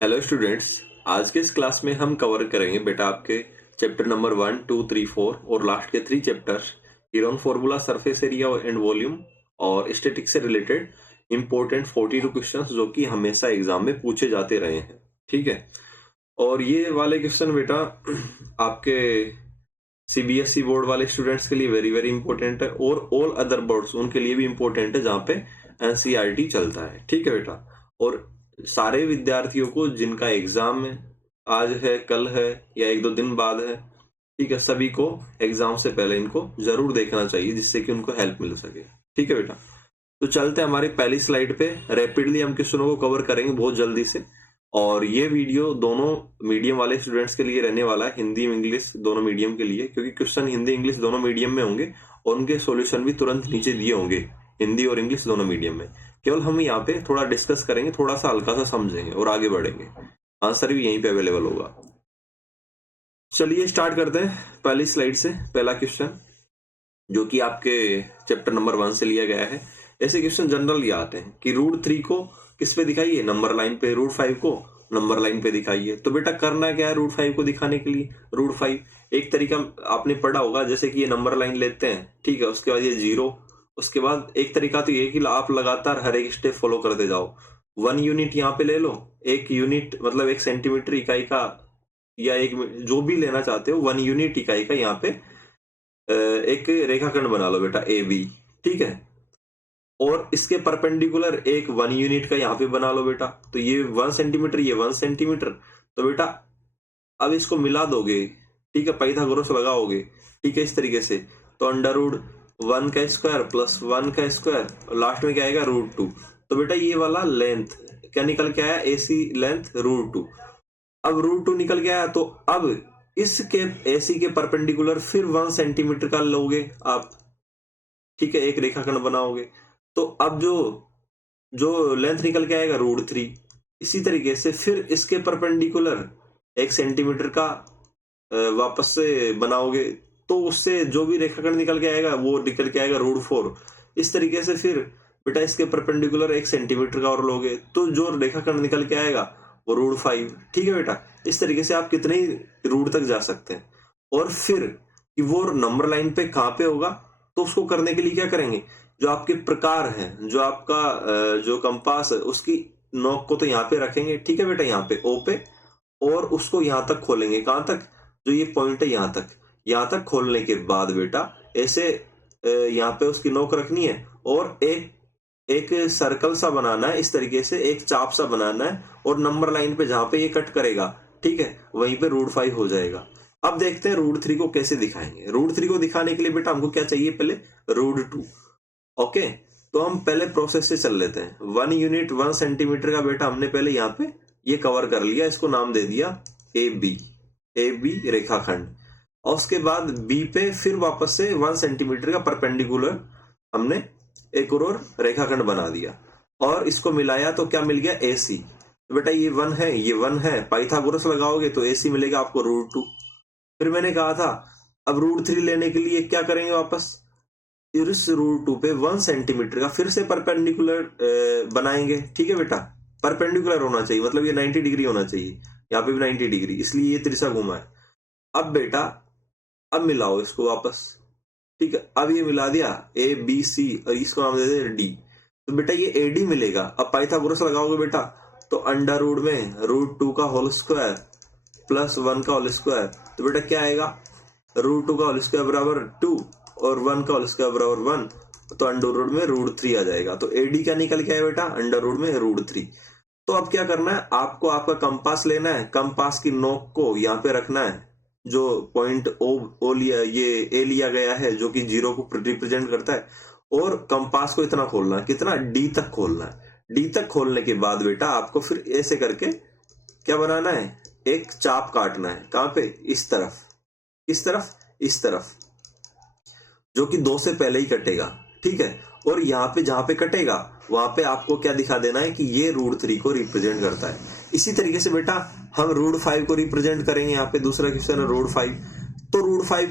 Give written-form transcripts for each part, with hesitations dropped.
Hello students. आज के इस क्लास में हम कवर करेंगे बेटा आपके चैप्टर नंबर 1, 2, 3, 4 और लास्ट के 3 chapters Heron formula, surface area and volume और स्टैटिक्स से रिलेटेड इंपॉर्टेंट 42 क्वेश्चंस जो कि हमेशा एग्जाम में पूछे जाते रहे हैं। ठीक है, और ये वाले क्वेश्चन बेटा आपके सीबीएसई बोर्ड वाले स्टूडेंट्स के लिए वेरी वेरी इंपॉर्टेंट है और ऑल अदर बोर्ड्स उनके लिए भी इंपॉर्टेंट है जहाँ पे एनसीईआरटी चलता है। ठीक है बेटा, और सारे विद्यार्थियों को जिनका एग्जाम है आज है, कल है या एक दो दिन बाद है, ठीक है, सभी को एग्जाम से पहले इनको जरूर देखना चाहिए जिससे कि उनको हेल्प मिल सके। ठीक है बेटा, तो चलते हैं हमारी पहली स्लाइड पे। रैपिडली हम क्वेश्चनों को कवर करेंगे बहुत जल्दी से, और ये वीडियो दोनों मीडियम वाले स्टूडेंट्स के लिए रहने वाला है, हिंदी इंग्लिश दोनों मीडियम के लिए, क्योंकि क्वेश्चन हिंदी इंग्लिश दोनों मीडियम में होंगे और उनके सॉल्यूशन भी तुरंत नीचे दिए होंगे हिंदी और इंग्लिश दोनों मीडियम में। केवल हम यहाँ पे थोड़ा डिस्कस करेंगे, थोड़ा सा हल्का सा समझेंगे और आगे बढ़ेंगे। आंसर भी यहीं पे अवेलेबल होगा। चलिए स्टार्ट करते हैं पहली स्लाइड से। पहला क्वेश्चन जो कि आपके चैप्टर नंबर 1 से लिया गया है। ऐसे क्वेश्चन जनरल ये आते हैं कि √3 को किस पे दिखाइए, नंबर लाइन पे, √5 को नंबर लाइन पे दिखाइए। तो बेटा करना क्या है √5 को दिखाने के लिए? √5 एक तरीका आपने पढ़ा होगा, जैसे कि ये नंबर लाइन लेते हैं, ठीक है, उसके बाद ये 0, उसके बाद एक तरीका तो ये कि आप लगातार हर एक स्टेप फॉलो करते जाओ। 1 यूनिट यहाँ पे ले लो, 1 यूनिट मतलब 1 सेंटीमीटर इकाई का, या एक जो भी लेना चाहते हो 1 यूनिट इकाई का यहाँ पे एक रेखाखंड बना लो बेटा ए बी। ठीक है, और इसके परपेंडिकुलर एक 1 यूनिट का यहाँ पे बना लो बेटा। तो ये 1 सेंटीमीटर, ये 1 सेंटीमीटर। तो बेटा अब इसको मिला दोगे, ठीक है, पाइथागोरस लगाओगे, ठीक है, इस तरीके से। तो √1 का स्क्वायर प्लस 1 का स्क्वायर, लास्ट में क्या आएगा √2। तो बेटा ये वाला लेंथ क्या निकल के आया? AC length √2। अब √2 निकल के आया, तो अब इसके एसी के परपेंडिकुलर फिर 1 सेंटीमीटर का लोगे आप, ठीक है, एक रेखाखंड बनाओगे। तो अब जो जो लेंथ निकल के आएगा √3। इसी तरीके से फिर इसके परपेंडिकुलर 1 सेंटीमीटर का वापस से बनाओगे, तो उससे जो भी रेखाखंड निकल के आएगा वो निकल के आएगा √4। इस तरीके से फिर बेटा इसके परपेंडिकुलर 1 सेंटीमीटर का और लोगे, तो जो रेखाखंड निकल के आएगा वो √5। ठीक है बेटा, इस तरीके से आप कितने ही रूट तक जा सकते हैं। और फिर कि वो नंबर लाइन पे कहाँ पे होगा, तो उसको करने के लिए क्या करेंगे, जो आपके प्रकार है, जो आपका जो कंपास है, उसकी नोक को तो यहाँ पे रखेंगे, ठीक है बेटा, यहाँ पे ओ पे, और उसको यहाँ तक खोलेंगे। कहाँ तक? जो ये पॉइंट है यहाँ तक। यहाँ तक खोलने के बाद बेटा ऐसे यहाँ पे उसकी नोक रखनी है और एक एक सर्कल सा बनाना है, इस तरीके से एक चाप सा बनाना है, और नंबर लाइन पे जहां पे ये कट करेगा, ठीक है, वहीं पे √5 हो जाएगा। अब देखते हैं √3 को कैसे दिखाएंगे। √3 को दिखाने के लिए बेटा हमको क्या चाहिए? पहले √2। ओके, तो हम पहले प्रोसेस से चल लेते हैं। 1 यूनिट 1 सेंटीमीटर का बेटा हमने पहले यहाँ पे ये कवर कर लिया, इसको नाम दे दिया ए बी रेखाखंड। और उसके बाद बी पे फिर वापस से 1 सेंटीमीटर का परपेंडिकुलर हमने एक और रेखाखंड बना दिया, और इसको मिलाया तो क्या मिल गया? AC। तो बेटा ये 1 है, ये 1 है, पाइथागोरस लगाओगे तो AC मिलेगा आपको √2। फिर मैंने कहा था अब √3 लेने के लिए क्या करेंगे, वापस इस √2 पे 1 सेंटीमीटर का फिर से परपेंडिकुलर बनाएंगे। ठीक है बेटा, परपेंडिकुलर होना चाहिए, मतलब ये 90 डिग्री होना चाहिए, यहाँ पे भी 90 डिग्री, इसलिए ये तिरछा घुमा है। अब बेटा अब मिलाओ इसको वापस, ठीक है, अब ये मिला दिया ABC और इसको नाम दे दे D। तो बेटा ये AD मिलेगा। अब पाइथागोरस लगाओगे बेटा, तो अंडर रूट में √2 का होल स्क्वायर प्लस 1 का होल स्क्वायर, तो बेटा क्या आएगा? √2 का होल स्क्वायर बराबर 2 और 1 का होल स्क्वायर बराबर 1, तो अंडर रूट में √3 आ जाएगा। तो AD क्या निकल के आया बेटा? अंडर रूट में √3। तो अब क्या करना है आपको? आपका कंपास लेना है, कंपास की नोक को यहाँ पे रखना है, जो पॉइंट ओ लिया, ये ए लिया गया है जो कि 0 को रिप्रेजेंट करता है, और कंपास को इतना खोलना है, कितना? D तक खोलना है। D तक खोलने के बाद बेटा आपको फिर ऐसे करके क्या बनाना है? एक चाप काटना है। कहां पे? इस तरफ, इस तरफ, इस तरफ, जो कि 2 से पहले ही कटेगा, ठीक है। और यहाँ पे जहां पे कटेगा वहां पे आपको क्या दिखा देना है कि ये √3 को रिप्रेजेंट करता है। इसी तरीके से बेटा हम √5 को रिप्रेजेंट करेंगे। यहाँ पे दूसरा क्वेश्चन है √5। तो √5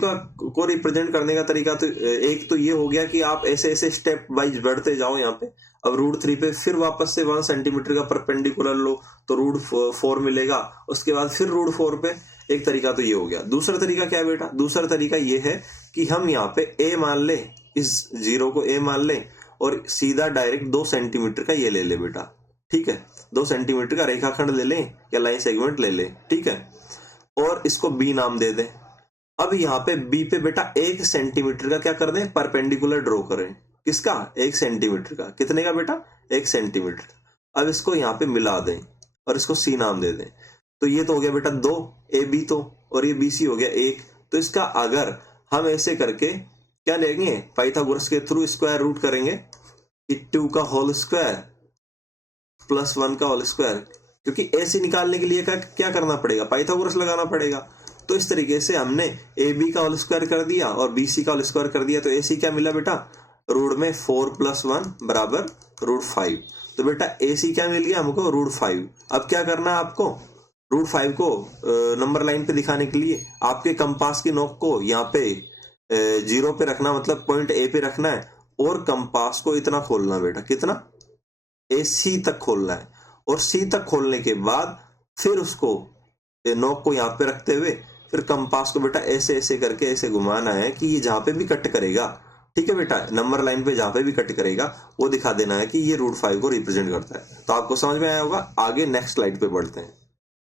को रिप्रेजेंट करने का तरीका तो एक तो ये हो गया कि आप ऐसे ऐसे स्टेप वाइज बढ़ते जाओ यहाँ पे। अब रूट 3 पे फिर वापस से 1 सेंटीमीटर का परपेंडिकुलर लो तो रूट 4 मिलेगा। उसके बाद फिर रूट 4 पे। एक तरीका तो ये हो गया। दूसरा तरीका क्या है बेटा? दूसरा तरीका ये है कि हम यहाँ पे a मान ले, इस जीरो को a मान ले और सीधा डायरेक्ट 2 सेंटीमीटर का ये ले ले बेटा। ठीक है, 2 सेंटीमीटर का रेखाखंड ले लें या लाइन सेगमेंट ले लें। ठीक है, और इसको b नाम दे दें। अब यहाँ पे b पे बेटा 1 सेंटीमीटर का क्या कर दें? परपेंडिकुलर ड्रॉ करें। किसका? 1 सेंटीमीटर का। कितने का बेटा? 1 सेंटीमीटर। अब इसको यहाँ पे मिला दें और इसको c नाम दे दें। तो ये तो हो गया बेटा 2 AB तो, और ये BC हो गया 1। तो इसका अगर हम ऐसे करके क्या लेंगे? पाइथागोरस के थ्रू स्क्वायर रूट करेंगे कि 2 का होल स्क्वायर प्लस 1 का होल स्क्वायर, क्योंकि AC निकालने के लिए क्या करना पड़ेगा? पाइथागोरस लगाना पड़ेगा। तो इस तरीके से हमने AB का होल स्क्वायर कर दिया और BC का होल स्क्वायर कर दिया। तो AC क्या मिला बेटा? रूट में 4 + 1 बराबर रूट 5। तो बेटा AC क्या मिल गया हमको? रूट 5। अब क्या करना है आपको? रूट 5 को नंबर लाइन पे दिखाने के लिए आपके कंपास की नोक को यहाँ पे 0 पे रखना, मतलब पॉइंट A पे रखना है और कंपास को इतना खोलना बेटा। कितना? AC तक खोलना है। और C तक खोलने के बाद फिर उसको नोक को यहाँ पे रखते हुए फिर कंपास को बेटा ऐसे ऐसे करके ऐसे घुमाना है कि ये जहाँ पे भी कट करेगा, ठीक है बेटा, नंबर लाइन पे जहाँ पे भी कट करेगा वो दिखा देना है कि ये रूट 5 को रिप्रेजेंट करता है। तो आपको समझ में आया होगा। आगे नेक्स्ट स्लाइड पे बढ़ते हैं।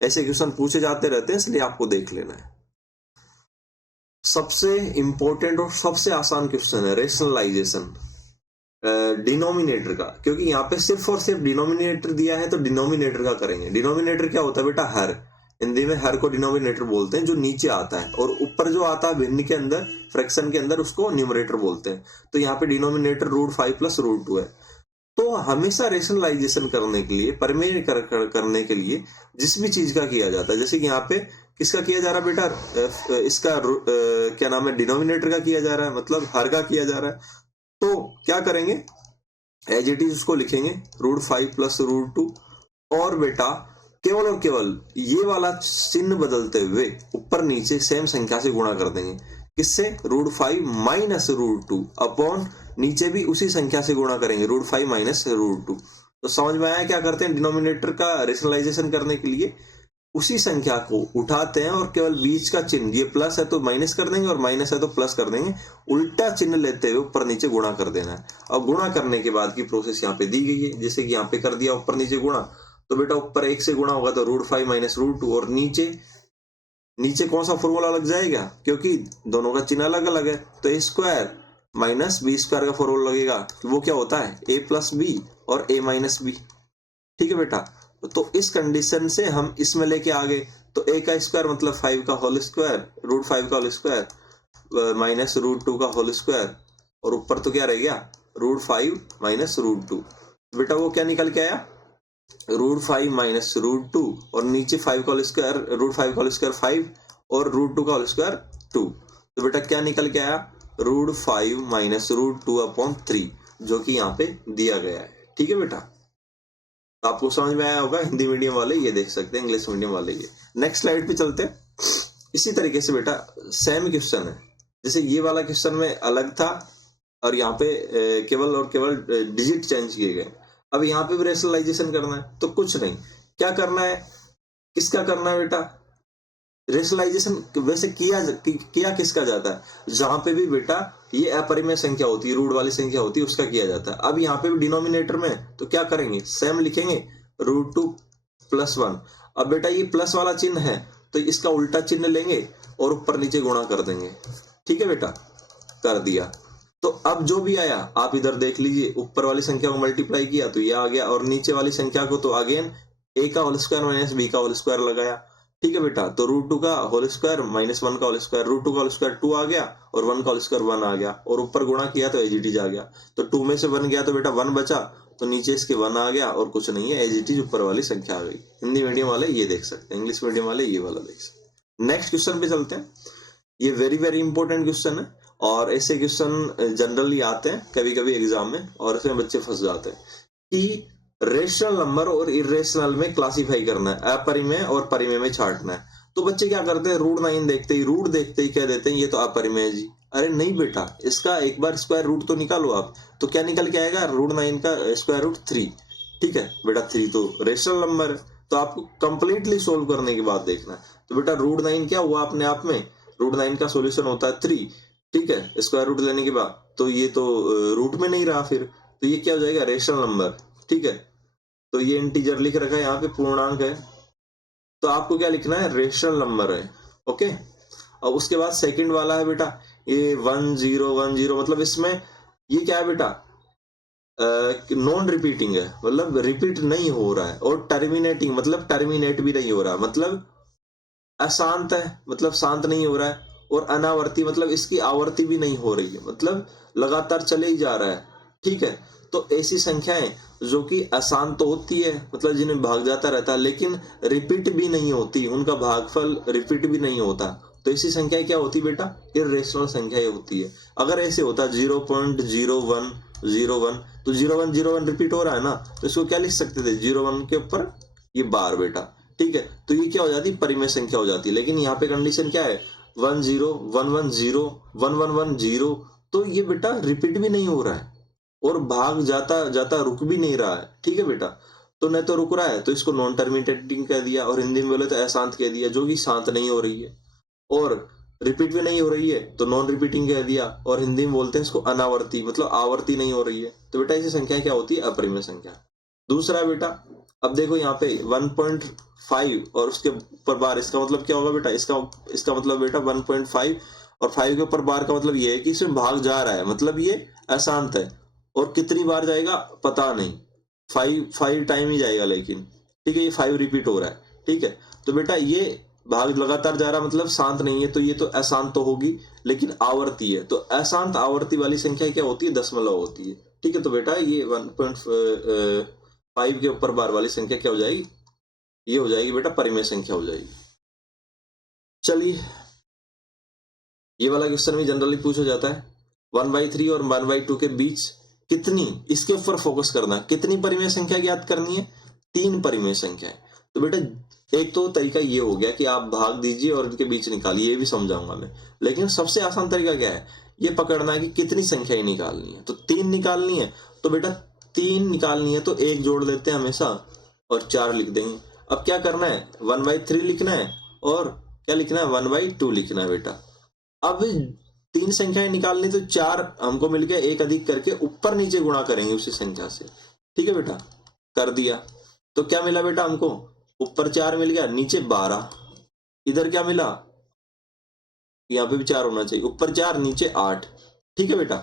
ऐसे क्वेश्चन पूछे जाते रहते हैं, इसलिए आपको देख लेना है। सबसे इंपॉर्टेंट और सबसे आसान क्वेश्चन है रेशनलाइजेशन डिनोमिनेटर का, क्योंकि यहाँ पे सिर्फ और सिर्फ डिनोमिनेटर दिया है तो डिनोमिनेटर का करेंगे। डिनोमिनेटर क्या होता है बेटा? हर। हिंदी में हर को डिनोमिनेटर बोलते हैं, जो नीचे आता है, और ऊपर जो आता है भिन्न के अंदर, फ्रैक्शन के अंदर, उसको न्यूमरेटर बोलते हैं। तो यहाँ पे डिनोमिनेटर रूट 5 + रूट 2 है। तो हमेशा रेशनलाइजेशन करने के लिए, प्रमेय करने के लिए जिस भी चीज का किया जाता है, जैसे कि यहाँ पे किसका किया जा रहा है बेटा? इसका क्या नाम है? डिनोमिनेटर का किया जा रहा है, मतलब हर का किया जा रहा है। तो क्या करेंगे? एज इट इज उसको लिखेंगे रूट 5 + रूट 2, और बेटा केवल और केवल ये वाला चिन्ह बदलते हुए ऊपर नीचे सेम संख्या से गुणा कर देंगे। किससे? रूट 5 - रूट 2 अपॉन नीचे भी उसी संख्या से गुणा करेंगे, रूट 5 - रूट 2। तो समझ में आया क्या करते हैं? डिनोमिनेटर का रेशनलाइजेशन करने के लिए उसी संख्या को उठाते हैं और केवल बीच का चिन्ह, ये प्लस है तो माइनस कर देंगे और माइनस है तो प्लस कर देंगे, उल्टा चिन्ह लेते हुए ऊपर नीचे गुणा कर देना है। अब गुणा करने के बाद की प्रोसेस यहाँ पे दी गई है, जैसे कि यहाँ पे कर दिया ऊपर नीचे गुणा, तो बेटा ऊपर 1 से गुणा होगा तो रूट 5 - रूट 2, और नीचे कौन सा फॉर्मूला लग जाएगा? क्योंकि दोनों का चिन्ह अलग अलग है, तो A² - B² का फॉर्मूला लगेगा। वो क्या होता है? A + B और A - B। ठीक है बेटा, तो इस कंडीशन से हम इसमें लेके आ गए। तो A का स्क्वायर मतलब 5 का होल स्क्वायर, रूट 5 का होल स्क्वायर माइनस रूट 2 का होल स्क्वायर, और ऊपर तो क्या रह गया? Root 5 - root 2। बेटा वो क्या निकल के आया? रूट 5 - रूट 2, और नीचे 5 का होल स्क्वायर, रूट 5 का होल स्क्वायर 5 और रूट 2 का होल स्क्वायर 2। तो बेटा क्या निकल के आया? रूट 5 - रूट 2 अपॉन 3, जो कि यहाँ पे दिया गया है। ठीक है बेटा, आपको समझ में आया होगा। हिंदी मीडियम वाले ये देख सकते हैं, इंग्लिश मीडियम वाले ये। नेक्स्ट स्लाइड पे चलते हैं। इसी तरीके से बेटा सेम क्वेश्चन है, जैसे ये वाला क्वेश्चन में अलग था और यहाँ पे केवल और केवल डिजिट चेंज किए गए। अब यहाँ पे भी रेशनलाइजेशन करना है, तो कुछ नहीं, क्या करना है? किसका करना है बेटा? रेशनलाइजेशन वैसे किया किसका जाता है? जहां पे भी बेटा ये अपरिमेय संख्या होती है, रूट वाली संख्या होती है, उसका किया जाता है। अब यहाँ पे भी डिनोमिनेटर में तो क्या करेंगे? सेम लिखेंगे रूट 2 + 1। अब बेटा ये प्लस वाला चिन्ह है तो इसका उल्टा चिन्ह लेंगे और ऊपर नीचे गुणा कर देंगे। ठीक है बेटा, कर दिया। तो अब जो भी आया आप इधर देख लीजिए, ऊपर वाली संख्या को मल्टीप्लाई किया तो ये आ गया, और नीचे वाली संख्या को तो अगेन A का होल स्क्वायर - B का होल स्क्वायर लगाया। ठीक है बेटा, तो रूट 2 का होल स्क्वायर -1 का होल स्क्वायर, रूट 2 का होल स्क्वायर 2 आ गया और 1 का होल स्क्वायर 1 आ गया, और ऊपर गुणा किया तो एज इट इज आ गया। तो 2 में से 1 गया तो बेटा 1 बचा, तो नीचे इसके 1 आ गया और कुछ नहीं है, एज इट इज ऊपर वाली संख्या आ गई। हिंदी मीडियम वाले ये देख सकते हैं, इंग्लिश मीडियम वाले ये वाला देख सकते हैं। नेक्स्ट क्वेश्चन पे चलते हैं। ये वेरी वेरी इंपॉर्टेंट क्वेश्चन है, और ऐसे क्वेश्चन जनरली आते हैं कभी कभी एग्जाम में, और इसमें बच्चे फंस जाते हैं कि रेशनल नंबर और इरेशनल में क्लासिफाई करना है, अपरिमेय और परिमेय में छांटना है। तो बच्चे क्या करते हैं? रूट 9 देखते ही, रूट देखते ही कह देते हैं ये तो अपरिमेय जी। अरे नहीं बेटा, इसका एक बार स्क्वायर रूट तो निकालो आप, तो क्या निकल के आएगा, √9 का स्क्वायर रूट 3। ठीक है बेटा, 3 तो रेशनल नंबर है, तो आपको कंप्लीटली सोल्व करने के बाद देखना है। तो बेटा √9 क्या हुआ अपने आप में, √9 का सोल्यूशन होता है 3। ठीक है, स्क्वायर रूट लेने के बाद तो ये तो रूट में नहीं रहा, फिर तो ये क्या हो जाएगा, रेशनल नंबर। ठीक है, तो ये इंटीजर लिख रखा है यहाँ पे, पूर्णांक है, तो आपको क्या लिखना है, रेशनल नंबर है। ओके, और उसके बाद सेकंड वाला है बेटा ये 1010, मतलब इसमें ये क्या है बेटा, नॉन रिपीटिंग है, मतलब रिपीट नहीं हो रहा है, और टर्मिनेटिंग मतलब टर्मिनेट भी नहीं हो रहा, मतलब अशांत है, मतलब शांत नहीं हो रहा है, और अनावर्ती मतलब इसकी आवर्ती भी नहीं हो रही है, मतलब लगातार चले ही जा रहा है। ठीक है, तो ऐसी संख्याएं जो कि अशांत तो होती है, मतलब जिन्हें भाग जाता रहता है, लेकिन रिपीट भी नहीं होती, उनका भागफल रिपीट भी नहीं होता, तो ऐसी संख्याएं क्या होती बेटा, इर्रेशनल संख्याएं होती है। अगर ऐसे होता 0.0101, तो 0101 रिपीट हो रहा है ना, तो इसको क्या लिख सकते थे, 01 के ऊपर ये बार बेटा। ठीक है, तो ये क्या हो जाती है, परिमेय संख्या हो जाती है। लेकिन यहाँ पे कंडीशन क्या है, 101110 1110, तो ये बेटा रिपीट भी नहीं हो रहा है, और भाग जाता जाता रुक भी नहीं रहा है। ठीक है बेटा, तो न तो रुक रहा है तो इसको नॉन टर्मिनेटिंग कह दिया, और हिंदी में बोले तो अशांत कह दिया, जो कि शांत नहीं हो रही है, और रिपीट भी नहीं हो रही है तो नॉन रिपीटिंग कह दिया, और हिंदी में बोलते हैं इसको अनावर्ती, मतलब आवर्ती नहीं हो रही है। तो बेटा ऐसी संख्या क्या होती है, अपरिमेय संख्या। दूसरा बेटा, अब देखो यहाँ पे 1.5 और उसके ऊपर बार, इसका मतलब क्या होगा बेटा, इसका मतलब बेटा 1.5 और 5 के ऊपर बार का मतलब ये है कि इसमें भाग जा रहा है, मतलब ये अशांत है, और कितनी बार जाएगा पता नहीं, 5 टाइम ही जाएगा लेकिन। ठीक है, ये 5 रिपीट हो रहा है। ठीक है, तो बेटा ये भाग लगातार जा रहा मतलब शांत नहीं है, तो ये तो अशांत तो होगी, लेकिन आवर्ती है, तो अशांत आवर्ती वाली संख्या क्या होती है, दशमलव होती है। ठीक है, तो बेटा ये 1.5 के ऊपर बार वाली संख्या क्या हो जाएगी, ये हो जाएगी बेटा परिमेय संख्या हो जाएगी। चलिए, ये वाला क्वेश्चन भी जनरली पूछा जाता है, 1/3 और 1/2 के बीच कितनी, इसके ऊपर फोकस करना, कितनी परिमेय संख्या ज्ञात करनी है, 3 परिमेय संख्याएं। तो बेटा एक तो तरीका ये हो गया कि आप भाग दीजिए और इनके बीच निकालिए, ये भी समझाऊंगा मैं, लेकिन सबसे आसान तरीका क्या है, ये पकड़ना है कि कितनी संख्याएं निकालनी है। तो 3 निकालनी है, तो बेटा 3 निकालनी है तो 1 जोड़ देते हैं हमेशा, और 4 लिख देंगे। अब क्या करना है, 1/3 लिखना है, और क्या लिखना है, 1/2 लिखना है बेटा। अब 3 संख्याएं निकालनी, तो 4 हमको मिल गया, 1 अधिक करके ऊपर नीचे गुणा करेंगे उसी संख्या से। ठीक है बेटा, कर दिया, तो क्या मिला बेटा हमको, ऊपर 4 मिल गया, नीचे 12, इधर क्या मिला, यहाँ पे भी 4 होना चाहिए, ऊपर 4 नीचे 8। ठीक है बेटा,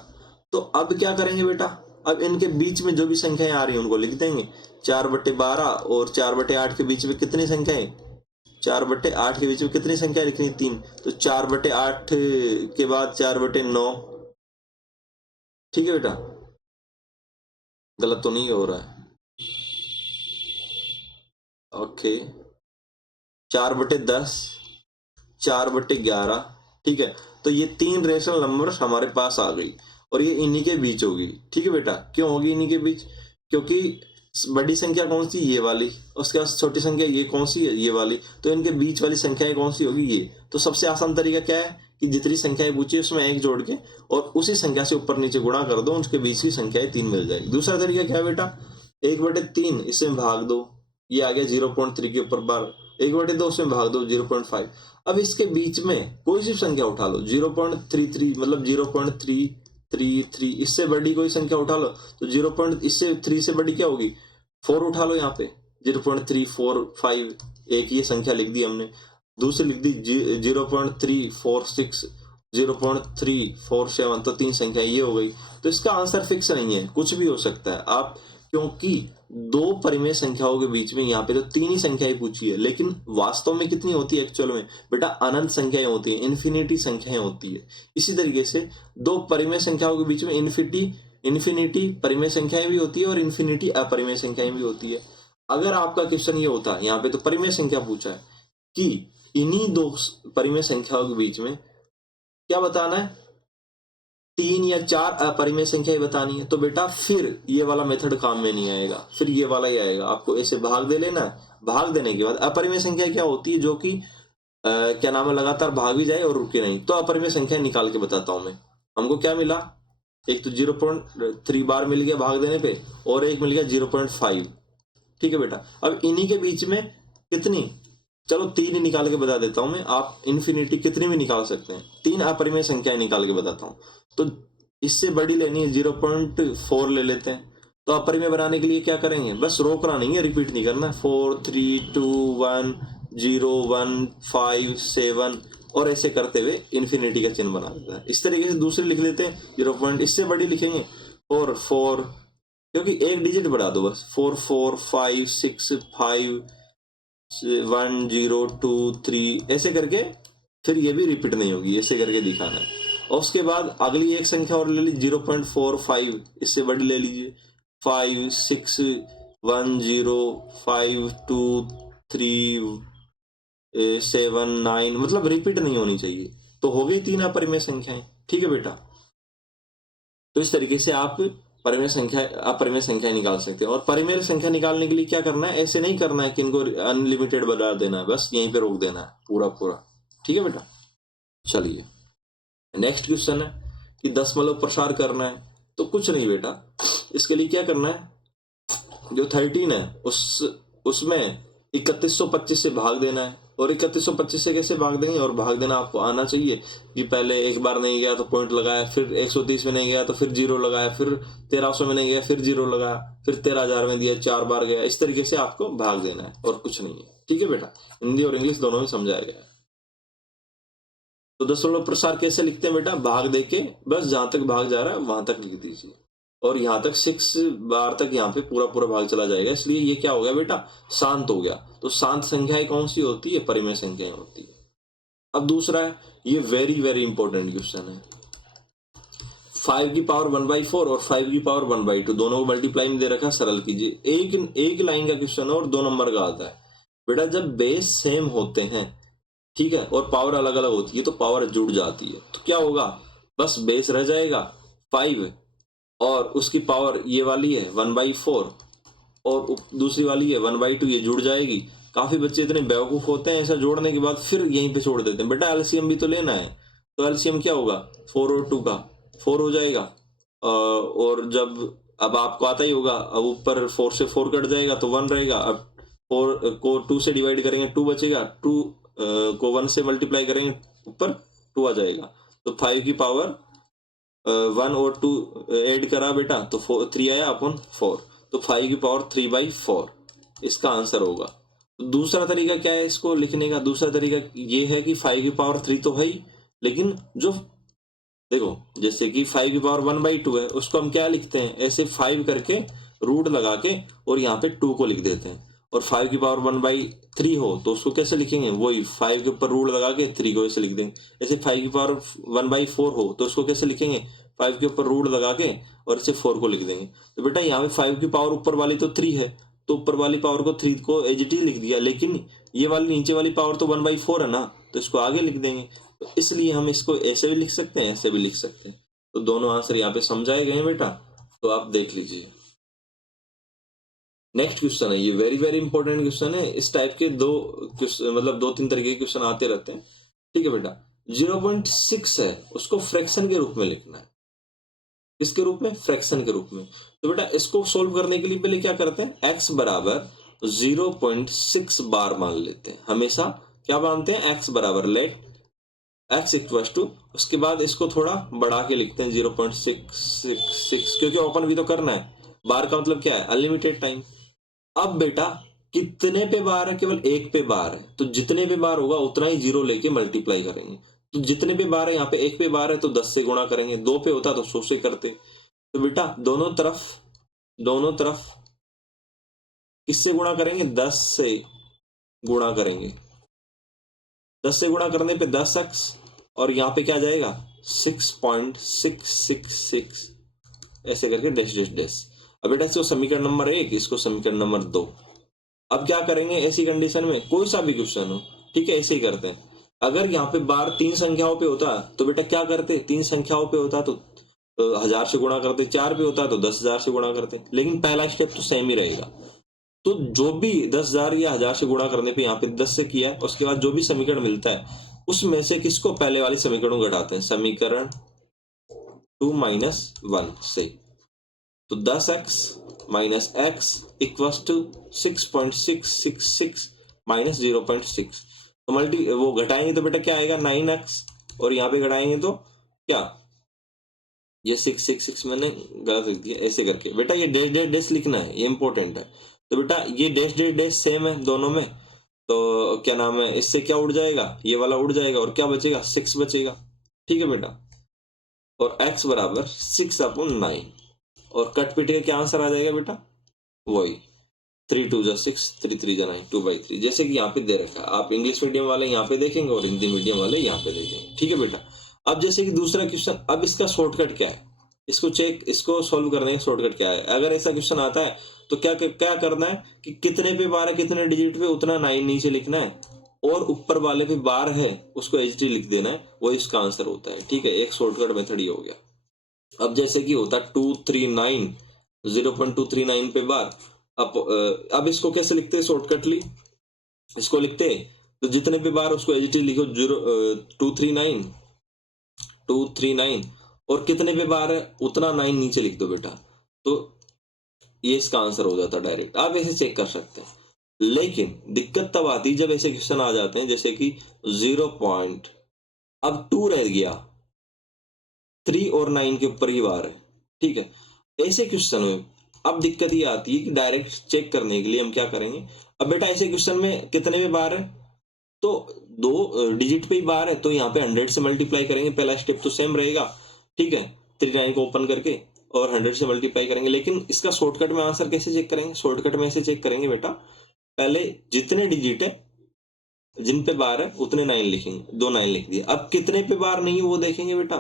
तो अब क्या करेंगे बेटा, अब इनके बीच में जो भी संख्याएं आ रही है उनको लिख देंगे, 4/12 और 4/8 के बीच में कितनी संख्याएं, 4/8 के बीच में कितनी संख्या लिखनी, 3, तो 4/8 के बाद 4/9। ठीक है बेटा, गलत तो नहीं हो रहा है, ओके, 4/10, 4/11। ठीक है, तो ये 3 रेशनल नंबर हमारे पास आ गई, और ये इन्हीं के बीच होगी। ठीक है बेटा, क्यों होगी इन्हीं के बीच, क्योंकि बड़ी संख्या कौन सी, ये वाली, उसके बाद छोटी संख्या ये कौन सी है, ये वाली, तो इनके बीच वाली संख्याएं कौन सी होगी, ये। तो सबसे आसान तरीका क्या है कि जितनी संख्याएं पूछी उसमें 1 जोड़ के और उसी संख्या से ऊपर नीचे गुणा कर दो, उसके बीच की संख्याएं 3 मिल जाएगी। दूसरा तरीका क्या है बेटा, 1/3 इसमें भाग दो, ये आ गया 0.3 के ऊपर बार, 1/2 उसमें भाग दो 0.5। अब इसके बीच में कोई सी संख्या उठा लो, 0.33 मतलब 0.333, इससे बड़ी कोई संख्या उठा लो, तो 0. इससे 3 से बड़ी क्या होगी, 4 उठा लो, यहाँ पे 0.345, एक ये संख्या लिख दी हमने, दूसरी लिख दी 0.346, 0.347, तो 3 संख्या ये हो गई। तो इसका आंसर फिक्स नहीं है, कुछ भी हो सकता है आप, क्योंकि 2 परिमेय संख्याओं के बीच में यहाँ पे तो 3 ही संख्याएं पूछी है, लेकिन वास्तव में कितनी होती है एक्चुअल में बेटा, अनंत संख्याएं होती है, इन्फिनिटी संख्याएं होती है। इसी तरीके से 2 परिमेय संख्याओं के बीच में इन्फिनिटी परिमेय संख्याएं भी होती है और इन्फिनिटी अपरिमेय संख्याएं भी होती है। अगर आपका क्वेश्चन ये होता है, यहाँ पे तो परिमेय संख्या पूछा है कि इन्हीं 2 परिमेय संख्याओं के बीच में क्या बताना है, 3 या 4 अपरिमेय संख्याएं बतानी है, तो बेटा फिर ये वाला मेथड काम में नहीं आएगा, फिर ये वाला ही आएगा। आपको ऐसे भाग दे लेना है, भाग देने के बाद अपरिमेय संख्या क्या होती है, जो कि क्या नाम है, लगातार भाग भी जाए और रुके नहीं। तो अपरिमेय संख्या निकाल के बताता हूं मैं। हमको क्या मिला, एक तो 0.3 बार मिल गया भाग देने पे, और एक मिल गया 0.5। ठीक है बेटा, अब इन्हीं के बीच में कितनी, चलो 3 ही निकाल के बता देता हूं मैं, आप इन्फिनिटी कितनी भी निकाल सकते हैं। 3 अपरिमेय संख्याएं निकाल के बताता हूं। तो इससे बड़ी लेनी है 0.4 ले लेते हैं। तो अपरिमेय बनाने के लिए क्या करेंगे, बस रोकना नहीं है, रिपीट नहीं करना है। 4 3 2 1 0 1 5 7 और ऐसे करते हुए इन्फिनिटी का चिन्ह बना देता है। इस तरीके से दूसरे लिख लेते हैं 0. इससे बड़ी लिखेंगे 4 4, क्योंकि एक डिजिट बढ़ा दो बस, 4 4 5 6 5 1 0 2 3 ऐसे करके, फिर ये भी रिपीट नहीं होगी, ऐसे करके दिखाना है। और उसके बाद अगली एक संख्या और ले ली 0.45, इससे बड़ी ले लीजिए 5 6 1 0 5 2 3 7 9, मतलब रिपीट नहीं होनी चाहिए। तो हो गई 3 अपरिमेय संख्याएं। ठीक है बेटा, तो इस तरीके से आप परिमेय संख्या अपरिमेय संख्या निकाल सकते हैं। और परिमेय संख्या निकालने के लिए क्या करना है, ऐसे नहीं करना है कि इनको अनलिमिटेड बना देना है, बस यहीं पे रोक देना है पूरा पूरा। ठीक है बेटा, चलिए नेक्स्ट क्वेश्चन है कि दशमलव प्रसार करना है। तो कुछ नहीं बेटा, इसके लिए क्या करना है, जो 13 है उसमें 3125 से भाग देना है। और 3125 से कैसे भाग देंगे, और भाग देना आपको आना चाहिए कि पहले एक बार नहीं गया तो पॉइंट लगाया, फिर 130 में नहीं गया तो फिर जीरो लगाया, फिर 1300 में नहीं गया फिर जीरो लगाया, फिर 13000 में दिया 4 बार गया। इस तरीके से आपको भाग देना है और कुछ नहीं है। ठीक है बेटा, हिंदी और इंग्लिश दोनों में समझाया गया है। तो दशमलव प्रसार कैसे लिखते हैं बेटा, भाग देके बस जहां तक भाग जा रहा है वहां तक लिख दीजिए, और यहां तक 6 बार तक यहाँ पे पूरा पूरा भाग चला जाएगा। इसलिए ये क्या हो गया बेटा, शांत हो गया। तो शांत संख्याएं कौन सी होती है, परिमेय संख्याएं होती है। अब दूसरा है, ये वेरी वेरी इंपॉर्टेंट क्वेश्चन है। 5 की पावर 1/4 और 5 की पावर 1/2 दोनों को मल्टीप्लाई में दे रखा, सरल कीजिए। एक लाइन का क्वेश्चन है और 2 नंबर का आता है। बेटा जब बेस सेम होते हैं, ठीक है, और पावर अलग अलग होती है, तो पावर जुड़ जाती है। तो क्या होगा, बस बेस रह जाएगा 5 और उसकी पावर ये वाली है 1/4 और दूसरी वाली है 1/2, ये जुड़ जाएगी। काफी बच्चे इतने बेवकूफ होते हैं, ऐसा जोड़ने के बाद फिर यहीं पे छोड़ देते हैं। बेटा एलसीएम भी तो लेना है, तो एलसीएम क्या होगा, 4 और 2 का 4 हो जाएगा। और जब अब आपको आता ही होगा, अब ऊपर 4 से 4 कट जाएगा तो 1 रहेगा। अब 4 को 2 से डिवाइड करेंगे 2 बचेगा, 2 को 1 से मल्टीप्लाई करेंगे ऊपर 2 आ जाएगा। तो 5 की पावर 1 और 2 ऐड करा बेटा तो 3 आया अपन 4, तो 5 की पावर 3/4 इसका आंसर होगा। तो दूसरा तरीका क्या है इसको लिखने का, दूसरा तरीका ये है कि 5 की पावर 3 तो है ही, लेकिन जो देखो जैसे कि 5 की पावर 1/2 है, उसको हम क्या लिखते हैं, ऐसे 5 करके रूट लगा के और यहाँ पे 2 को लिख देते हैं। और 5 की पावर 1/3 हो तो उसको कैसे लिखेंगे, वही 5 के ऊपर रूट लगा के 3 को ऐसे लिख देंगे। ऐसे 5 की पावर 1/4 हो तो उसको कैसे लिखेंगे, 5 के ऊपर रूट लगा के और ऐसे 4 को लिख देंगे। तो बेटा यहाँ पे 5 की पावर ऊपर वाली तो 3 है, तो ऊपर वाली पावर को 3 को एज लिख दिया, लेकिन ये वाली नीचे वाली पावर तो 1/4 है ना, तो इसको आगे लिख देंगे। तो इसलिए हम इसको ऐसे भी लिख सकते हैं, ऐसे भी लिख सकते हैं। तो दोनों आंसर यहाँ पे समझाए गए हैं बेटा, तो आप देख लीजिए। नेक्स्ट क्वेश्चन है, ये वेरी वेरी इंपॉर्टेंट क्वेश्चन है। इस टाइप के दो मतलब 2-3 तरीके के क्वेश्चन आते रहते हैं। ठीक है बेटा, 0.6 है, उसको फ्रैक्शन के रूप में लिखना है। किसके रूप में, फ्रैक्शन के रूप में। तो बेटा इसको सोल्व करने के लिए पहले क्या करते हैं, x बराबर 0.6 बार मान लेते हैं। हमेशा क्या मानते हैं, x बराबर लेट x इक्वल टू, उसके बाद इसको थोड़ा बढ़ा के लिखते हैं 0.666, क्योंकि ओपन भी तो करना है। बार का मतलब क्या है, अनलिमिटेड टाइम। अब बेटा कितने पे बार है, केवल एक पे बार है, तो जितने पे बार होगा उतना ही जीरो लेके मल्टीप्लाई करेंगे। तो जितने पे बार है, यहाँ पे एक पे बार है तो 10 से गुणा करेंगे, 2 पे होता तो 100 से करते। तो बेटा दोनों तरफ किससे गुणा करेंगे, 10 से गुणा करेंगे। 10 से गुणा करने पे 10x और यहाँ पे क्या जाएगा 6.666 ऐसे करके डैश डैश डैश। अब बेटा इसको समीकरण नंबर 1, इसको समीकरण नंबर 2। अब क्या करेंगे ऐसी कंडीशन में, कोई सा भी क्वेश्चन हो, ठीक है, ऐसे ही करते हैं। अगर यहाँ पे बार 3 संख्याओं पे होता तो बेटा क्या करते, 3 संख्याओं पे होता तो 1000 से गुणा करते, 4 पे होता तो 10,000 से गुणा करते। लेकिन पहला स्टेप तो सेम ही रहेगा, तो जो भी 10,000 या 1000 से गुणा करने पे यहाँ पे 10 से किया है, उसके बाद जो भी समीकरण मिलता है उसमें से किसको पहले वाले समीकरण को घटाते हैं, समीकरण 2 माइनस 1 से। तो 10x minus x equals to 6.666 minus 0.6। तो वो घटाएंगे तो बेटा क्या आएगा 9x, और यहाँ पे घटाएंगे तो क्या, ये 666 मैंने गलत लिख दिया ऐसे करके। बेटा ये डैश डैश डैश लिखना है, ये इंपॉर्टेंट है। तो बेटा ये डैश डैश डैश सेम है दोनों में, तो क्या नाम है, इससे क्या उड़ जाएगा, ये वाला उड़ जाएगा और क्या बचेगा 6 बचेगा। ठीक है बेटा, और x बराबर 6/9, और कट पीट के क्या आंसर आ जाएगा बेटा, वही 3 2 जा 6 3 3 जा 9 2/3, जैसे कि यहाँ पे दे रखा है। आप इंग्लिश मीडियम वाले यहाँ पे देखेंगे और हिंदी मीडियम वाले यहाँ पे देखेंगे। ठीक है बेटा, अब जैसे कि दूसरा क्वेश्चन, अब इसका शॉर्टकट क्या है, इसको सॉल्व करने का शॉर्टकट क्या है। अगर ऐसा क्वेश्चन आता है तो क्या क्या करना है कि कितने पे बार है, कितने डिजिट पे, उतना 9 नीचे लिखना है, और ऊपर वाले पे बार है उसको एचटी लिख देना है, वो इसका आंसर होता है। ठीक है, एक शॉर्टकट मेथड ही हो गया। अब जैसे कि होता 239 0.239 पे बार, अब इसको कैसे लिखते हैं शॉर्टकटली, इसको लिखते हैं तो जितने पे बार उसको एचटी लिखो 239 और कितने पे बार है उतना 9 नीचे लिख दो बेटा, तो ये इसका आंसर हो जाता डायरेक्ट। आप ऐसे चेक कर सकते हैं, लेकिन दिक्कत तब आती जब ऐसे क्वेश्चन आ जाते हैं जैसे कि 0 पॉइंट, अब 2 रह गया, 3 और 9 के ऊपर ही बार है। ठीक है, ऐसे क्वेश्चन में अब दिक्कत ये आती है कि डायरेक्ट चेक करने के लिए हम क्या करेंगे। अब बेटा ऐसे क्वेश्चन में कितने पे बार है, तो 2 डिजिट पे ही बार है, तो यहाँ पे 100 से मल्टीप्लाई करेंगे, पहला स्टेप तो सेम रहेगा। ठीक है, 39 को ओपन करके और 100 से मल्टीप्लाई करेंगे। लेकिन इसका शॉर्टकट में आंसर कैसे चेक करेंगे, शॉर्टकट में ऐसे चेक करेंगे बेटा, पहले जितने डिजिट है जिन पे बार है उतने 9 लिखेंगे, 2 9 लिख दिए। अब कितने पे बार नहीं है वो देखेंगे बेटा,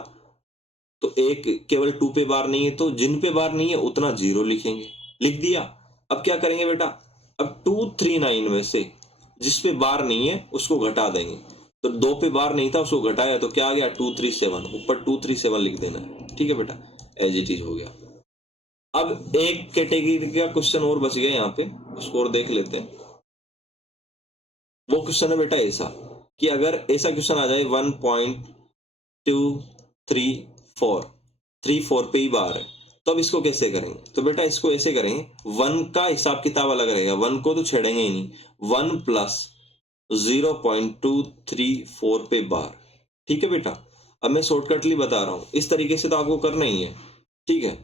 तो एक केवल 2 पे बार नहीं है, तो जिन पे बार नहीं है उतना 0 लिखेंगे, लिख दिया। अब क्या करेंगे बेटा, अब 239 में से जिस पे बार नहीं है उसको घटा देंगे, तो 2 पे बार नहीं था उसको घटाया तो क्या आ गया 237, ऊपर 237 लिख देना है। ठीक है बेटा, एज इट इज हो गया। अब एक कैटेगरी का क्वेश्चन और बच गया यहाँ पे, उसको और देख लेते हैं। वो क्वेश्चन है बेटा ऐसा कि अगर ऐसा क्वेश्चन आ जाए 1.234 पे ही बार है, तो अब इसको कैसे करेंगे, तो बेटा इसको ऐसे करेंगे, 1 का हिसाब किताब अलग रहेगा, 1 को तो छेड़ेंगे ही नहीं, 1 प्लस 0.234 पे बार। ठीक है बेटा, अब मैं शॉर्टकटली बता रहा हूं, इस तरीके से तो आपको करना ही है। ठीक है,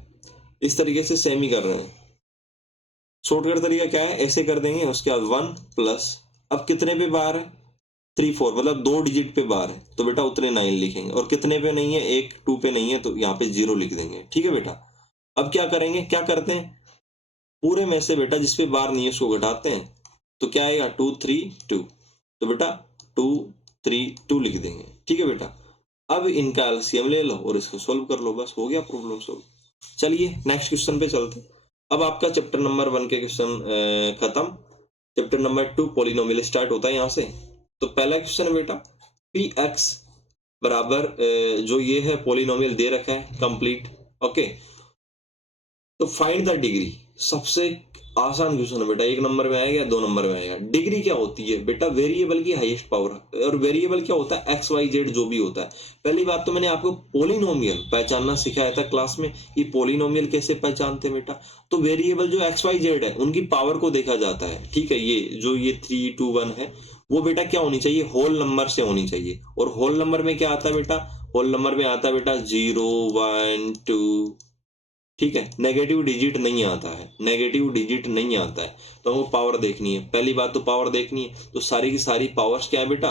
इस तरीके से सेम ही कर रहे हैं। शॉर्टकट तरीका क्या है, ऐसे कर देंगे, उसके बाद 1 प्लस, अब कितने पे बार है 34, मतलब 2 डिजिट पे बार है, तो बेटा उतने 9 लिखेंगे, और कितने पे नहीं है, 1 2 पे नहीं है, तो यहाँ पे 0 लिख देंगे। ठीक है बेटा, अब क्या करेंगे, क्या करते हैं, पूरे में से बेटा जिसपे बार नहीं है उसको घटाते हैं, तो क्या आएगा 232, तो बेटा 232 लिख देंगे। ठीक है बेटा, अब इनका एलसीएम ले लो और इसको सोल्व कर लो, बस हो गया प्रॉब्लम सोल्व। चलिए नेक्स्ट क्वेश्चन पे चलते। अब आपका चैप्टर नंबर 1 के क्वेश्चन खत्म। चैप्टर नंबर 2 पॉलिनोमियल स्टार्ट होता है यहाँ से। तो पहला क्वेश्चन है बेटा, पी एक्स बराबर जो ये है पॉलिनोमियल दे रखा है कंप्लीट। ओके, तो फाइंड द डिग्री, सबसे आसान क्वेश्चन है बेटा, 1 नंबर में आएगा 2 नंबर में आएगा। डिग्री क्या होती है बेटा, वेरिएबल की हाईएस्ट पावर, और वेरिएबल क्या होता है, एक्स वाई जेड जो भी होता है। पहली बात तो मैंने आपको पॉलिनोमियल पहचानना सिखाया था क्लास में, कि पॉलिनोमियल कैसे पहचानते हैं बेटा, तो वेरिएबल जो एक्स वाई जेड है उनकी पावर को देखा जाता है। ठीक है, ये जो ये 3 2 1 है वो बेटा क्या होनी चाहिए, होल नंबर से होनी चाहिए। और होल नंबर में क्या आता है बेटा, होल नंबर में आता है बेटा 0 1 2। ठीक है, नेगेटिव डिजिट नहीं आता है, नेगेटिव डिजिट नहीं आता है, तो हमको पावर देखनी है। पहली बात तो पावर देखनी है, तो सारी की सारी पावर्स क्या है बेटा,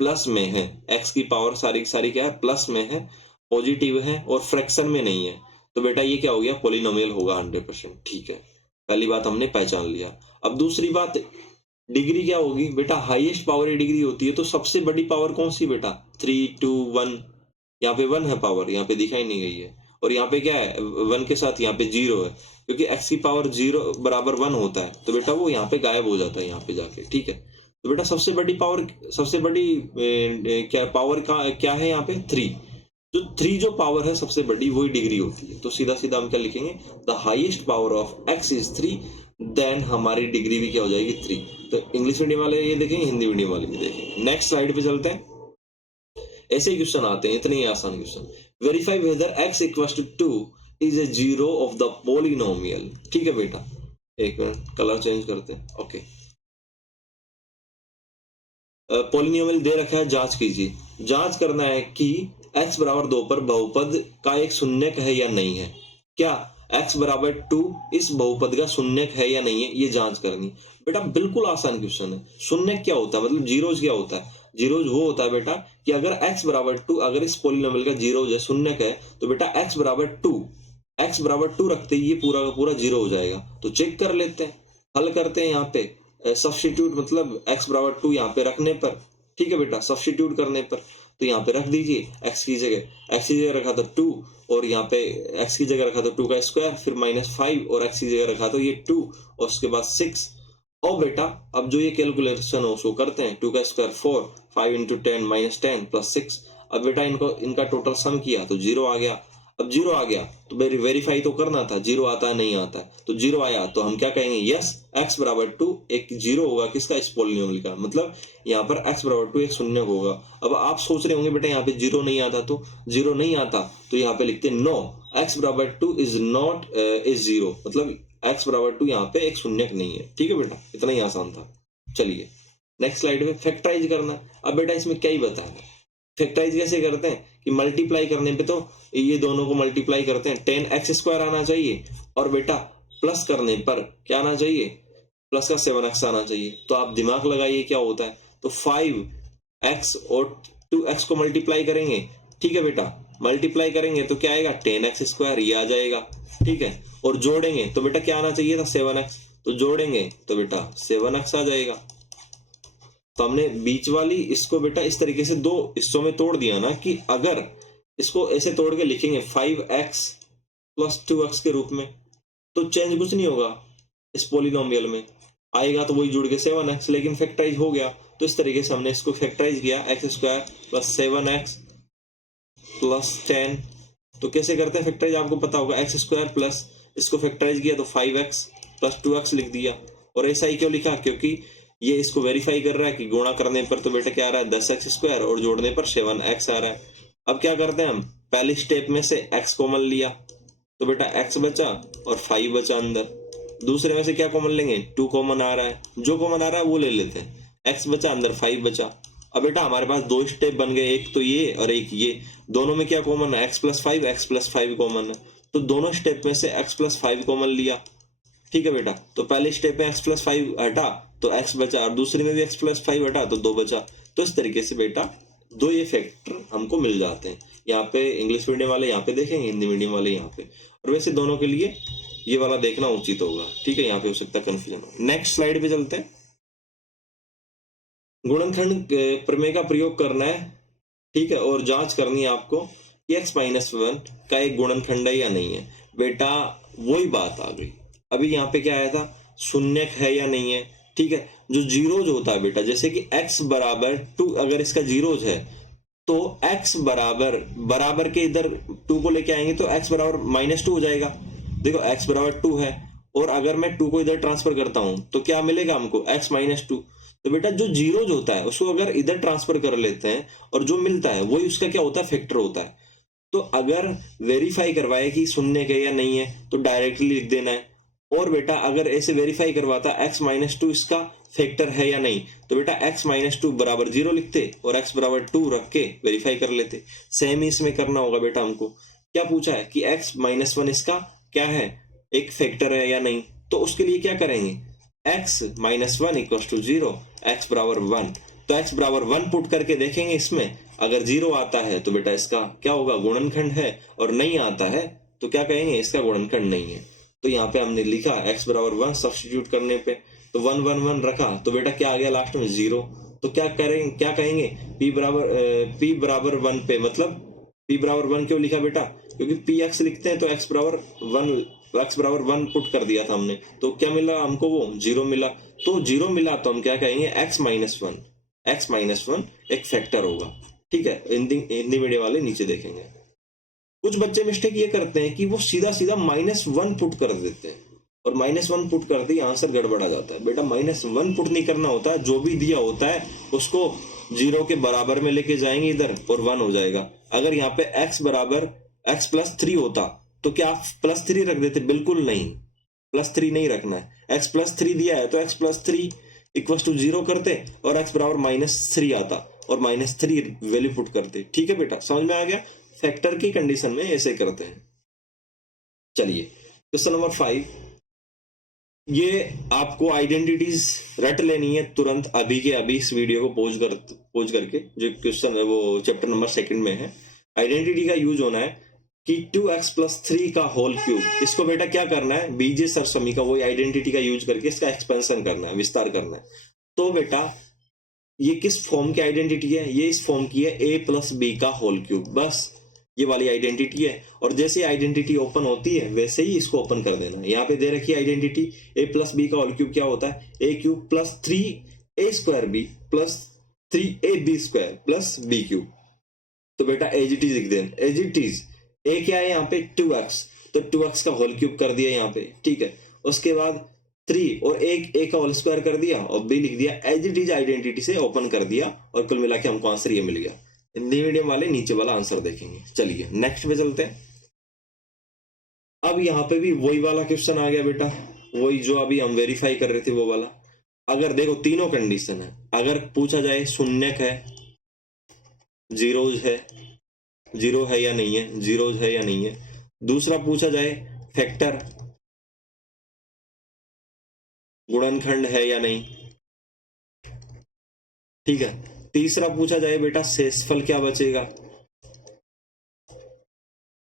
प्लस में है। एक्स की पावर सारी की सारी क्या है, प्लस में है, पॉजिटिव है और फ्रैक्शन में नहीं है, तो बेटा ये क्या हो गया, पॉलिनोमियल होगा 100%। ठीक है, पहली बात हमने पहचान लिया। अब दूसरी बात, डिग्री क्या होगी बेटा, हाईएस्ट पावर की डिग्री होती है, तो सबसे बड़ी पावर कौन सी बेटा, 3 2 1, यहाँ पे 1 है पावर, यहाँ पे दिखाई नहीं गई है, और यहाँ पे क्या है 1 के साथ यहाँ पे 0 है, क्योंकि x की पावर 0 बराबर 1 होता है, तो बेटा वो यहाँ पे गायब हो जाता है यहाँ पे जाके। ठीक है, तो बेटा सबसे बड़ी पावर, सबसे बड़ी क्या पावर का क्या है यहाँ पे 3, जो 3 जो पावर है सबसे बड़ी वही डिग्री होती है। तो सीधा सीधा हम क्या लिखेंगे, the highest power of x is 3, then हमारी डिग्री भी क्या हो जाएगी 3। तो इंग्लिश मीडियम वाले ये देखेंगे, हिंदी मीडियम वाले भी देखेंगे। नेक्स्ट स्लाइड पे चलते हैं। ऐसे ही क्वेश्चन आते हैं, इतने ही आसान question. Verify whether x equals to 2 is a zero of the polynomial. ठीक है बेटा, एक मिनट कलर चेंज करते हैं। ओके, पॉलिनोमियल दे रखा है, जांच कीजिए। जांच करना है कि x बराबर 2 पर बहुपद का एक शून्यक है या नहीं है। क्या x बराबर 2 इस बहुपद का शून्यक है या नहीं है, ये जांच करनी। बेटा बिल्कुल आसान क्वेश्चन है। शून्यक क्या होता है, मतलब जीरोज क्या होता है? जीरोज वो होता है बेटा कि अगर x बराबर 2, अगर इस पॉलिनोमियल का जीरोज है, शून्यक है, तो बेटा x बराबर 2, x बराबर 2 रखते ही ये पूरा का पूरा जीरो हो जाएगा। तो चेक कर लेते हैं, हल करते हैं। यहाँ पे सब्स्टिट्यूट मतलब x बराबर 2 यहाँ पे रखने पर, ठीक है बेटा, सब्स्टिट्यूट करने पर, तो यहाँ पे रख दीजिए x की जगह रखा तो 2, और यहाँ पे x की जगह रखा तो 2 का स्क्वायर, फिर -5, और x की जगह रखा तो ये 2, और उसके बाद 6। और बेटा अब जो ये कैलकुलेशन हो उसको करते हैं। 2 का स्क्वायर 4, 5 इंटू 10 -10 प्लस 6। अब बेटा इनका टोटल सम किया तो 0 आ गया। अब 0 आ गया तो वेरीफाई तो करना था, 0 आता है नहीं आता है। तो 0 आया तो हम क्या कहेंगे, यस x बराबर 2 एक 0 होगा किसका, इस पॉलिनोमियल का। मतलब यहाँ पर x बराबर 2 एक शून्य होगा। अब आप सोच रहे होंगे बेटा यहाँ पे 0 नहीं आता, तो 0 नहीं आता तो यहाँ पे लिखते नो, x बराबर 2 इज नॉट इज 0, मतलब x बराबर 2 यहाँ पे एक शून्यक नहीं है। ठीक है बेटा, इतना ही आसान था। चलिए नेक्स्ट स्लाइड में फैक्टराइज करना। अब बेटा इसमें क्या ही बताना, फैक्टराइज कैसे करते हैं कि मल्टीप्लाई करने पे तो ये दोनों को मल्टीप्लाई करते हैं, 10x² आना चाहिए, और बेटा प्लस करने पर क्या आना चाहिए, प्लस का 7x आना चाहिए। तो आप दिमाग लगाइए क्या होता है। तो 5x और 2x को मल्टीप्लाई करेंगे, ठीक है बेटा, मल्टीप्लाई करेंगे तो क्या आएगा, 10x², ये आ जाएगा। ठीक है, और जोड़ेंगे तो बेटा क्या आना चाहिए था, 7x, तो जोड़ेंगे तो बेटा 7x आ जाएगा। तो हमने बीच वाली इसको बेटा इस तरीके से दो हिस्सों में तोड़ दिया ना, कि अगर इसको ऐसे तोड़ के लिखेंगे 5x प्लस 2x के रूप में, तो चेंज कुछ नहीं होगा इस पॉलिनोमियल में, आएगा तो वही जुड़ के 7x, लेकिन फैक्टराइज हो गया। तो इस तरीके से हमने इसको फैक्टराइज किया, x² प्लस 7x प्लस 10। तो कैसे करते हैं फैक्टराइज, आपको पता होगा, x² प्लस इसको फैक्टराइज किया तो 5x प्लस 2x लिख दिया। और ऐसा ही क्यों लिखा, क्योंकि ये इसको वेरीफाई कर रहा है कि गुणा करने पर तो बेटा क्या आ रहा है, 10x² और जोड़ने पर 7x आ रहा है। अब क्या करते हैं हम, पहले स्टेप में से x कॉमन लिया तो बेटा x बचा और 5 बचा अंदर। दूसरे में से क्या कॉमन लेंगे, 2 कॉमन आ रहा है, जो कॉमन आ रहा है वो ले लेते हैं। x बचा अंदर 5 बचा। अब बेटा हमारे पास दो स्टेप बन गए, एक तो ये और एक ये, दोनों में क्या कॉमन है, x प्लस 5 कॉमन है, तो दोनों स्टेप में से x प्लस 5 कॉमन लिया। ठीक है बेटा, तो पहले स्टेप में x प्लस 5 हटा तो x बचा, और दूसरे में भी x प्लस 5 हटा तो 2 बचा। तो इस तरीके से बेटा दो ये फैक्टर हमको मिल जाते हैं। यहाँ पे इंग्लिश मीडियम वाले यहाँ पे देखेंगे, हिंदी मीडियम वाले यहाँ पे, और वैसे दोनों के लिए ये वाला देखना उचित होगा। ठीक है, यहाँ पे हो सकता है कंफ्यूजन। नेक्स्ट स्लाइड पे चलते हैं। गुणनखंड प्रमेय का प्रयोग करना है, ठीक है, और जांच करनी है आपको कि x-1 का एक गुणनखंड है या नहीं है। बेटा वही बात आ गई, अभी यहाँ पे क्या आया था, शून्यक है या नहीं है। ठीक है, जो जीरोज होता है बेटा, जैसे कि x बराबर 2, अगर इसका जीरोज है तो x बराबर बराबर के इधर 2 को लेके आएंगे तो x बराबर -2 हो जाएगा। देखो x बराबर 2 है, और अगर मैं 2 को इधर ट्रांसफर करता हूं तो क्या मिलेगा हमको, x -2। तो बेटा जो जीरोज होता है उसको अगर इधर ट्रांसफर कर लेते हैं और जो मिलता है वही उसका क्या होता है, फैक्टर होता है। तो अगर वेरीफाई करवाए कि शून्य है या नहीं है तो डायरेक्टली लिख देना है। और बेटा अगर ऐसे वेरीफाई करवाता x-2 इसका फैक्टर है या नहीं, तो बेटा x-2 बराबर 0 लिखते और x बराबर 2 रख के वेरीफाई कर लेते। सेम ही इसमें करना होगा बेटा। हमको क्या पूछा है कि x-1 इसका क्या है, एक फैक्टर है या नहीं, तो उसके लिए क्या करेंगे, x-1 इक्वल टू 0, x बराबर 1। तो x बराबर 1 पुट करके देखेंगे, इसमें अगर 0 आता है तो बेटा इसका क्या होगा, गुणनखंड है, और नहीं आता है तो क्या कहेंगे, इसका गुणनखंड नहीं है। तो यहाँ पे हमने लिखा x बराबर 1, सब्स्टिट्यूट करने पे तो 1 1 1 रखा तो बेटा क्या आ गया लास्ट में 0। तो क्या करेंगे, क्या कहेंगे, p बराबर 1 पे, मतलब p बराबर 1 क्यों लिखा बेटा, क्योंकि px लिखते हैं तो x बराबर 1 पुट कर दिया था हमने, तो क्या मिला हमको, वो 0 मिला। तो 0 मिला तो हम क्या कहेंगे, x-1 एक फैक्टर होगा। ठीक है, हिंदी मीडियम वाले नीचे देखेंगे। कुछ बच्चे मिस्टेक ये करते हैं कि वो सीधा सीधा -1 पुट कर देते हैं। और -1 पुट करते ही आंसर गड़बड़ा जाता है। बेटा -1 पुट नहीं करना होता, जो भी दिया होता है उसको 0 के बराबर में लेके जाएंगे इधर और 1 हो जाएगा। अगर यहाँ पे x बराबर x प्लस 3 होता तो क्या आप +3 रख देते? बिल्कुल नहीं, +3 नहीं रखना है। x प्लस 3 दिया है तो x प्लस 3 इक्वल टू 0 करते और x बराबर -3 आता और -3 वैल्यू पुट करते। ठीक है बेटा, समझ में आ गया? फैक्टर की कंडीशन में ऐसे करते हैं। चलिए क्वेश्चन नंबर 5, ये आपको आइडेंटिटीज रट लेनी है तुरंत, अभी के अभी इस वीडियो को पॉज करके। जो क्वेश्चन है वो चैप्टर नंबर 2 में है। आइडेंटिटी का यूज होना है कि 2x प्लस 3 का होल क्यूब, इसको बेटा क्या करना है? बीजे सरसमी का वही आइडेंटिटी का यूज करके इसका एक्सपेंशन करना है, विस्तार करना है। तो बेटा ये किस फॉर्म की आइडेंटिटी है? ये इस फॉर्म की है a प्लस बी का होल क्यूब, बस ये वाली आइडेंटिटी है। और जैसे आइडेंटिटी ओपन होती है वैसे ही इसको ओपन कर देना है। यहाँ पे दे रखी है आइडेंटिटी a प्लस बी का होल क्यूब क्या होता है? a cube plus 3a square B plus 3ab square plus B cube. तो बेटा एज इट इज लिख देना, एज इट इज। a क्या है यहाँ पे? 2x, तो 2x का होल क्यूब कर दिया यहाँ पे, ठीक है। उसके बाद 3 और a का होल स्क्वायर कर दिया और b लिख दिया, एज इट इज आइडेंटिटी से ओपन कर दिया और कुल मिला के हमको आंसर ये मिल गया। हिंदी मीडियम वाले नीचे वाला आंसर देखेंगे। चलिए नेक्स्ट पे चलते हैं। अब यहाँ पे भी वही वाला क्वेश्चन आ गया बेटा, वही जो अभी हम वेरीफाई कर रहे थे वो वाला। अगर देखो तीनों कंडीशन है, अगर पूछा जाए शून्यक है, जीरोज है, जीरो है या नहीं है, जीरोज है या नहीं है। दूसरा पूछा जाए फैक्टर, गुणनखंड है या नहीं, ठीक है। तीसरा पूछा जाए बेटा शेषफल क्या बचेगा,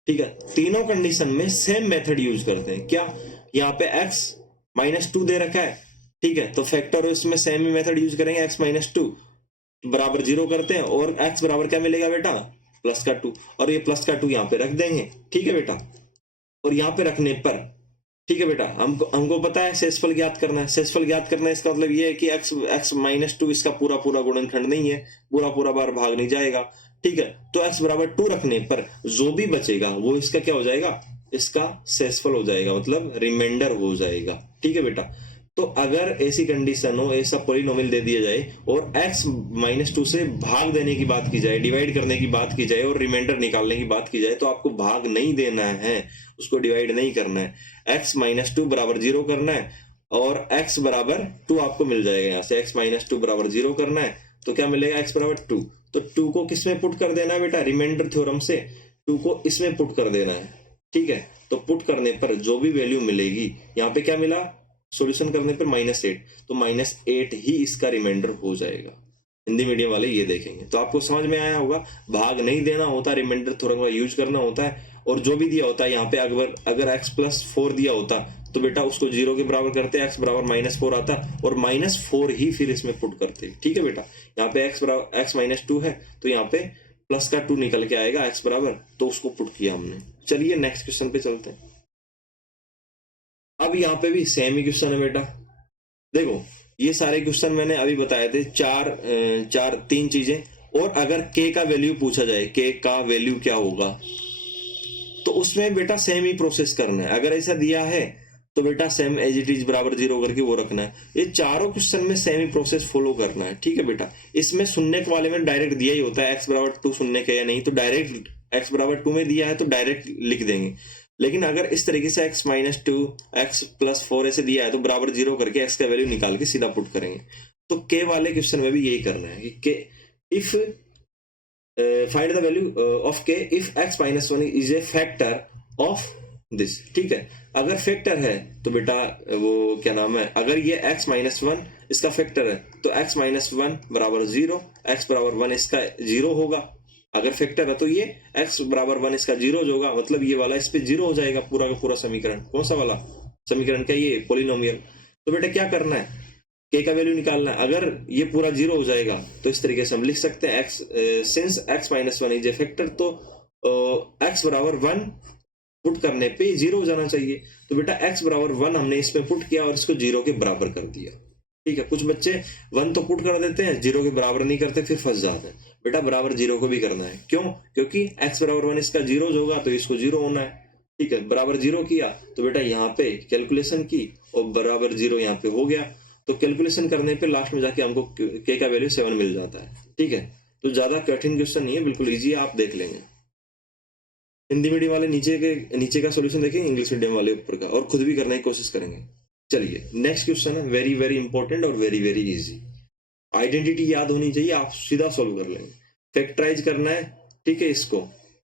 ठीक है। तीनों कंडीशन में सेम मेथड यूज करते हैं। क्या? यहाँ पे x -2 दे रखा है, ठीक है, तो फैक्टर इसमें सेम ही मेथड यूज करेंगे। x -2 बराबर 0 करते हैं और x बराबर क्या मिलेगा बेटा? +2, और ये +2 यहाँ पे रख देंगे, ठीक है बेटा। और यहाँ पे रखने पर, ठीक है बेटा, हमको पता है शेषफल ज्ञात करना है। शेषफल ज्ञात करना है इसका मतलब ये है कि x -2 इसका पूरा पूरा गुणनखंड नहीं है, पूरा पूरा बार भाग नहीं जाएगा, ठीक है। तो x बराबर 2 रखने पर जो भी बचेगा वो इसका क्या हो जाएगा? इसका शेषफल हो जाएगा, मतलब रिमाइंडर हो जाएगा, ठीक है बेटा। तो अगर ऐसी कंडीशन हो, ऐसा पॉलिनोमियल दे दिया जाए और x -2 से भाग देने की बात की जाए, डिवाइड करने की बात की जाए और रिमाइंडर निकालने की बात की जाए, तो आपको भाग नहीं देना है, उसको डिवाइड नहीं करना है। x -2 बराबर 0 करना है और x बराबर 2 आपको मिल जाएगा। यहाँ से x -2 बराबर 0 करना है तो क्या मिलेगा? x बराबर 2। तो 2 को किस में पुट कर देना है बेटा? रिमाइंडर थ्योरम से 2 को इसमें पुट कर देना है, ठीक है। तो पुट करने पर जो भी वैल्यू मिलेगी, यहाँ पे क्या मिला? सॉल्यूशन करने पर -8, तो -8 ही इसका रिमाइंडर हो जाएगा। हिंदी मीडियम वाले ये देखेंगे। तो आपको समझ में आया होगा, भाग नहीं देना होता, रिमाइंडर थ्योरम का यूज करना होता है। और जो भी दिया होता है यहाँ पे, अगर x + 4 दिया होता तो बेटा उसको 0 के बराबर करते, x बराबर -4 आता और -4 ही फिर इसमें पुट करते, ठीक है बेटा। यहाँ पे x -2 है तो यहाँ पे +2 निकल के आएगा x बराबर, तो उसको पुट किया हमने। चलिए नेक्स्ट क्वेश्चन पे चलते हैं। अब यहाँ पे भी सेम ही क्वेश्चन है बेटा। देखो ये सारे क्वेश्चन मैंने अभी बताए थे, तीन चीजें। और अगर k का वैल्यू पूछा जाए, k का वैल्यू क्या होगा, तो उसमें बेटा सेम ही प्रोसेस करना है। अगर ऐसा दिया है तो बेटा सेम एज इट इज बराबर 0 करके वो रखना है। ये चारों क्वेश्चन में सेम ही प्रोसेस फॉलो करना है, ठीक है बेटा। इसमें शून्य वाले में डायरेक्ट दिया ही होता है x बराबर 2 शून्य है या नहीं, तो डायरेक्ट x बराबर 2 में दिया है तो डायरेक्ट लिख देंगे। लेकिन अगर इस तरीके से x -2 x + 4 ऐसे दिया है तो बराबर 0 करके x का वैल्यू निकाल के सीधा पुट करेंगे। तो k वाले क्वेश्चन में भी यही करना है कि k if find the value of k if x -1 is a factor of this, ठीक है। अगर फैक्टर है तो बेटा वो क्या नाम है, अगर ये x -1 इसका फैक्टर है तो x -1 बराबर 0, x बराबर 1 इसका 0 होगा। अगर फैक्टर है तो ये x बराबर 1 इसका 0 होगा, मतलब ये वाला इस पे 0 हो जाएगा पूरा का पूरा समीकरण। कौन सा वाला समीकरण का? ये पॉलिनोमियल। तो बेटा क्या करना है? k का वैल्यू निकालना है। अगर ये पूरा 0 हो जाएगा तो इस तरीके से हम लिख सकते हैं since x -1 is a factor, तो x बराबर 1 पुट करने पे 0 हो जाना चाहिए। तो बेटा x बराबर 1 हमने इसमें पुट किया और इसको 0 के बराबर कर दिया, ठीक है। कुछ बच्चे 1 तो पुट कर देते हैं, 0 के बराबर नहीं करते, फिर फंस जाते हैं। बेटा बराबर 0 को भी करना है, क्यों? क्योंकि x बराबर 1 इसका 0 होगा तो इसको 0 होना है, ठीक है, बराबर 0 किया तो बेटा यहाँ पे कैलकुलेशन की और बराबर 0 यहाँ पे हो गया, तो कैलकुलेशन करने पे लास्ट में जाके हमको के का वैल्यू 7 मिल जाता है। ठीक है, तो ज्यादा कठिन क्वेश्चन नहीं है, बिल्कुल इजी है, आप देख लेंगे। हिंदी मीडियम वाले नीचे का सॉल्यूशन देखेंगे, इंग्लिश मीडियम वाले ऊपर का, और खुद भी करने की कोशिश करेंगे। चलिए नेक्स्ट क्वेश्चन है वेरी वेरी इंपॉर्टेंट और वेरी वेरी इजी। आइडेंटिटी याद होनी चाहिए, आप सीधा सॉल्व कर लेंगे। फैक्टराइज करना है, ठीक है,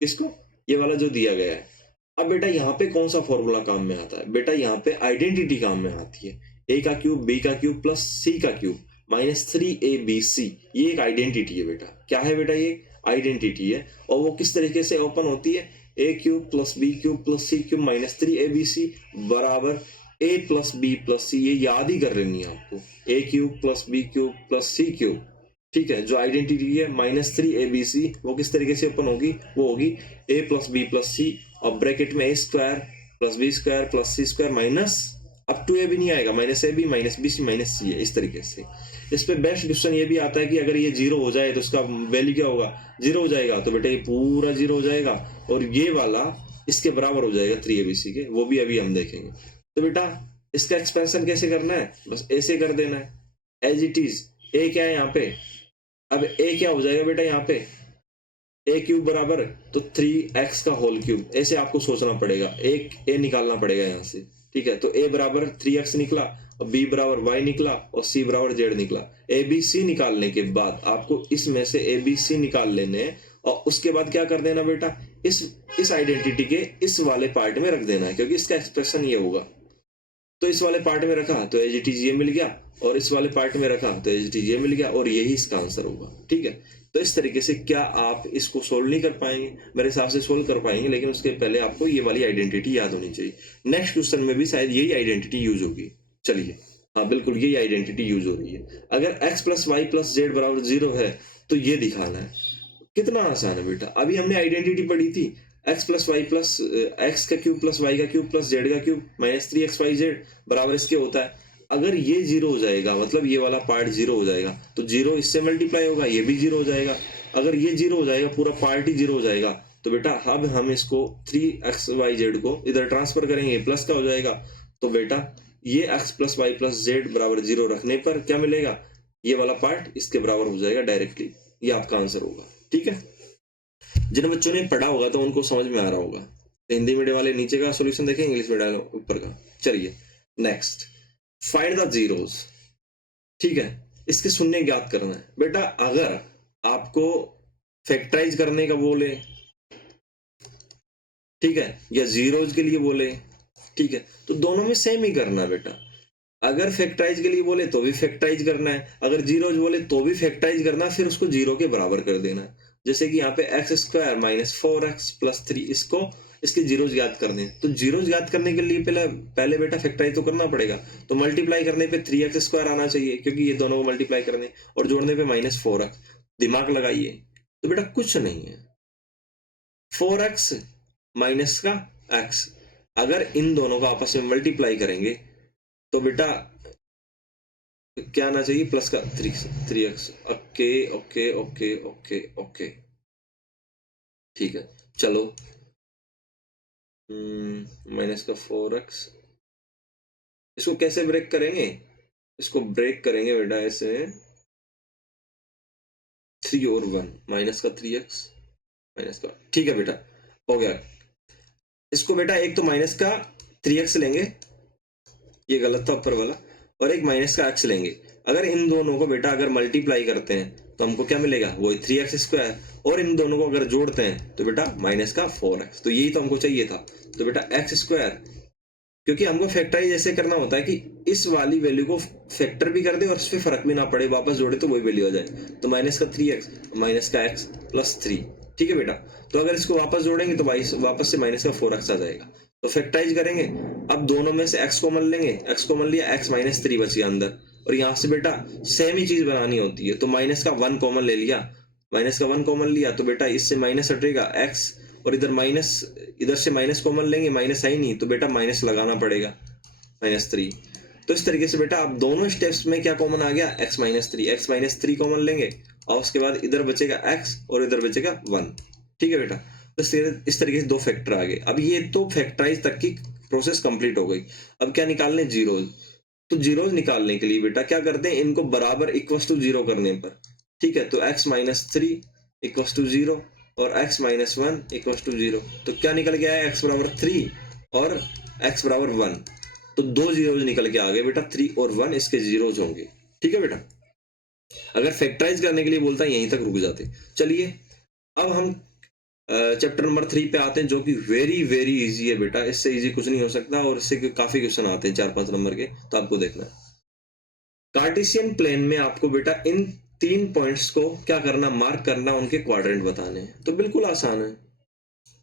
इसको ये वाला जो दिया गया है। अब बेटा यहाँ पे कौन सा फॉर्मूला काम में आता है? बेटा यहाँ पे आइडेंटिटी काम में आती है। ए का क्यूब बी का क्यूब प्लस सी का क्यूब -3abc, ये एक आइडेंटिटी है बेटा। क्या है बेटा? ये आइडेंटिटी है। और वो किस तरीके से ओपन होती है? A cube plus B cube plus C cube -3abc बराबर A plus B plus C. ये याद ही कर लेनी है आपको, A cube plus B cube plus C cube. ठीक है, जो आइडेंटिटी है -3abc, वो किस तरीके से ओपन होगी? वो होगी A plus B plus C और ब्रैकेट में A square plus B square plus C square minus, अब टू ए भी नहीं आएगा, -ab minus B C minus C है, इस तरीके से। इस पे बेस्ट क्वेश्चन ये भी आता है कि अगर ये 0 हो जाए तो इसका वैल्यू क्या होगा? 0 हो जाएगा, तो बेटा ये पूरा 0 हो जाएगा और ये वाला इसके बराबर हो जाएगा 3abc के, वो भी अभी हम देखेंगे। तो बेटा इसका एक्सपेंशन कैसे करना है? बस ऐसे कर देना है एज इट इज। ए क्या है यहाँ पे? अब ए क्या हो जाएगा बेटा यहाँ पे? ए क्यूब बराबर तो 3x का होल क्यूब, ऐसे आपको सोचना पड़ेगा, एक ए निकालना पड़ेगा यहाँ से। ठीक है, तो ए बराबर 3x निकला और बी बराबर y निकला और c बराबर z निकला। ए बी सी निकालने के बाद आपको इसमें से ए बी सी निकाल लेने हैं और उसके बाद क्या कर देना बेटा? इस आइडेंटिटी के इस वाले पार्ट में रख देना है, क्योंकि इसका एक्सप्रेशन ये होगा। तो इस वाले पार्ट में रखा तो एज इट इज ये मिल गया, और इस वाले पार्ट में रखा तो एज इट इज ये मिल गया, और यही इसका आंसर होगा। ठीक है, तो इस तरीके से क्या आप इसको सोल्व नहीं कर पाएंगे? मेरे हिसाब से सोल्व कर पाएंगे, लेकिन उसके पहले आपको ये वाली आइडेंटिटी याद होनी चाहिए। नेक्स्ट क्वेश्चन में भी शायद यही आइडेंटिटी यूज होगी। चलिए, हाँ बिल्कुल यही आइडेंटिटी यूज हो रही है। अगर x plus Y plus Z बराबर 0 है तो ये दिखाना है। कितना आसान है बेटा, अभी हमने आइडेंटिटी पढ़ी थी, x plus Y plus X का क्यूब प्लस वाई का क्यूब प्लस जेड का क्यूब -3xyz बराबर इसके होता है। अगर ये 0 हो जाएगा, मतलब ये वाला पार्ट 0 हो जाएगा, तो 0 इससे मल्टीप्लाई होगा, ये भी 0 हो जाएगा। अगर ये 0 हो जाएगा, पूरा पार्ट ही 0 हो जाएगा, तो बेटा अब हम इसको 3xyz को इधर ट्रांसफर करेंगे, प्लस का हो जाएगा। तो बेटा ये x plus Y plus Z बराबर 0 रखने पर क्या मिलेगा? ये वाला पार्ट इसके बराबर हो जाएगा डायरेक्टली, ये आपका आंसर होगा। ठीक है, जिन बच्चों ने पढ़ा होगा तो उनको समझ में आ रहा होगा। तो हिंदी मीडियम वाले नीचे का सॉल्यूशन देखें, इंग्लिश मीडियम ऊपर का। चलिए नेक्स्ट, फाइंड द जीरोस। ठीक है, इसके शून्य ज्ञात करना है। बेटा अगर आपको फैक्टराइज करने का बोले, ठीक है, या जीरोज के लिए बोले, ठीक है, तो दोनों में सेम ही करना बेटा। अगर फैक्टराइज के लिए बोले तो भी फैक्टराइज करना है, अगर जीरोज बोले तो भी फैक्टराइज करना, फिर उसको 0 के बराबर कर देना है। जैसे कि यहाँ पे x स्क्वायर -4x प्लस 3, इसके जीरोज याद करने हैं। तो जीरोज याद करने के लिए पहले बेटा फैक्टराइज तो करना पड़ेगा। तो मल्टीप्लाई करने पे 3x स्क्वायर आना चाहिए, क्योंकि ये दोनों को मल्टीप्लाई करने, और जोड़ने पे -4x। दिमाग लगाइए, तो बेटा कुछ नहीं है, 4x माइनस का x, अगर इन दोनों को आपस में मल्टीप्लाई करेंगे तो बेटा क्या आना चाहिए? प्लस का 3x। Okay okay okay okay okay, ठीक है, चलो माइनस का 4x, इसको कैसे ब्रेक करेंगे? इसको ब्रेक करेंगे बेटा ऐसे, 3 और 1, माइनस का 3x माइनस का, ठीक है बेटा, हो गया। इसको बेटा एक तो माइनस का 3x लेंगे, ये गलत था ऊपर वाला, और एक माइनस का x लेंगे। अगर इन दोनों को बेटा अगर मल्टीप्लाई करते हैं तो हमको क्या मिलेगा? वही 3x स्क्वायर, और इन दोनों को अगर जोड़ते हैं तो बेटा माइनस का 4x। तो यही तो हमको चाहिए था। तो बेटा x स्क्वायर, क्योंकि हमको फैक्टराइज ऐसे करना होता है कि इस वाली वैल्यू को फैक्टर भी कर दे और इसमें फर्क भी ना पड़े, वापस जोड़े तो वही वैल्यू आ जाए। तो माइनस का 3x माइनस का x प्लस 3, ठीक है बेटा। तो अगर इसको वापस जोड़ेंगे तो वापस से माइनस का 4x आ जाएगा। तो फैक्टराइज करेंगे, अब दोनों में से x कॉमन लेंगे, x कॉमन लिया, x माइनस 3 बच गया अंदर, और यहाँ से बेटा सेम ही चीज बनानी होती है। तो माइनस का 1 कॉमन ले लिया, माइनस का 1 कॉमन लिया, तो बेटा इससे माइनस हटेगा x, और इधर माइनस, इधर से माइनस कॉमन लेंगे, माइनस आई नहीं तो बेटा माइनस लगाना पड़ेगा, -3। तो इस तरीके से बेटा अब दोनों स्टेप्स में क्या कॉमन आ गया? x माइनस 3 कॉमन लेंगे, और उसके बाद इधर बचेगा x और इधर बचेगा 1, ठीक है बेटा। तो इस तरीके से 2 फैक्टर आ गए। अब ये तो फैक्टराइज तक की प्रोसेस कंप्लीट हो गई। अब क्या निकालने, जीरोज। तो जीरोज निकालने के लिए बेटा क्या करते हैं, इनको बराबर इक्वस टू जीरो करने पर, ठीक है, तो x minus three equals to zero और x minus one equals to zero. तो क्या निकल गया है, x बराबर 3 और x बराबर 1। तो 2 जीरोज निकल के आ गए बेटा, 3 और 1 इसके जीरोज होंगे। ठीक है बेटा, अगर फैक्टराइज करने के लिए बोलता है यहीं तक रुक जाते। चलिए अब हम चैप्टर नंबर 3 पे आते हैं, जो कि वेरी वेरी इजी है बेटा, इससे इजी कुछ नहीं हो सकता और इससे काफी क्वेश्चन आते हैं 4-5 नंबर के, तो आपको देखना है। कार्टेशियन प्लेन में आपको बेटा इन 3 पॉइंट्स को क्या करना, मार्क करना, उनके क्वाड्रेंट बताने हैं। तो बिल्कुल आसान है,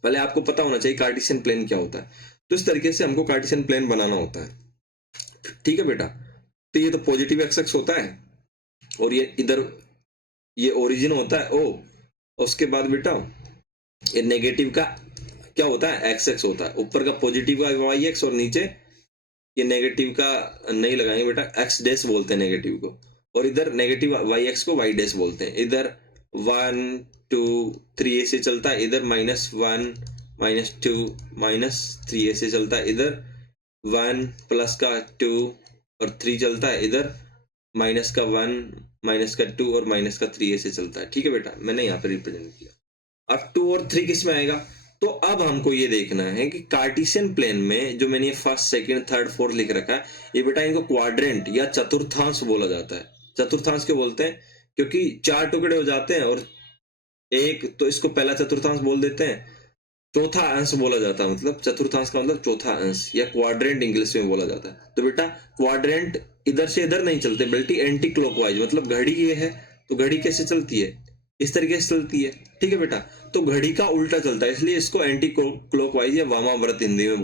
पहले आपको पता होना चाहिए कार्टेशियन प्लेन क्या होता है। तो इस तरीके से हमको कार्टेशियन प्लेन बनाना होता है। ठीक है बेटा, तो ये तो पॉजिटिव एक्स एक्स होता है और ये इधर ये ओरिजिन होता है ओ, उसके बाद बेटा ये नेगेटिव का क्या होता है, एक्स एक्स होता है। ऊपर का पॉजिटिव का वाई एक्स और नीचे ये नेगेटिव का नहीं लगाएंगे बेटा, एक्स डैश बोलते हैं नेगेटिव को, और इधर नेगेटिव वाई एक्स को वाई डैश बोलते हैं। इधर 1 2 3 ऐसे चलता है, इधर -1 -2 -3 ऐसे चलता है, इधर 1 प्लस का 2 और 3 चलता है, इधर माइनस का 1 माइनस का 2 और माइनस का 3 ऐसे चलता है। ठीक है बेटा, मैंने यहाँ पे रिप्रेजेंट किया। अब 2 और 3 किस में आएगा, तो अब हमको ये देखना है कि कार्टेशियन प्लेन में जो मैंने फर्स्ट सेकंड थर्ड फोर्थ लिख रखा है, ये बेटा इनको क्वाड्रेंट या चतुर्थांश बोला जाता है। चतुर्थांश क्यों बोलते हैं, क्योंकि 4 टुकड़े हो जाते हैं और एक, तो इसको पहला चतुर्थांश बोल देते हैं, चौथा अंश बोला जाता है, मतलब चतुर्थांश का मतलब चौथा अंश, या क्वाड्रेंट इंग्लिश में बोला जाता है। तो बेटा क्वाड्रेंट इधर से इधर नहीं चलते, बल्कि एंटी क्लॉकवाइज, मतलब घड़ी ये है तो घड़ी कैसे चलती है, इस तरीके से चलती है। ठीक है बेटा, तो घड़ी का उल्टा चलता है, इसलिए इसको एंटी क्लॉकवाइज या वामाव्रत हिंदी में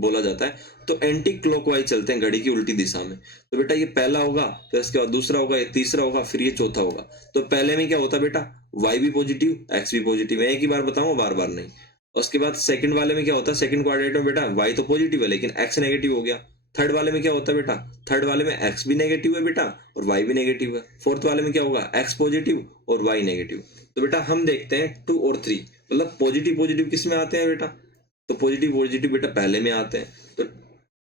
बोला जाता है। तो एंटी क्लॉकवाइज चलते हैं घड़ी की उल्टी दिशा में। तो बेटा ये पहला होगा, फिर इसके बाद दूसरा होगा, ये तीसरा होगा, फिर ये चौथा होगा। तो पहले में क्या होता है बेटा, y भी पॉजिटिव x भी पॉजिटिव, एक ही बार बताऊंगा, बार बार नहीं। उसके बाद सेकंड वाले में क्या होता है, सेकंड क्वाड्रेंट में बेटा y तो पॉजिटिव है लेकिन x नेगेटिव हो गया। थर्ड वाले में क्या होता है बेटा, थर्ड वाले में x भी नेगेटिव है बेटा और y भी नेगेटिव है। फोर्थ वाले में क्या होगा, x पॉजिटिव और y नेगेटिव। तो बेटा हम देखते हैं 2 और 3, मतलब पॉजिटिव पॉजिटिव किस में आते हैं बेटा, तो पॉजिटिव पॉजिटिव बेटा पहले में आते हैं। तो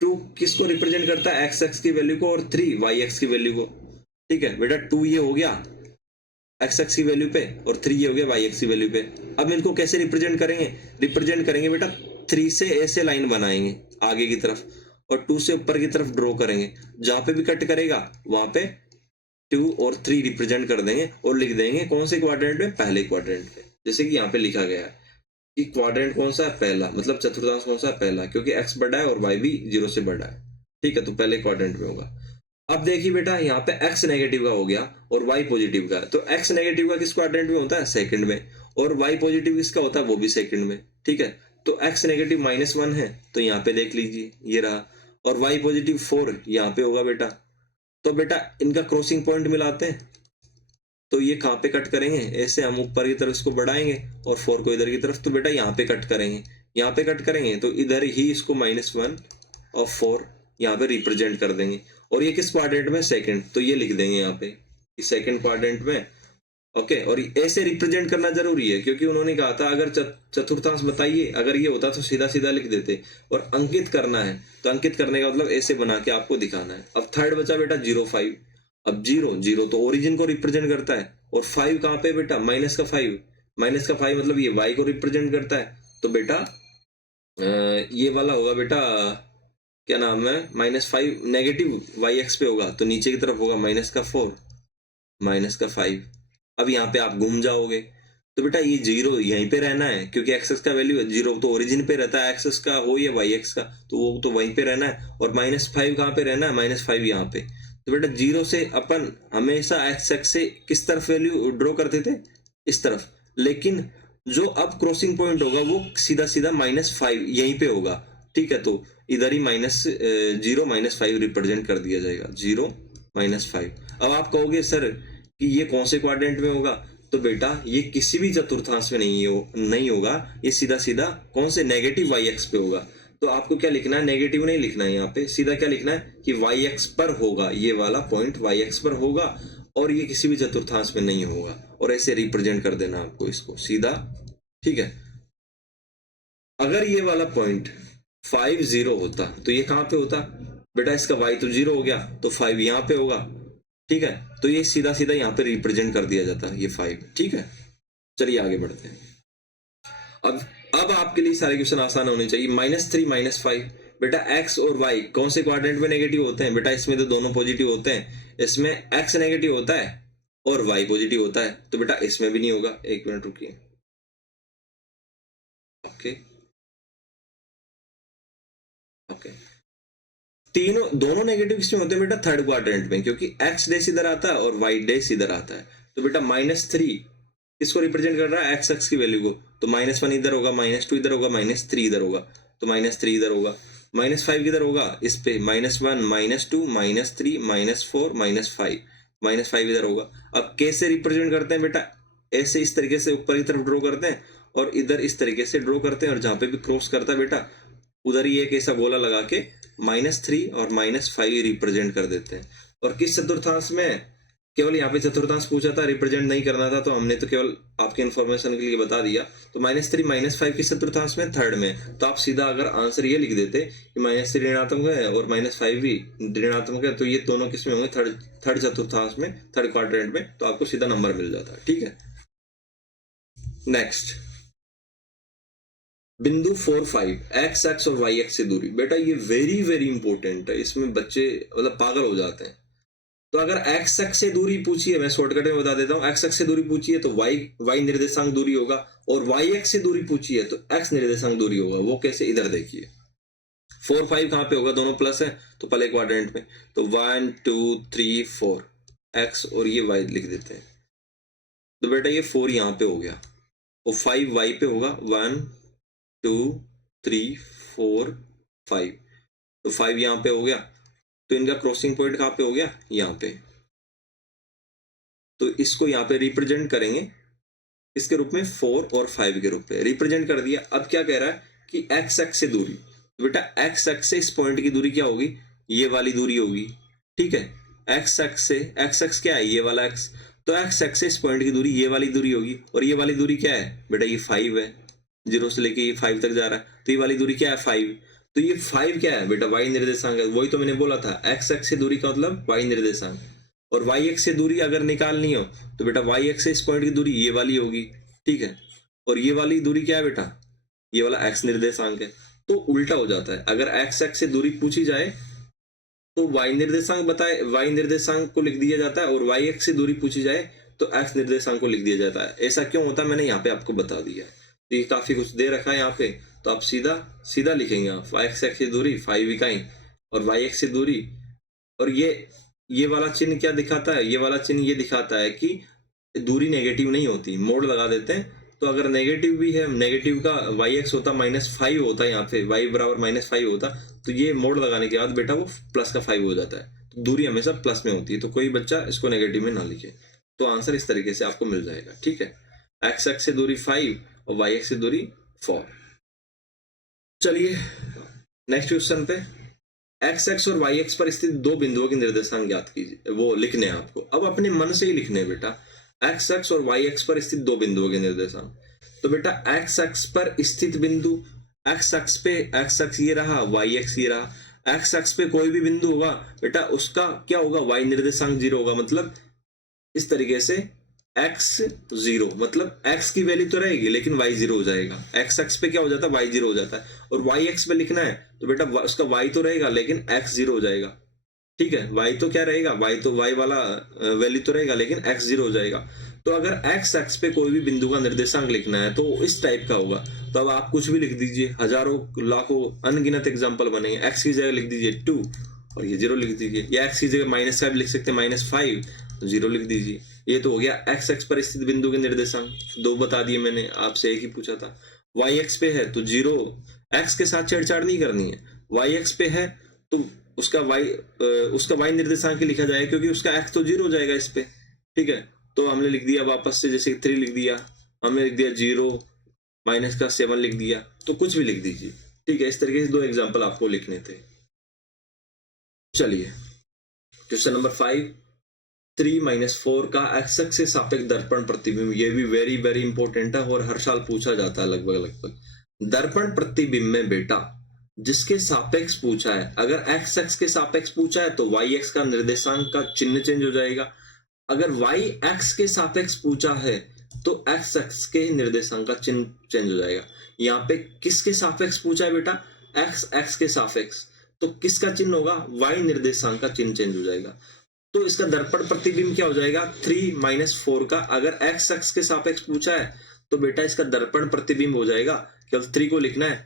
2 किसको रिप्रेजेंट करता है, एक्स एक्स की वैल्यू को, और 3 वाई एक्स की वैल्यू को। ठीक है बेटा, 2 ये हो गया एक्स एक्स की वैल्यू पे और 3 ये हो गया वाई एक्स की वैल्यू पे। अब इनको कैसे रिप्रेजेंट करेंगे, रिप्रेजेंट करेंगे बेटा 3 से ऐसे लाइन बनाएंगे आगे की तरफ और 2 से ऊपर की तरफ ड्रॉ करेंगे। जहां पे भी कट करेगा वहां पे 2 और 3 रिप्रेजेंट कर देंगे और लिख देंगे कौन से क्वाड्रेंट में, पहले क्वाड्रेंट पे। जैसे कि यहाँ पे लिखा गया है कि क्वाड्रेंट कौन सा है, पहला, मतलब चतुर्थांश कौन सा है, पहला, क्योंकि x बड़ा है और y भी 0 से बड़ा है। ठीक है, तो पहले क्वाड्रेंट में होगा। अब देखिए बेटा यहाँ पे x नेगेटिव का हो गया और y पॉजिटिव का है, तो x नेगेटिव का किस क्वाड्रेंट में होता है, सेकंड में, और y पॉजिटिव किसका होता है, वो भी सेकंड में। ठीक है, तो x नेगेटिव -1 है तो यहाँ पे देख लीजिए ये रहा, और y पॉजिटिव 4 यहाँ पे होगा बेटा। तो बेटा इनका क्रॉसिंग पॉइंट मिलाते हैं, तो ये कहाँ पे कट करेंगे, ऐसे हम ऊपर की तरफ इसको बढ़ाएंगे और 4 को इधर की तरफ, तो बेटा यहाँ पे कट करेंगे, यहाँ पे कट करेंगे तो इधर ही इसको -1 और 4 यहाँ पे रिप्रेजेंट कर देंगे। और ये किस क्वाड्रेंट में, सेकंड, तो ये लिख देंगे यहाँ पे सेकंड क्वाड्रेंट में। ओके, और ऐसे रिप्रेजेंट करना जरूरी है क्योंकि उन्होंने कहा था अगर चतुर्थांश बताइए, अगर ये होता तो सीधा सीधा लिख देते, और अंकित करना है तो अंकित करने का मतलब ऐसे बना के आपको दिखाना है। अब थर्ड बचा बेटा 0 5, अब 0 तो ओरिजिन को रिप्रेजेंट करता है, और 5 कहाँ पे बेटा, -5, -5 मतलब ये y को रिप्रेजेंट करता है। तो बेटा ये वाला होगा बेटा, क्या नाम है, -5 नेगेटिव वाई एक्स पे होगा, तो नीचे की तरफ होगा -4 -5। अब यहाँ पे आप घूम जाओगे तो बेटा ये 0 यहीं पे रहना है क्योंकि एक्सेस का वैल्यू 0 तो ओरिजिन पे रहता है, एक्सेस का हो या वाई एक्स का, तो वो तो वहीं पे रहना है। और -5 कहाँ पे रहना है, -5 यहाँ पे। तो बेटा 0 से अपन हमेशा एक्स एक्स से किस तरफ वैल्यू ड्रॉ करते थे, इस तरफ, लेकिन जो अब क्रॉसिंग पॉइंट होगा वो सीधा सीधा -5 यहीं पे होगा। ठीक है, तो इधर ही -0 -5 रिप्रेजेंट कर दिया जाएगा, 0 -5। अब आप कहोगे सर कि ये कौन से क्वाड्रेंट में होगा, तो बेटा ये किसी भी चतुर्थांश में नहीं होगा, ये सीधा सीधा कौन से, नेगेटिव वाई एक्स पे होगा। तो आपको क्या लिखना है, नेगेटिव नहीं लिखना है, यहाँ पे सीधा क्या लिखना है कि वाई एक्स पर होगा, ये वाला पॉइंट वाई एक्स पर होगा और ये किसी भी चतुर्थांश में नहीं होगा, और ऐसे रिप्रेजेंट कर देना आपको इसको सीधा। ठीक है, अगर ये वाला पॉइंट 5 0 होता तो ये कहाँ पे होता बेटा, इसका y तो 0 हो गया तो 5 यहाँ पे होगा, ठीक है। तो ये सीधा सीधा यहाँ पे रिप्रेजेंट कर दिया जाता ये 5, ठीक है। चलिए आगे बढ़ते हैं। अब आपके लिए सारे क्वेश्चन आसान होने चाहिए। -3 -5 बेटा, x और y कौन से क्वाड्रेंट में नेगेटिव होते हैं बेटा? इसमें तो दोनों पॉजिटिव होते हैं। इसमें x नेगेटिव होता है और y पॉजिटिव होता है, तो बेटा इसमें भी नहीं होगा। एक मिनट रुकिए, ओके ओके। दोनों नेगेटिव किसमें होते हैं बेटा? थर्ड क्वाड्रेंट में, क्योंकि x डेस इधर आता है और y डेस इधर आता है। तो बेटा -3 किसको रिप्रेजेंट कर रहा है? x एक्स की वैल्यू को। तो -1 इधर होगा, -2 इधर होगा, -3 इधर होगा, तो -3 इधर होगा। -5 किधर होगा? इस पे -1 -2 -3 -4 -5, -5 इधर होगा। अब कैसे रिप्रेजेंट करते हैं बेटा? ऐसे इस तरीके से ऊपर की तरफ ड्रॉ करते हैं और इधर इस तरीके से ड्रॉ करते हैं, और जहां पे भी क्रॉस करता है बेटा उधर ही एक ऐसा गोला लगा के -3 और -5 रिप्रेजेंट कर देते हैं। और किस चतुर्थांश में? केवल यहाँ पे चतुर्थांश पूछा था, रिप्रेजेंट नहीं करना था, तो हमने तो केवल आपके इन्फॉर्मेशन के लिए बता दिया। तो -3 -5 किस चतुर्थांश में? थर्ड में। तो आप सीधा अगर आंसर ये लिख देते कि -3 ऋणात्मक है और -5 भी ऋणात्मक है, तो ये दोनों किस में होंगे? थर्ड चतुर्थांश में, थर्ड क्वाड्रेंट में। तो आपको सीधा नंबर मिल जाता है, ठीक है। नेक्स्ट बिंदु 4 5 x और y से दूरी। बेटा ये वेरी वेरी इंपॉर्टेंट है, इसमें बच्चे मतलब पागल हो जाते हैं। तो अगर x से दूरी पूछी है, मैं शॉर्टकट में बता देता हूँ, x से दूरी पूछी है तो y निर्देशांक दूरी होगा, और y से दूरी पूछी है तो x निर्देशांक दूरी होगा। वो कैसे? इधर देखिए, 4 5 कहाँ पे होगा? दोनों प्लस है तो पहले क्वाड्रेंट में, तो 1 2 3 4 x और ये y लिख देते हैं। तो बेटा ये 4 यहाँ पे हो गया और 5 y पे होगा, 1 2 3 4 5, तो 5 यहाँ पे हो गया। तो इनका क्रॉसिंग पॉइंट कहाँ पे हो गया? यहाँ पे। तो इसको यहाँ पे रिप्रेजेंट करेंगे इसके रूप में 4 और 5 के रूप में रिप्रेजेंट कर दिया। अब क्या कह रहा है कि x से दूरी, तो बेटा x से इस पॉइंट की दूरी क्या होगी? ये वाली दूरी होगी, ठीक है। x से x क्या है? ये वाला x। तो x से इस पॉइंट की दूरी ये वाली दूरी होगी, और ये वाली दूरी क्या है बेटा? ये 5 है, 0 से लेके ये 5 तक जा रहा है, तो ये वाली दूरी क्या है? 5। तो ये 5 क्या है बेटा? y निर्देशांक है। वही तो मैंने बोला था, x से दूरी का मतलब y निर्देशांक। और y से दूरी अगर निकालनी हो तो बेटा y से इस पॉइंट की दूरी ये वाली होगी, ठीक है। और ये वाली दूरी क्या है बेटा? ये वाला x निर्देशांक है। तो उल्टा हो जाता है, अगर x से दूरी पूछी जाए तो y निर्देशांक बताए, y निर्देशांक को लिख दिया जाता है, और y से दूरी पूछी जाए तो x निर्देशांक को लिख दिया जाता है। ऐसा क्यों होता है मैंने यहाँ पे आपको बता दिया। तो ये काफी कुछ दे रखा है यहाँ पे, तो आप सीधा सीधा लिखेंगे आप x से दूरी 5 इकाई और y से दूरी, और ये वाला चिन्ह क्या दिखाता है? ये वाला चिन्ह ये दिखाता है कि दूरी नेगेटिव नहीं होती, मोड़ लगा देते हैं। तो अगर नेगेटिव भी है, नेगेटिव का y होता -5 होता है, यहाँ पे y बराबर -5 होता, तो ये मोड़ लगाने के बाद बेटा वो प्लस का 5 हो जाता है। तो दूरी हमेशा प्लस में होती है, तो कोई बच्चा इसको नेगेटिव में ना लिखे। तो आंसर इस तरीके से आपको मिल जाएगा, ठीक है। x से दूरी 5 और y से दूरी 4। चलिए नेक्स्ट क्वेश्चन पे, x और y पर स्थित दो बिंदुओं के निर्देशांक ज्ञात कीजिए। वो लिखने हैं आपको, अब अपने मन से ही लिखने हैं बेटा। x और y पर स्थित दो बिंदुओं के निर्देशांक। तो बेटा x पर स्थित बिंदु, x अक्ष ये रहा, y ये रहा। x पे कोई भी बिंदु होगा बेटा उसका क्या होगा? y निर्देशांक 0 होगा। मतलब इस तरीके से x 0, मतलब x की वैल्यू तो रहेगी लेकिन y 0 हो जाएगा। x पे क्या हो जाता है? y 0 हो जाता है। और y पे लिखना है तो बेटा उसका y तो रहेगा लेकिन x 0 हो जाएगा, ठीक है। y तो क्या रहेगा? y वाला वैल्यू तो रहेगा लेकिन x 0 हो जाएगा। तो अगर x पे कोई भी बिंदु का निर्देशांक लिखना है तो इस टाइप का होगा। तो अब आप कुछ भी लिख दीजिए, हजारों लाखों अनगिनत एग्जाम्पल बनेंगे। x की जगह लिख दीजिए 2 और ये 0 लिख दीजिए, या x की जगह -5 लिख सकते हैं, -5 तो 0 लिख दीजिए। ये तो हो गया x पर स्थित बिंदु के निर्देशांक, दो बता दिए मैंने, आपसे एक ही पूछा था। y पे है तो 0, x के साथ छेड़छाड़ नहीं करनी है। y पे है तो उसका y निर्देशांक ही लिखा जाएगा, क्योंकि उसका x तो 0 हो जाएगा इस पे, ठीक है। तो हमने लिख दिया वापस से, जैसे 3 लिख दिया, हमने लिख दिया 0 -7 लिख दिया, तो कुछ भी लिख दीजिए, ठीक है। इस तरीके से दो एग्जाम्पल आपको लिखने थे। चलिए क्वेश्चन नंबर 5, 3 - 4 का x से सापेक्ष दर्पण प्रतिबिंब। ये भी वेरी वेरी इंपॉर्टेंट है और हर साल पूछा जाता है लगभग। दर्पण प्रतिबिंब में बेटा जिसके सापेक्ष पूछा है, अगर x x के सापेक्ष पूछा है तो y x का निर्देशांक का चिन्ह चेंज हो जाएगा। अगर y x के सापेक्ष पूछा है तो x x के निर्देशांक का चिन्ह चेंज हो जाएगा। यहाँ पे किसके सापेक्ष पूछा है बेटा, x x के सापेक्ष, तो किसका चिन्ह होगा, y निर्देशांक का चिन्ह चेंज हो जाएगा। तो इसका दर्पण प्रतिबिंब क्या हो जाएगा, 3 - 4 का। अगर x x के सापेक्ष पूछा है तो बेटा इसका दर्पण प्रतिबिंब हो जाएगा, केवल 3 को लिखना है।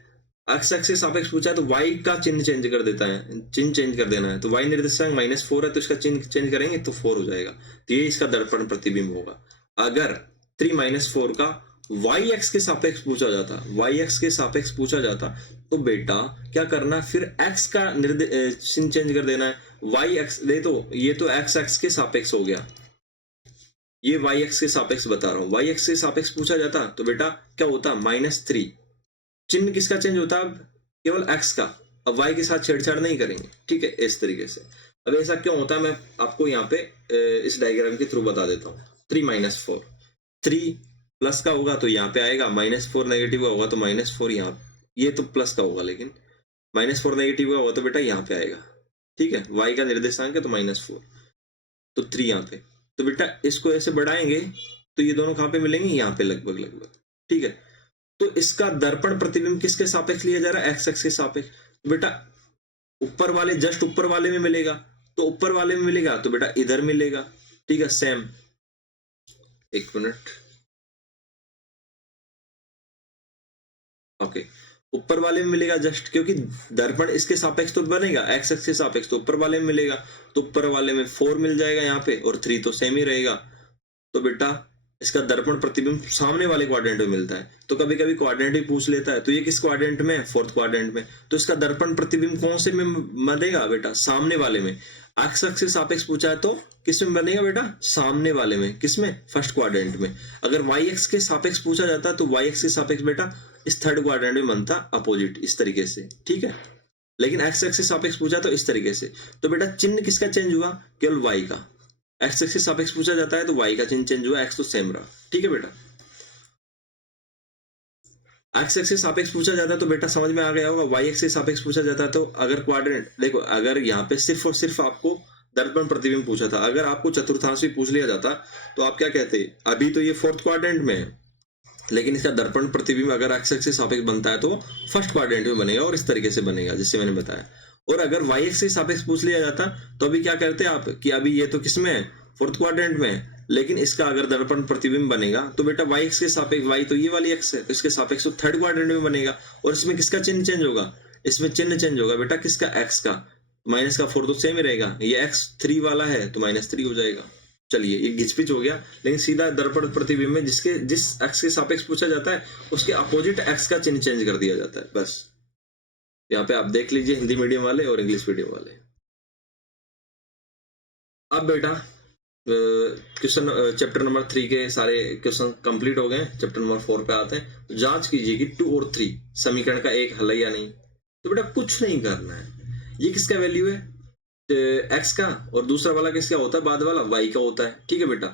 x x के सापेक्ष पूछा है तो y का चिन्ह चेंज कर देता है, चिन्ह चेंज कर देना है। तो y निर्देशांक -4 है तो इसका चिन्ह चेंज करेंगे तो 4 हो जाएगा। तो ये इसका दर्पण प्रतिबिंब होगा। अगर 3 - 4 का yx के सापेक्ष पूछा जाता, yx के सापेक्ष पूछा जाता तो बेटा क्या करना, फिर x का चिन्ह चेंज कर देना है। yx दे तो ये तो x के सापेक्ष हो गया, ये yx के सापेक्ष बता रहा हूँ। yx के सापेक्ष पूछा जाता तो बेटा क्या होता, -3। चिन्ह किसका चेंज होता, अब केवल x का। अब y के साथ छेड़छाड़ नहीं करेंगे, ठीक है, इस तरीके से। अब ऐसा क्यों होता है मैं आपको यहाँ पे इस डायग्राम के थ्रू बता देता हूँ। 3 - 4, 3 प्लस का होगा तो यहाँ पे आएगा, -4 नेगेटिव का होगा तो -4 यहाँ, ये तो प्लस का होगा लेकिन -4 नेगेटिव का होगा तो बेटा यहाँ पे आएगा, ठीक है। y का निर्देशांक है तो -4, तो 3 यहाँ पे। तो बेटा इसको ऐसे बढ़ाएंगे तो ये दोनों कहाँ पे मिलेंगे, यहाँ पे लगभग, ठीक है। तो इसका दर्पण प्रतिबिंब किसके सापेक्ष लिया जा रहा है, x x के सापेक्ष। तो बेटा ऊपर वाले, जस्ट ऊपर वाले में मिलेगा, तो ऊपर वाले में मिलेगा तो बेटा इधर मिलेगा, ठीक है, सेम। एक मिनट, ओके, ऊपर वाले में मिलेगा जस्ट, क्योंकि दर्पण इसके सापेक्ष तो बनेगा, x x के सापेक्ष, तो ऊपर वाले में मिलेगा। तो ऊपर वाले में 4 मिल जाएगा यहाँ पे, और 3 तो सेम ही रहेगा। तो बेटा इसका दर्पण प्रतिबिंब सामने वाले क्वाड्रेंट में मिलता है। तो कभी कभी क्वाड्रेंट भी पूछ लेता है, तो ये किस क्वाड्रेंट में है, 4th क्वाड्रेंट में। तो इसका दर्पण प्रतिबिंब कौन से में बनेगा बेटा, सामने वाले में। x x से सापेक्ष पूछा है तो किस में बनेगा बेटा, सामने वाले में, किसमें, 1st क्वाड्रेंट में। अगर y x के सापेक्ष पूछा जाता तो y x के सापेक्ष बेटा इस 3rd क्वाड्रेंट में बनता अपोजिट, इस तरीके से, ठीक है। लेकिन x x से सापेक्ष पूछा तो इस तरीके से। तो बेटा चिन्ह किसका चेंज हुआ, केवल y का। x x से सापेक्ष पूछा जाता है तो y का चिन्ह चेंज हुआ, x तो सेम रहा, ठीक है बेटा। x x से सापेक्ष पूछा जाता है तो बेटा समझ में आ गया होगा। y x से सापेक्ष पूछा जाता है तो अगर क्वाड्रेंट देखो, अगर यहाँ पे सिर्फ और सिर्फ आपको दर्पण प्रतिबिंब पूछा था, अगर आपको चतुर्थांश भी पूछ लिया जाता तो आप क्या कहते, अभी तो ये 4th क्वाड्रेंट में है, लेकिन इसका दर्पण प्रतिबिंब अगर x x से सापेक्ष बनता है तो 1st क्वाड्रेंट में बनेगा, और इस तरीके से बनेगा जिससे मैंने बताया। और अगर y x से सापेक्ष पूछ लिया जाता तो अभी क्या करते आप कि अभी ये तो किसमें है, 4th क्वाड्रेंट में, लेकिन इसका अगर दर्पण प्रतिबिंब बनेगा तो बेटा y x के सापेक्ष, y तो ये वाली x है तो इसके सापेक्ष तो 3rd क्वाड्रेंट में बनेगा। और इसमें किसका चिन्ह चेंज होगा, इसमें चिन्ह चेंज होगा बेटा किसका, x का। -4 तो सेम ही रहेगा, ये x 3 वाला है तो -3 हो जाएगा। चलिए ये घिचपिच हो गया, लेकिन सीधा दर्पण प्रतिबिंब में जिस x के सापेक्ष पूछा जाता है उसके अपोजिट x का चिन्ह चेंज कर दिया जाता है, बस। यहाँ पे आप देख लीजिए, हिंदी मीडियम वाले और इंग्लिश मीडियम वाले। अब बेटा क्वेश्चन चैप्टर नंबर 3 के सारे क्वेश्चन कंप्लीट हो गए, चैप्टर नंबर 4 पे आते हैं। तो जांच कीजिए कि 2 और 3 समीकरण का एक हल है या नहीं। तो बेटा कुछ नहीं करना है, ये किसका वैल्यू है, x का, और दूसरा वाला किसका होता है, बाद वाला y का होता है, ठीक है बेटा।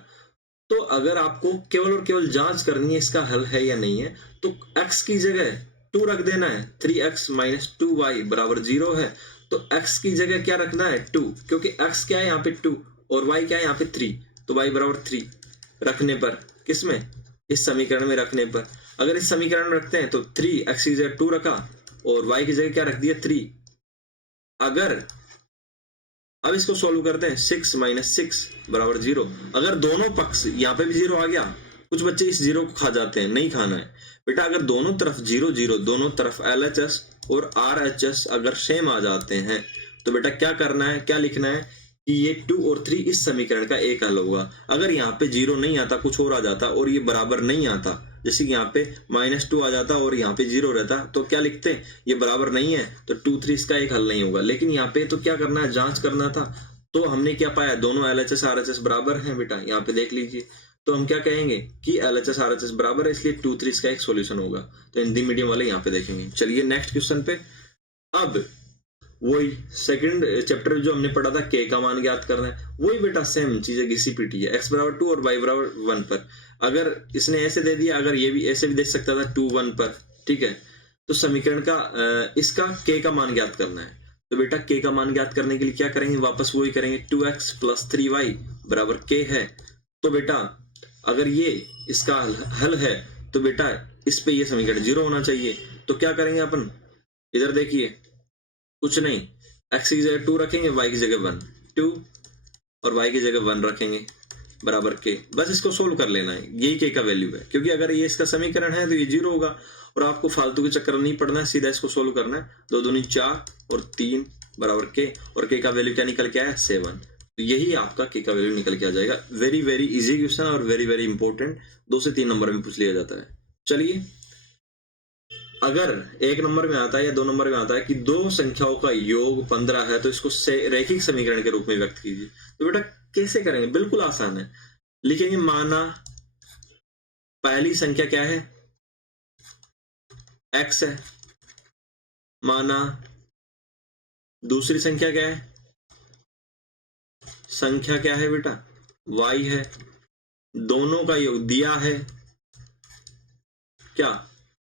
तो अगर आपको केवल और केवल जांच करनी है इसका हल है या नहीं है, तो x की जगह 2 रख देना है, 3x - 2y = 0 है। तो x की जगह क्या रखना है, 2, क्योंकि x क्या है यहाँ पे 2 और y क्या है यहाँ पे 3, तो y = 3 रखने पर, किसमें, इस समीकरण में रखने पर। अगर इस समीकरण में रखते हैं तो 3x की जगह 2 रखा और y की जगह क्या रख दिया, 3। अगर अब इसको सॉल्व करते हैं, 6 - 6 = 0। अगर दोनों पक्ष, यहाँ पे भी 0 आ गया, कुछ बच्चे इस 0 को खा जाते हैं, नहीं खाना है बेटा। अगर दोनों तरफ 0 0, दोनों तरफ LHS और RHS अगर सेम आ जाते हैं तो बेटा क्या करना है, क्या लिखना है कि ये 2 और 3 इस समीकरण का एक हल होगा। अगर यहाँ पे 0 नहीं आता, कुछ और आ जाता और ये बराबर नहीं आता, जैसे कि यहाँ पे -2 आ जाता और यहाँ पे 0 रहता, तो क्या लिखते हैं, ये बराबर नहीं है तो 2 3 इसका एक हल नहीं होगा। लेकिन यहाँ पे तो क्या करना है, जांच करना था। तो हमने क्या पाया, दोनों LHS RHS बराबर हैं बेटा, यहाँ पे देख लीजिए। तो हम क्या कहेंगे कि LHS RHS बराबर है, इसलिए 2 3 इसका एक सोल्यूशन होगा। तो हिंदी मीडियम वाले यहाँ पे देखेंगे। चलिए नेक्स्ट क्वेश्चन पे। अब वही सेकंड चैप्टर जो हमने पढ़ा था, के का मान ज्ञात करना है, वही बेटा सेम चीज है, घिसी पीटी है। x = 2 और y = 1 पर। अगर इसने ऐसे दे दिया, अगर ये भी ऐसे भी दे सकता था 2 1 पर, ठीक है। तो समीकरण का इसका k का मान ज्ञात करना है। तो बेटा k का मान ज्ञात करने के लिए क्या करेंगे, वापस वही करेंगे, 2x + 3y बराबर k है। तो बेटा अगर ये इसका हल है तो बेटा इस पे ये समीकरण 0 होना चाहिए। तो क्या करेंगे अपन, इधर देखिए, कुछ नहीं, x की जगह 2 रखेंगे, y की जगह 1, 2 और y की जगह 1 रखेंगे बराबर k। बस इसको सोल्व कर लेना है, यही k का वैल्यू है, क्योंकि अगर ये इसका समीकरण है तो ये 0 होगा और आपको फालतू के चक्कर नहीं पड़ना है, सीधा इसको सोल्व करना है। 2 दूनी 4 और 3 बराबर k, और k का वैल्यू क्या निकल के आया, 7। तो यही आपका k का वैल्यू निकल के आ जाएगा। वेरी वेरी इजी क्वेश्चन और वेरी वेरी इंपॉर्टेंट, 2 से 3 नंबर में पूछ लिया जाता है। चलिए, अगर 1 नंबर में आता है या 2 नंबर में आता है कि दो संख्याओं का योग 15 है तो इसको रैखिक समीकरण के रूप में व्यक्त कीजिए। तो बेटा कैसे करेंगे, बिल्कुल आसान है। लिखेंगे माना पहली संख्या क्या है, x है, माना दूसरी संख्या क्या है, संख्या क्या है बेटा, y है, दोनों का योग दिया है, क्या,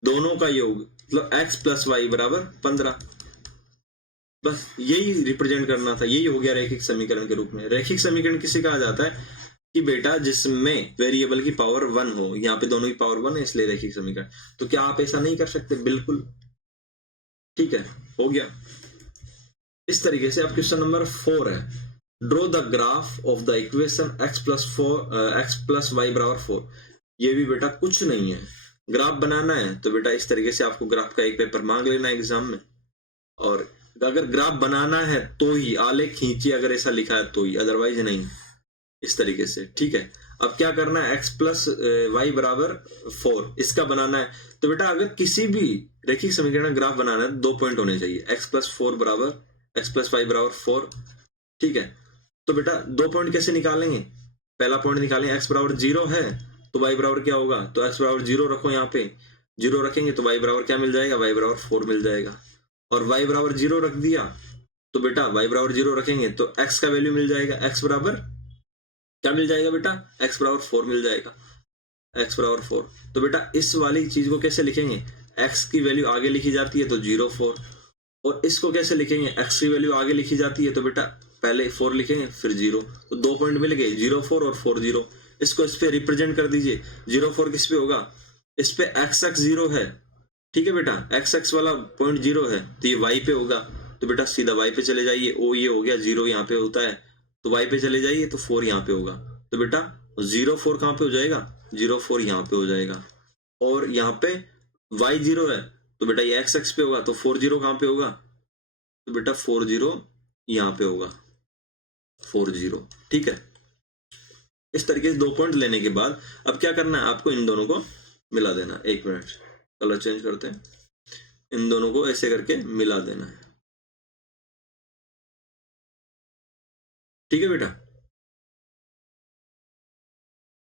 दोनों का योग मतलब x + y बराबर 15। बस यही रिप्रेजेंट करना था, यही हो गया रैखिक समीकरण के रूप में। रैखिक समीकरण किसे कहा जाता है कि बेटा जिसमें वेरिएबल की पावर 1 हो, यहाँ पे दोनों की पावर 1 है इसलिए रैखिक समीकरण। तो क्या आप ऐसा नहीं कर सकते, बिल्कुल ठीक है, हो गया। इस तरीके से आप क्वेश्चन नंबर 4 है, draw the graph of the equation x + y बराबर 4। ये भी बेटा कुछ नहीं है, ग्राफ बनाना है तो बेटा इस तरीके से आपको ग्राफ का एक पेपर मांग लेना एग्जाम में, और अगर ग्राफ बनाना है तो ही आलेख खींचिए, अगर ऐसा लिखा है तो ही, अदरवाइज नहीं, इस तरीके से, ठीक है। अब क्या करना है, x + y बराबर 4 इसका बनाना है। तो बेटा अगर किसी भी रैखिक समीकरण ग्राफ बनाना है 2 पॉइंट होने चाहिए, x + y बराबर 4, ठीक है। तो बेटा 2 पॉइंट कैसे निकालेंगे, पहला पॉइंट निकालेंगे, x बराबर 0 है तो y बराबर क्या होगा, तो x बराबर 0 रखो, यहाँ पे 0 रखेंगे तो y बराबर क्या मिल जाएगा, y बराबर 4 मिल जाएगा। और y बराबर 0 रख दिया तो बेटा y बराबर 0 रखेंगे तो x का वैल्यू मिल जाएगा, x बराबर क्या मिल जाएगा बेटा, x बराबर 4 मिल जाएगा, x बराबर 4। तो बेटा इस वाली चीज को कैसे लिखेंगे, x की वैल्यू आगे लिखी जाती है तो 0 4, और इसको कैसे लिखेंगे, x की वैल्यू आगे लिखी जाती है तो बेटा पहले 4 लिखेंगे फिर 0, तो 2 पॉइंट मिल गए, 0 4 और 4 0। इसको इस पे रिप्रेजेंट कर दीजिए, 0 4 किस पे होगा, इस पे x 0 है, ठीक है बेटा, x वाला पॉइंट 0 है तो ये y पे होगा, तो बेटा सीधा y पे चले जाइए, ओ ये हो गया, 0 यहाँ पे होता है तो y पे चले जाइए तो 4 यहाँ पे होगा। तो बेटा 0 4 कहाँ पे हो जाएगा, 0 4 यहाँ पे हो जाएगा, और यहाँ पे y 0 है तो बेटा ये x पे होगा, तो 4 0 कहाँ पे होगा, तो बेटा 4 0 यहाँ पे होगा, 4 0, ठीक है। इस तरीके से 2 पॉइंट लेने के बाद अब क्या करना है, आपको इन दोनों को मिला देना। 1 मिनट, कलर चेंज करते हैं, इन दोनों को ऐसे करके मिला देना है, ठीक है बेटा।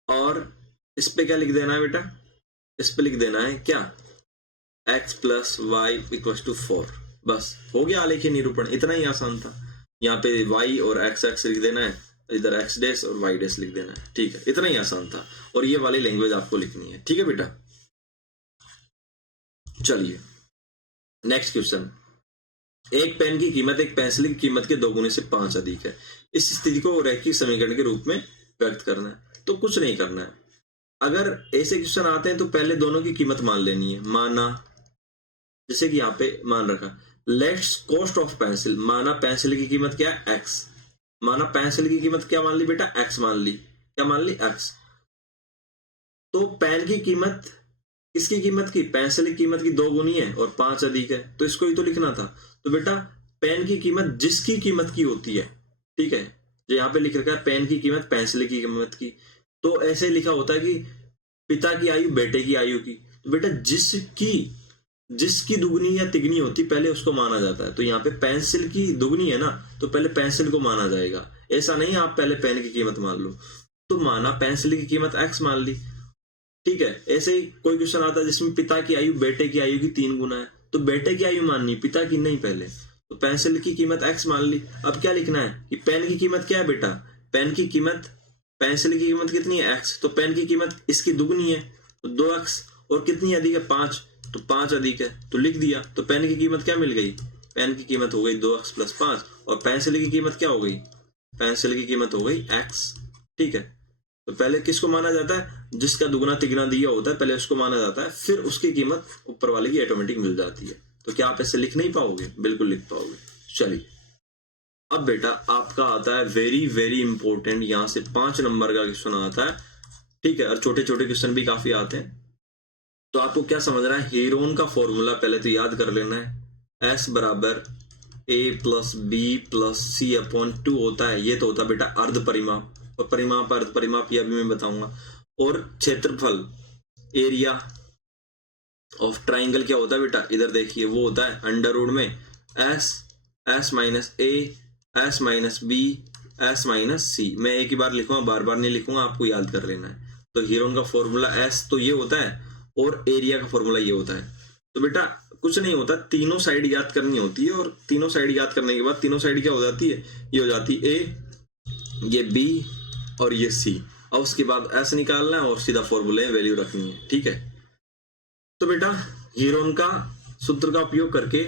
और इस पे क्या लिख देना है बेटा, इस पे लिख देना है क्या, x + y = 4। बस हो गया आलेखीय निरूपण, इतना ही आसान था। यहाँ पे y और x लिख देना है, इधर x डैश और y डैश लिख देना है, ठीक है, इतना ही आसान था। और ये वाली लैंग्वेज आपको लिखनी है, ठीक है बेटा। चलिए नेक्स्ट क्वेश्चन, एक पेन की कीमत एक पेंसिल की कीमत के 2 गुने से 5 अधिक है, इस स्थिति को रैखिक समीकरण के रूप में व्यक्त करना है। तो कुछ नहीं करना है, अगर ऐसे क्वेश्चन आते हैं तो पहले दोनों की कीमत मान लेनी है। माना जैसे कि यहाँ पे मान रखा, लेट्स कॉस्ट ऑफ पेंसिल, माना पेंसिल की कीमत क्या है, x, माना पेंसिल की कीमत क्या मान ली बेटा, x मान ली, क्या मान ली, x। तो पेन की कीमत किसकी कीमत की, पेंसिल की कीमत की 2 गुनी है और 5 अधिक है, तो इसको ही तो लिखना था। तो बेटा पेन की कीमत जिसकी कीमत की होती है, ठीक है, जो यहाँ पे लिख रखा है पेन की कीमत पेंसिल की कीमत की, तो ऐसे लिखा होता है कि पिता की आयु बेटे की आयु की। तो बेटा जिसकी दुगनी या तिगनी होती पहले उसको माना जाता है। तो यहाँ पे पेंसिल की दुगनी है ना, तो पहले पेंसिल को माना जाएगा, ऐसा नहीं आप पहले पेन की कीमत मान लो। तो माना पेंसिल की कीमत x मान ली, ठीक है। ऐसे ही कोई क्वेश्चन आता है जिसमें पिता की आयु बेटे की आयु की 3 गुना है, तो बेटे की आयु माननी, पिता की नहीं पहले। तो पेंसिल की कीमत x मान ली। अब क्या लिखना है कि पेन की कीमत क्या है बेटा, पेन की कीमत, पेंसिल की कीमत कितनी है x, तो पेन की कीमत इसकी दुगनी है तो 2x, और कितनी अधिक है 5, तो 5 अधिक है तो लिख दिया। तो पेन की कीमत क्या मिल गई, पेन की कीमत हो गई 2x + 5 और पेंसिल की कीमत क्या हो गई, पेंसिल की कीमत हो गई x। ठीक है, तो पहले किसको माना जाता है, जिसका दुगना तिगुना दिया होता है पहले उसको माना जाता है, फिर उसकी कीमत ऊपर वाले की ऑटोमेटिक मिल जाती है। तो क्या आप ऐसे लिख नहीं पाओगे, बिल्कुल लिख पाओगे। चलिए अब बेटा आपका आता है वेरी वेरी इंपॉर्टेंट, यहां से 5 नंबर का क्वेश्चन आता है। ठीक है, और छोटे छोटे क्वेश्चन भी काफी आते हैं। तो आपको क्या समझना है, हीरोन का फॉर्मूला पहले तो याद कर लेना है, S बराबर A + B + C/2 होता है। ये तो होता है बेटा अर्ध परिमाप, और परिमाप अर्ध परिमाप ये अभी मैं बताऊंगा। और क्षेत्रफल एरिया ऑफ ट्राइंगल क्या होता है बेटा, इधर देखिए वो होता है अंडर रूट में S S - A S - B S - C। मैं एक ही बार लिखूंगा, बार बार नहीं लिखूंगा, आपको याद कर लेना है। तो हीरोन का फॉर्मूला S तो ये होता है और एरिया का फॉर्मूला ये होता है। तो बेटा कुछ नहीं होता, तीनों साइड याद करनी होती है, और तीनों साइड याद करने के बाद तीनों साइड क्या हो जाती है, ये हो जाती है A, ये B और ये C। अब उसके बाद S निकालना है और सीधा फॉर्मूले में वैल्यू रखनी है। ठीक है, तो बेटा हीरोन का सूत्र का उपयोग करके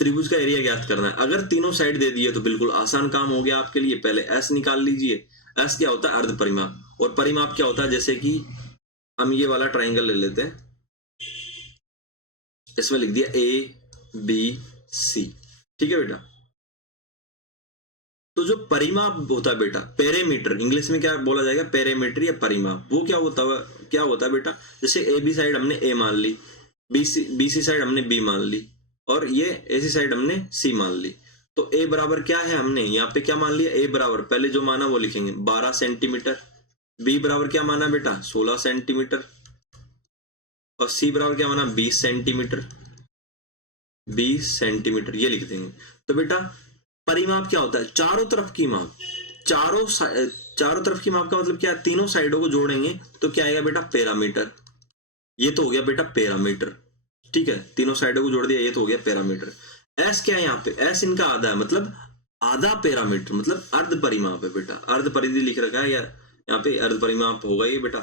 त्रिभुज का एरिया ज्ञात करना है। अगर तीनों साइड दे दिए तो बिल्कुल आसान काम हो गया आपके लिए। पहले S निकाल लीजिए। S क्या होता है, अर्ध परिमाप, और परिमाप क्या होता है, जैसे कि हम ये वाला ट्राइंगल ले लेते हैं, इसमें लिख दिया ABC। ठीक है बेटा, तो जो परिमाप होता है बेटा, पेरीमीटर, इंग्लिश में क्या बोला जाएगा, पेरीमीटर या परिमाप, वो क्या होता है बेटा, जैसे AB साइड हमने A मान ली, BC साइड हमने B मान ली, और ये AC साइड हमने C मान ली। तो A बराबर क्या है, हमने यहाँ पे क्या मान लिया, A बराबर पहले जो माना वो लिखेंगे 12 सेंटीमीटर, B बराबर क्या माना बेटा 16 सेंटीमीटर, और C बराबर क्या माना 20 सेंटीमीटर, 20 सेंटीमीटर ये लिख देंगे। तो बेटा परिमाप क्या होता है, चारों तरफ की माप, चारों तरफ की माप का मतलब क्या है, तीनों साइडों को जोड़ेंगे तो क्या आएगा बेटा, पैरामीटर। ये तो हो गया बेटा पैरामीटर। ठीक है, तीनों साइडों को जोड़ दिया, ये तो हो गया पैरामीटर। S क्या है यहाँ पे, S इनका आधा है, मतलब आधा पैरामीटर, मतलब अर्ध परिमाप है बेटा, अर्ध परिधि लिख रखा है यार, यहाँ पे अर्ध परिमाप होगा ये बेटा।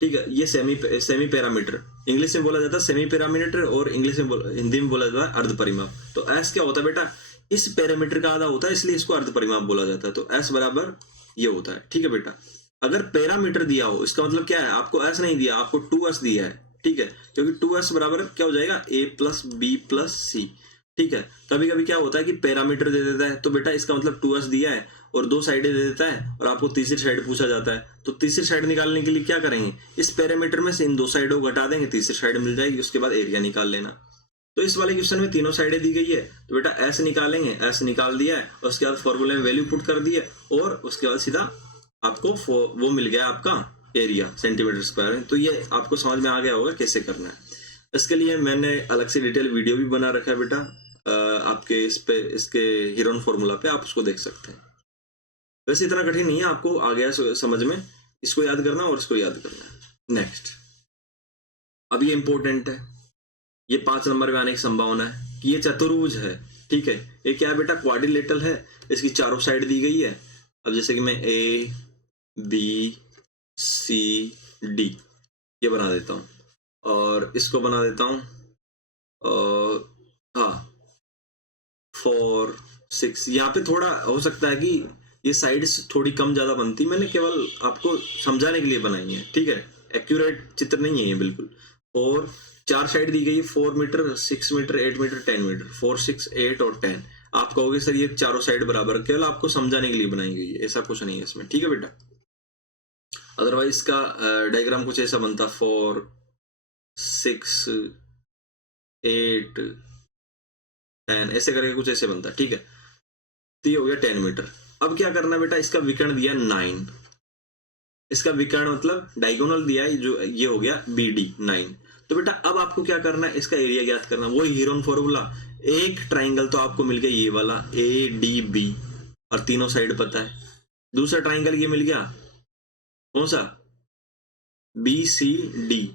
ठीक है, ये सेमी पैरामीटर इंग्लिश में बोला जाता है, सेमी पैरामीटर, और इंग्लिश में हिंदी में बोला जाता है अर्ध परिमाप। तो S क्या होता है बेटा, इस पैरामीटर का आधा होता है, इसलिए इसको अर्ध परिमाप बोला जाता है। तो S बराबर ये होता है। ठीक है बेटा, अगर पैरामीटर दिया हो इसका मतलब क्या है, आपको S नहीं दिया, आपको 2S दिया है। ठीक है, क्योंकि 2S बराबर क्या हो जाएगा, A + B + C। ठीक है, कभी कभी क्या होता है कि पैरामीटर दे देता है, तो बेटा इसका मतलब 2S दिया है और दो साइडें दे देता है, और आपको तीसरी साइड पूछा जाता है, तो तीसरी साइड निकालने के लिए क्या करेंगे, इस पैरामीटर में से इन दो साइडों को घटा देंगे, तीसरी साइड मिल जाएगी, उसके बाद एरिया निकाल लेना। तो इस वाले क्वेश्चन में तीनों साइडें दी गई है, तो बेटा S निकालेंगे, S निकाल दिया है, और उसके बाद फॉर्मूले में वैल्यू पुट कर दी है, और उसके बाद सीधा आपको वो मिल गया आपका एरिया सेंटीमीटर स्क्वायर में। तो ये आपको समझ में आ गया होगा कैसे करना है। इसके लिए मैंने अलग से डिटेल वीडियो भी बना रखा है बेटा, आपके इसके हीरोन फॉर्मूला पे, आप उसको देख सकते हैं। वैसे इतना कठिन नहीं है, आपको आ गया समझ में, इसको याद करना और इसको याद करना है। नेक्स्ट, अब ये इंपॉर्टेंट है, ये 5 नंबर में आने की संभावना है कि ये चतुर्भुज है। ठीक है, ये क्या है बेटा, क्वाड्रिलेटरल है, इसकी चारों साइड दी गई है। अब जैसे कि मैं A B C D ये बना देता हूँ, और इसको बना देता हूँ हाँ 4 6। यहाँ पे थोड़ा हो सकता है कि ये साइड्स थोड़ी कम ज्यादा बनती, मैंने केवल आपको समझाने के लिए बनाई है। ठीक है, एक्यूरेट चित्र नहीं है ये बिल्कुल। और 4 साइड दी गई है, 4 मीटर 6 मीटर 8 मीटर 10 मीटर, 4 6 8 और 10। आप कहोगे सर ये चारों साइड बराबर, केवल आपको समझाने के लिए बनाई गई है, ऐसा कुछ नहीं है इसमें। ठीक है बेटा, अदरवाइज इसका डायग्राम कुछ ऐसा बनता, 4 6 8 10 ऐसे करके कुछ ऐसे बनता। ठीक है, तो ये हो गया 10 मीटर। अब क्या करना बेटा, इसका विकर्ण दिया 9, इसका विकर्ण मतलब डायगोनल दिया है, जो ये हो गया BD 9। तो बेटा अब आपको क्या करना है, इसका एरिया ज्ञात करना, वही हीरोन फॉर्मूला। एक ट्राइंगल तो आपको मिल गया ये वाला ADB, और तीनों साइड पता है। दूसरा ट्राइंगल ये मिल गया, कौन सा, BCD,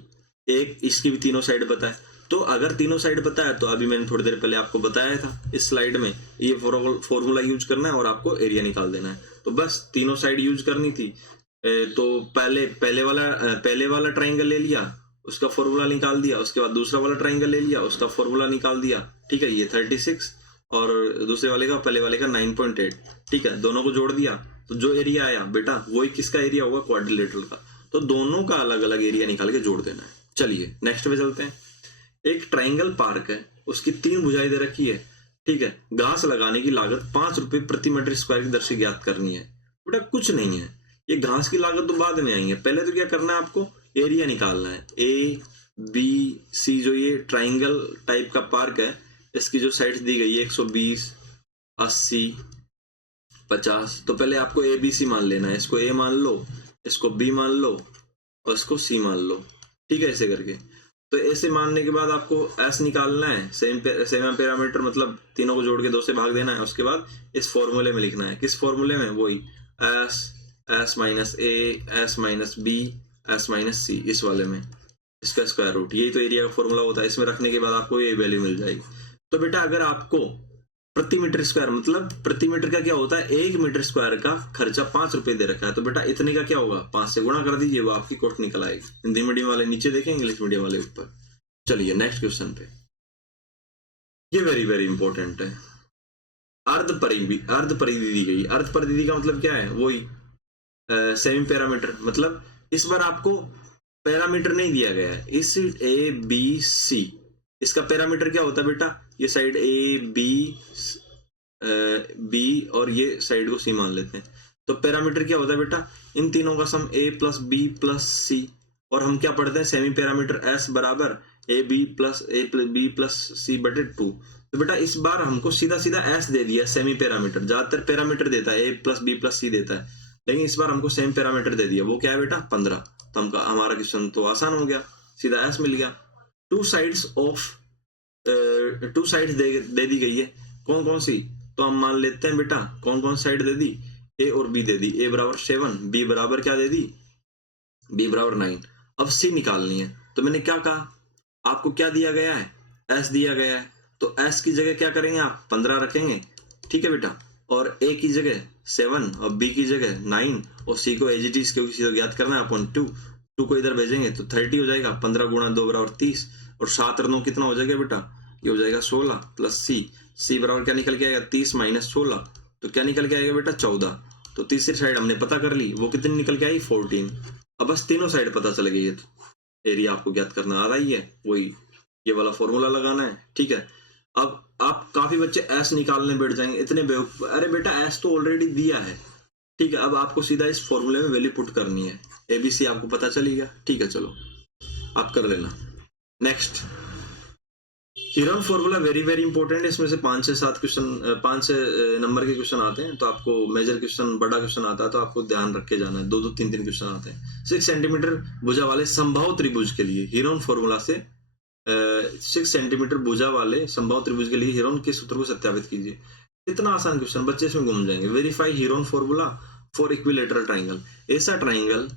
एक इसकी भी तीनों साइड पता है। तो अगर तीनों साइड पता है, तो अभी मैंने थोड़ी देर पहले आपको बताया था इस स्लाइड में, ये फॉर्मूला यूज करना है और आपको एरिया निकाल देना है। तो बस तीनों साइड यूज करनी थी। तो पहले वाला ट्राइंगल ले लिया, उसका फॉर्मूला निकाल दिया, उसके बाद दूसरा वाला ट्राइंगल ले लिया, उसका फॉर्मूला निकाल दिया, ठीक है, ये 36 और दूसरे वाले का पहले वाले का 9.8, ठीक है, दोनों को जोड़ दिया तो जो एरिया आया बेटा वही किसका एरिया होगा, क्वाड्रिलेटरल का। तो दोनों का अलग अलग एरिया निकाल के जोड़ देना है। चलिए नेक्स्ट पे चलते हैं। एक ट्राइंगल पार्क है, उसकी 3 भुजाएं दे रखी है, ठीक है, घास लगाने की लागत 5 रुपए प्रति मीटर स्क्वायर की दर से ज्ञात करनी है। बेटा कुछ नहीं है, ये घास की लागत तो बाद में आई है, पहले तो क्या करना है आपको, एरिया निकालना है। ए बी सी, जो ये ट्राइंगल टाइप का पार्क है, इसकी जो साइड्स दी गई है 120, 80, 50, तो पहले आपको ए बी सी मान लेना है। इसको ए मान लो, इसको बी मान लो और इसको सी मान लो, ठीक है, ऐसे करके। तो ऐसे मानने के बाद आपको एस निकालना है, सेम पैरामीटर, मतलब तीनों को जोड़ के 2 से भाग देना है। उसके बाद इस फॉर्मूले में लिखना है, किस फॉर्मूले में, वही S minus A, S minus B, S minus C, इस वाले में इसका स्क्वायर रूट। यही तो एरिया का फॉर्मूला होता है, इसमें रखने के बाद आपको ये वैल्यू मिल जाएगी। तो बेटा अगर आपको प्रति मीटर स्क्वायर, मतलब प्रति मीटर का क्या होता है, 1 मीटर स्क्वायर का खर्चा 5 रुपए दे रखा है, तो बेटा इतने का क्या होगा, 5 से गुणा कर दीजिए, वो आपकी कॉस्ट निकल आएगी। हिंदी मीडियम वाले नीचे देखें, इंग्लिश मीडियम वाले ऊपर। चलिए नेक्स्ट क्वेश्चन पे, ये वेरी वेरी इंपॉर्टेंट है। अर्ध परिधि दी गई। अर्ध परिधि का मतलब क्या है, वही सेमी पैरामीटर, मतलब इस बार आपको पैरामीटर नहीं दिया गया है। इस ए बी सी, इसका पैरामीटर क्या होता है बेटा, ये साइड ए बी और ये साइड को सी मान लेते हैं। तो पैरामीटर क्या होता है बेटा, इन तीनों का सम ए प्लस बी प्लस सी, और हम क्या पढ़ते हैं, सेमी पैरामीटर एस बराबर ए बी प्लस सी बटे 2। तो बेटा इस बार हमको सीधा सीधा एस दे दिया, सेमी पैरामीटर। ज्यादातर पैरामीटर देता है, ए प्लस बी प्लस सी देता है, लेकिन इस बार हमको सेमी पैरामीटर दे दिया। वो क्या है बेटा, 15। तो हमारा क्वेश्चन तो आसान हो गया, सीधा एस मिल गया। टू साइड्स दे दी गई है, कौन कौन सी, तो हम मान लेते हैं बेटा कौन कौन साइड दे दी, ए और बी दे दी। ए बराबर 7, बी बराबर क्या दे दी, बी बराबर 9। अब सी निकालनी है, तो मैंने क्या कहा, आपको क्या दिया गया है, एस दिया गया है, तो एस की जगह क्या करेंगे आप, 15 रखेंगे, ठीक है बेटा, और ए की जगह 7 और बी की जगह 9 और सी को एज इट इज, क्योंकि सी को ज्ञात करना है, अपॉन 2 को इधर भेजेंगे तो 30 हो जाएगा। 15 गुणा 2 बराबर 30, और 7 और 9 कितना हो जाएगा बेटा, ये हो जाएगा 16 प्लस सी बराबर क्या निकल के आएगा, 30 माइनस 16, तो क्या निकल के आएगा बेटा 14। तो तीसरी साइड हमने पता कर ली, वो कितनी निकल के आई, 14। अब बस तीनों साइड पता चल गई है, तो एरिया आपको ज्ञात करना आ रही है, वही ये वाला फॉर्मूला लगाना है, ठीक है। अब आप काफी बच्चे एस निकालने बैठ जाएंगे, इतने बेवकूफ, अरे बेटा एस तो ऑलरेडी दिया है, ठीक है। अब आपको सीधा इस फॉर्मूले में वैल्यू पुट करनी है, एबीसी आपको पता चली गया, ठीक है, चलो आप कर लेना। Next, Heron formula very very important है, इसमें से 5 से 7 क्वेश्चन, 5 से नंबर के क्वेश्चन आते हैं, तो आपको मेजर क्वेश्चन, बड़ा क्वेश्चन आता है तो आपको ध्यान रख के जाना है। 2-2, 3-3 क्वेश्चन आते हैं। 6 सेंटीमीटर भुजा वाले संभव त्रिभुज के लिए हीरोन फॉर्मूला से 6 सेंटीमीटर भुजा वाले संभव त्रिभुज के लिए हीरोन के सूत्र को सत्यापित कीजिए। इतना आसान क्वेश्चन, बच्चे इसमें घूम जाएंगे। Verify Heron formula for equilateral triangle, ऐसा ट्राइंगल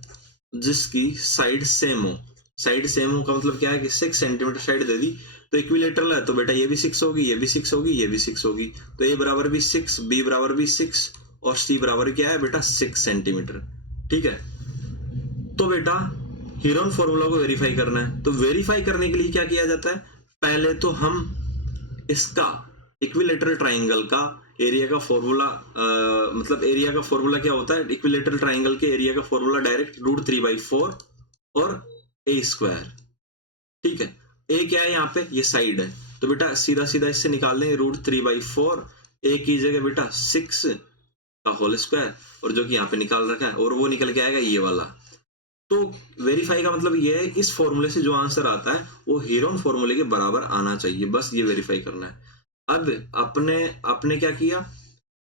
जिसकी साइड सेम हो। साइड सेम हो का मतलब क्या है कि 6 सेंटीमीटर साइड दे दी, तो इक्विलेटरल है, तो बेटा ये भी 6 होगी, ये भी 6 होगी, ये भी 6 होगी, तो ए बराबर भी 6, बी बराबर भी 6 और सी बराबर क्या है बेटा 6 सेंटीमीटर, ठीक है। तो बेटा हीरोन फॉर्मूला को वेरीफाई करना है, तो वेरीफाई करने के लिए क्या किया जाता है, पहले तो हम इसका इक्विलेटरल ट्राइंगल का एरिया का फॉर्मूला, मतलब एरिया का फॉर्मूला क्या होता है, इक्विलेटरल ट्राइंगल के एरिया का फॉर्मूला डायरेक्ट √3/4 और a², ठीक है। ए क्या है यहाँ पे, ये साइड है, तो बेटा सीधा सीधा इससे निकाल देंगे √3/4, ए की जगह बेटा 6 का होल स्क्वायर, और जो कि यहाँ पे निकाल रखा है, और वो निकल के आएगा ये वाला। तो वेरीफाई का मतलब ये है, इस फॉर्मूले से जो आंसर आता है वो हीरोन फॉर्मूले के बराबर आना चाहिए, बस ये वेरीफाई करना है। अब आपने क्या किया,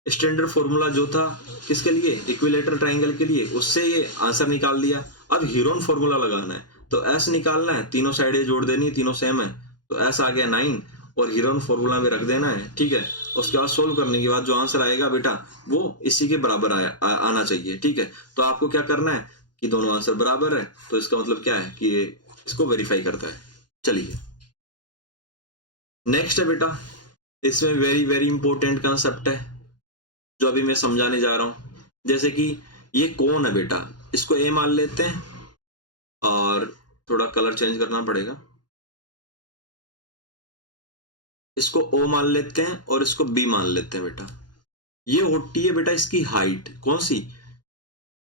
स्टैंडर्ड फॉर्मूला जो था किसके लिए, इक्विलेटरल ट्राइंगल के लिए, उससे ये आंसर निकाल दिया। अब हीरोन फॉर्मूला लगाना है, तो एस निकालना है, तीनों साइडें जोड़ देनी है, तीनों सेम है, तो एस आ गया 9 और हीरोन फॉर्मूला में रख देना है, ठीक है। उसके बाद सोल्व करने के बाद जो आंसर आएगा बेटा वो इसी के बराबर आना चाहिए, ठीक है। तो आपको क्या करना है कि दोनों आंसर बराबर है, तो इसका मतलब क्या है कि ये इसको वेरीफाई करता है। चलिए नेक्स्ट है बेटा, इसमें वेरी वेरी इंपॉर्टेंट कंसेप्ट है जो अभी मैं समझाने जा रहा हूं। जैसे कि ये कौन है बेटा, इसको ए मान लेते हैं और थोड़ा कलर चेंज करना पड़ेगा। इसको ओ मान लेते हैं और इसको बी मान लेते हैं बेटा। ये होती है बेटा इसकी हाइट, कौन सी,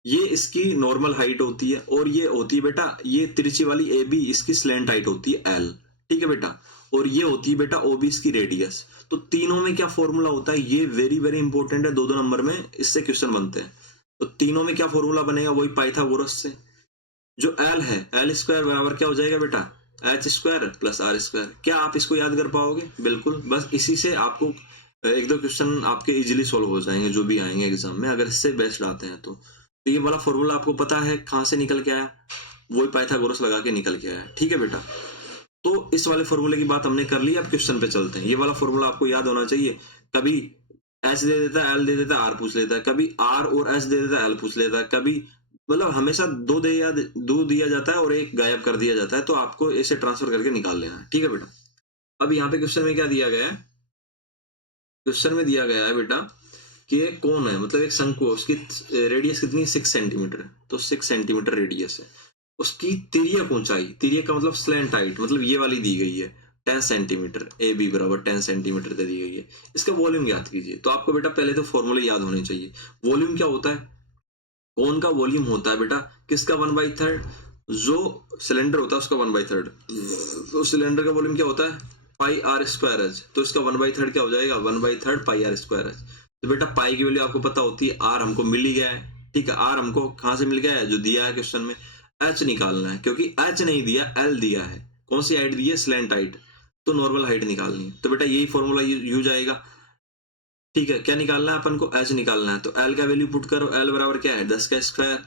ये इसकी नॉर्मल हाइट होती है, और ये होती है बेटा ये तिरछी वाली ए बी इसकी स्लैंट हाइट होती है एल, ठीक है बेटा, और ये होती है बेटा ओ बी इसकी रेडियस। तो तीनों में क्या फॉर्मूला होता है, ये वेरी वेरी इंपॉर्टेंट है, 2-2 नंबर में इससे क्वेश्चन बनते हैं। तो तीनों में क्या फॉर्मूला बनेगा, वही पाइथागोरस से। जो एल है, एल स्क्वायर बराबर क्या हो जाएगा बेटा, H square plus R square. क्या आप इसको याद कर पाओगे, बिल्कुल, बस इसी से आपको 1-2 क्वेश्चन आपके इजीली सॉल्व हो जाएंगे जो भी आएंगे एग्जाम में, अगर इससे बेस्ट आते हैं तो ये वाला फॉर्मूला आपको पता है कहाँ से निकल के आया, वही पाइथागोरस लगा के निकल के आया, ठीक है बेटा। तो इस वाले फॉर्मूले की बात हमने कर ली, अब क्वेश्चन पे चलते हैं। ये वाला फॉर्मूला आपको याद होना चाहिए, कभी एच दे देता है, एल दे देता है, आर पूछ लेता है, कभी आर और एच दे देता है, एल पूछ लेता है, कभी मतलब हमेशा दो दिया जाता है और एक गायब कर दिया जाता है, तो आपको इसे ट्रांसफर करके निकाल लेना है, ठीक है बेटा। अब यहाँ पे क्वेश्चन में क्या दिया गया है, क्वेश्चन में दिया गया है बेटा कि एक कोन है, मतलब एक शंकु, उसकी रेडियस कितनी है, 6 सेंटीमीटर, तो 6 सेंटीमीटर रेडियस है। उसकी तिर्यक ऊंचाई, तिर्यक का मतलब स्लैंट हाइट, मतलब ये वाली दी गई है 10 सेंटीमीटर, ए बी बराबर 10 सेंटीमीटर दे दी गई है। इसका वॉल्यूम याद कीजिए। तो आपको बेटा पहले तो फॉर्मूले याद होने चाहिए। वॉल्यूम क्या होता है, कोन का वॉल्यूम होता है बेटा किसका, 1/3, जो सिलेंडर होता है उसका 1/3। तो सिलेंडर का वॉल्यूम क्या होता है, पाई आर स्क्वायर एच, तो इसका 1/3 क्या हो जाएगा, 1/3 पाई आर स्क्वायर एच। तो बेटा पाई की वैल्यू आपको पता होती है, आर हमको मिल ही गया है, ठीक है, आर हमको कहाँ से मिल गया है, जो दिया है क्वेश्चन में। एच निकालना है, क्योंकि एच नहीं दिया, एल दिया है, कौन सी हाइट दी है, स्लैंट हाइट, तो नॉर्मल हाइट निकालनी है। तो बेटा यही फॉर्मूला यूज आएगा, ठीक है। क्या निकालना है अपन को, एच निकालना है, तो एल का वैल्यू पुट करो, एल बराबर क्या है, 10 का स्क्वायर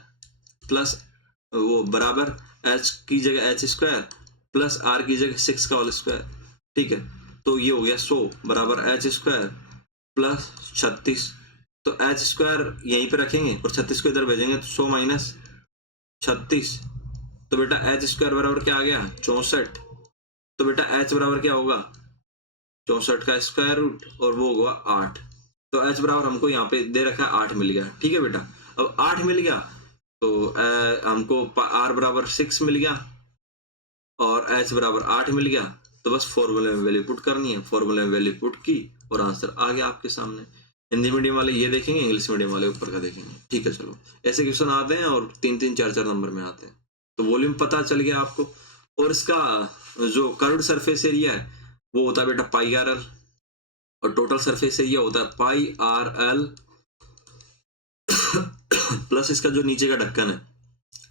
प्लस वो बराबर एच की जगह एच स्क्वायर प्लस आर की जगह 6 का होल स्क्वायर, ठीक है। तो ये हो गया 100 बराबर एच स्क्वायर प्लस 36। तो एच स्क्वायर यहीं पे रखेंगे और 36 को इधर भेजेंगे, तो 100 माइनस 36, तो बेटा एच स्क्वायर बराबर क्या आ गया, 64। तो बेटा एच बराबर क्या होगा, 64 का स्क्वायर रूट और वो होगा 8। तो एच बराबर हमको यहाँ पे दे रखा है 8 मिल गया, ठीक है बेटा। अब 8 मिल गया तो हमको आर बराबर 6 मिल गया और एच बराबर 8 मिल गया। तो बस फॉर्मूले में वैल्यू पुट करनी है, फॉर्मूले में वैल्यू पुट की और आंसर आ गया आपके सामने। हिंदी मीडियम वाले ये देखेंगे, इंग्लिश मीडियम वाले ऊपर का देखेंगे, ठीक है। चलो ऐसे क्वेश्चन आते हैं और 3-3, 4-4 नंबर में आते हैं। तो वॉल्यूम पता चल गया आपको, और इसका जो कर्व्ड सरफेस एरिया है वो होता है बेटा पाई आर एल, और टोटल सरफेस एरिया होता है पाई आर एल प्लस इसका जो नीचे का ढक्कन है,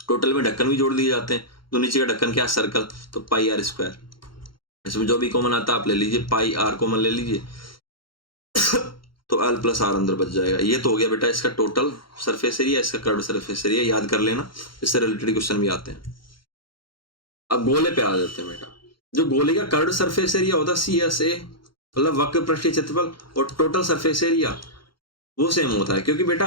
टोटल में ढक्कन भी जोड़ दिए जाते हैं, तो नीचे का ढक्कन क्या, सर्कल, तो पाई आर स्क्वायर। इसमें जो भी कॉमन आता है आप ले लीजिए, पाई आर कॉमन ले लीजिए तो एल प्लस आर अंदर बच जाएगा। ये तो हो गया बेटा इसका टोटल सरफेस एरिया, इसका कर्व्ड सरफेस एरिया, याद कर लेना, इससे रिलेटेड क्वेश्चन भी आते हैं। अब गोले पे आ जाते हैं बेटा। जो गोले का कर्व्ड सरफेस एरिया होता है CSA, मतलब वक्र पृष्ठीय क्षेत्रफल, और टोटल सरफेस एरिया वो सेम होता है, क्योंकि बेटा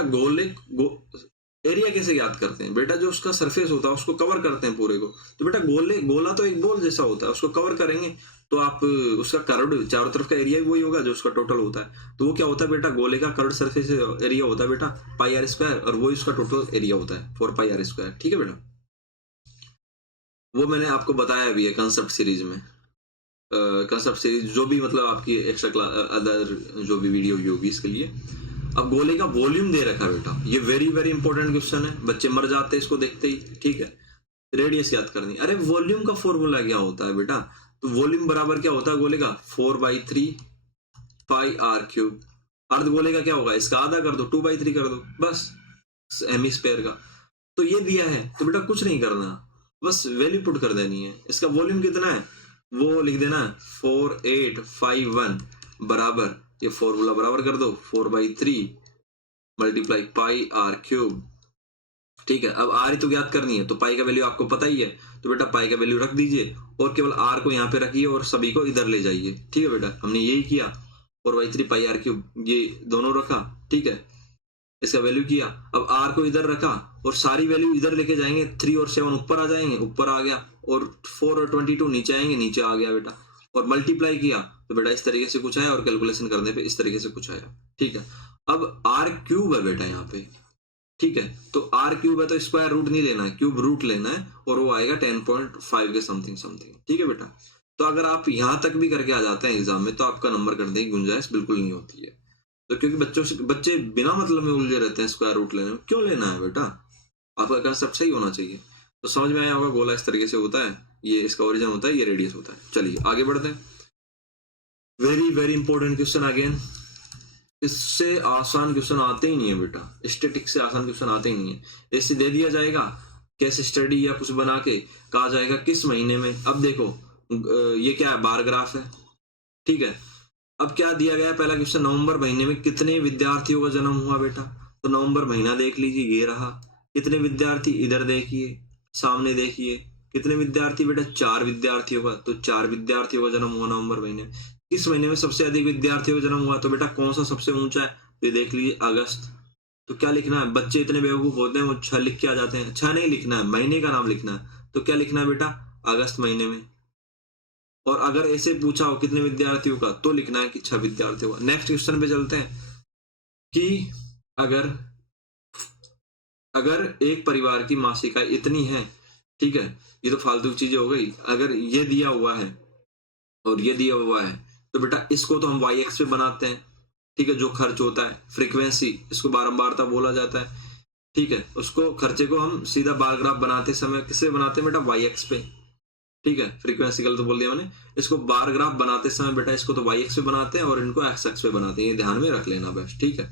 एरिया कैसे याद करते हैं बेटा, जो उसका सरफेस होता है उसको कवर करते हैं पूरे को। तो बेटा गोला तो एक बॉल जैसा होता है, उसको कवर करेंगे तो आप उसका कर्व्ड चारों तरफ का एरिया भी वही होगा जो उसका टोटल होता है। तो वो क्या होता है बेटा, गोले का कर्व्ड सरफेस एरिया होता है बेटा पाई आर स्क्वायर, और वही उसका टोटल एरिया होता है 4 पाई आर स्क्वायर, ठीक है बेटा। वो मैंने आपको बताया भी है कंसेप्ट सीरीज में, कंसेप्ट सीरीज जो भी मतलब आपकी एक्स्ट्रा क्लास अदर जो भी वीडियो होगी इसके लिए। अब गोले का वॉल्यूम दे रखा है बेटा, ये वेरी वेरी इंपॉर्टेंट क्वेश्चन है, बच्चे मर जाते हैं इसको देखते ही, ठीक है। रेडियस याद करनी, अरे वॉल्यूम का फॉर्मूला क्या होता है बेटा, तो वॉल्यूम बराबर क्या होता है गोले का, 4/3 पाई आर क्यूब। अर्ध गोले का क्या होगा, इसका आधा कर दो, 2/3 कर दो, बस हेमिस्फीयर का। तो ये दिया है तो बेटा कुछ नहीं करना, बस वैल्यू पुट कर देनी है। इसका वॉल्यूम कितना है वो लिख देना, 4851 बराबर, ये फॉर्मूला बराबर कर दो, 4/3 मल्टीप्लाई पाई आर क्यूब, ठीक है। अब आर ही तो याद करनी है, तो पाई का वैल्यू आपको पता ही है, तो बेटा पाई का वैल्यू रख दीजिए और केवल आर को यहाँ पे रखिए और सभी को इधर ले जाइए, ठीक है बेटा। हमने यही किया, 4/3 पाई आर क्यूब, ये दोनों रखा, ठीक है, इसका वैल्यू किया। अब आर को इधर रखा और सारी वैल्यू इधर लेके जाएंगे, 3 और 7 ऊपर आ जाएंगे, ऊपर आ गया, और 4 और 22 नीचे आएंगे, नीचे आ गया बेटा, और मल्टीप्लाई किया तो बेटा इस तरीके से कुछ आया, और कैलकुलेशन करने पे इस तरीके से कुछ आया, ठीक है। अब आर क्यूब है बेटा यहाँ पे, ठीक है, तो आर क्यूब है तो स्क्वायर रूट नहीं लेना है, क्यूब रूट लेना है और वो आएगा 10.5 के समथिंग समथिंग। ठीक है बेटा, तो अगर आप यहाँ तक भी करके आ जाते हैं एग्जाम में तो आपका नंबर करने की गुंजाइश बिल्कुल नहीं होती है। तो क्योंकि बच्चे बिना मतलब में उलझे रहते हैं स्क्वायर रूट लेने में, क्यों लेना है बेटा, आपका कंसेप्ट सही होना चाहिए। तो समझ में आया होगा, गोला इस तरीके से होता है, ये इसका ओरिजिन होता है, ये रेडियस होता है। चलिए आगे बढ़ते हैं। Very very important question again, इससे आसान क्वेश्चन आते ही नहीं है बेटा, स्टैटिक्स से आसान क्वेश्चन आते ही नहीं है। इससे दे दिया जाएगा केस स्टडी या कुछ बना के, कहा जाएगा किस महीने में। अब देखो ये क्या है, बार ग्राफ है, ठीक है। अब क्या दिया गया है, पहला क्वेश्चन, नवंबर महीने में कितने विद्यार्थियों का जन्म हुआ बेटा, तो नवंबर महीना देख लीजिए, ये रहा। कितने विद्यार्थी, इधर देखिए, सामने देखिए, कितने विद्यार्थी बेटा, 4 विद्यार्थियों का, तो 4 विद्यार्थियों का जन्म हुआ नवंबर महीने में। किस महीने में सबसे अधिक विद्यार्थियों का जन्म हुआ, तो बेटा कौन सा सबसे ऊंचा है, तो ये देख लीजिए अगस्त। तो क्या लिखना है, बच्चे इतने बेवकूफ होते हैं वो 6 लिख के आ जाते हैं, 6 नहीं लिखना है, महीने का नाम लिखना है। तो क्या लिखना है बेटा, अगस्त महीने में। और अगर ऐसे पूछा हो कितने विद्यार्थियों का, तो लिखना है कि 6 विद्यार्थियों का। नेक्स्ट क्वेश्चन पे चलते हैं कि अगर एक परिवार की मासिक आय इतनी है, ठीक है, ये तो फालतू की चीजें हो गई। अगर ये दिया हुआ है और ये दिया हुआ है तो बेटा इसको तो हम वाई एक्स पे बनाते हैं, ठीक है। जो खर्च होता है, फ्रीक्वेंसी, इसको बारंबारता बोला जाता है, ठीक है। उसको खर्चे को हम सीधा बार ग्राफ बनाते समय किससे बनाते हैं बेटा, वाई एक्स पे, ठीक है। फ्रीक्वेंसी गलत तो बोल दिया मैंने, इसको बार ग्राफ बनाते समय बेटा इसको तो वाई एक्स पे बनाते हैं और इनको एक्स एक्स पे बनाते हैं, ये ध्यान में रख लेना बस, ठीक है।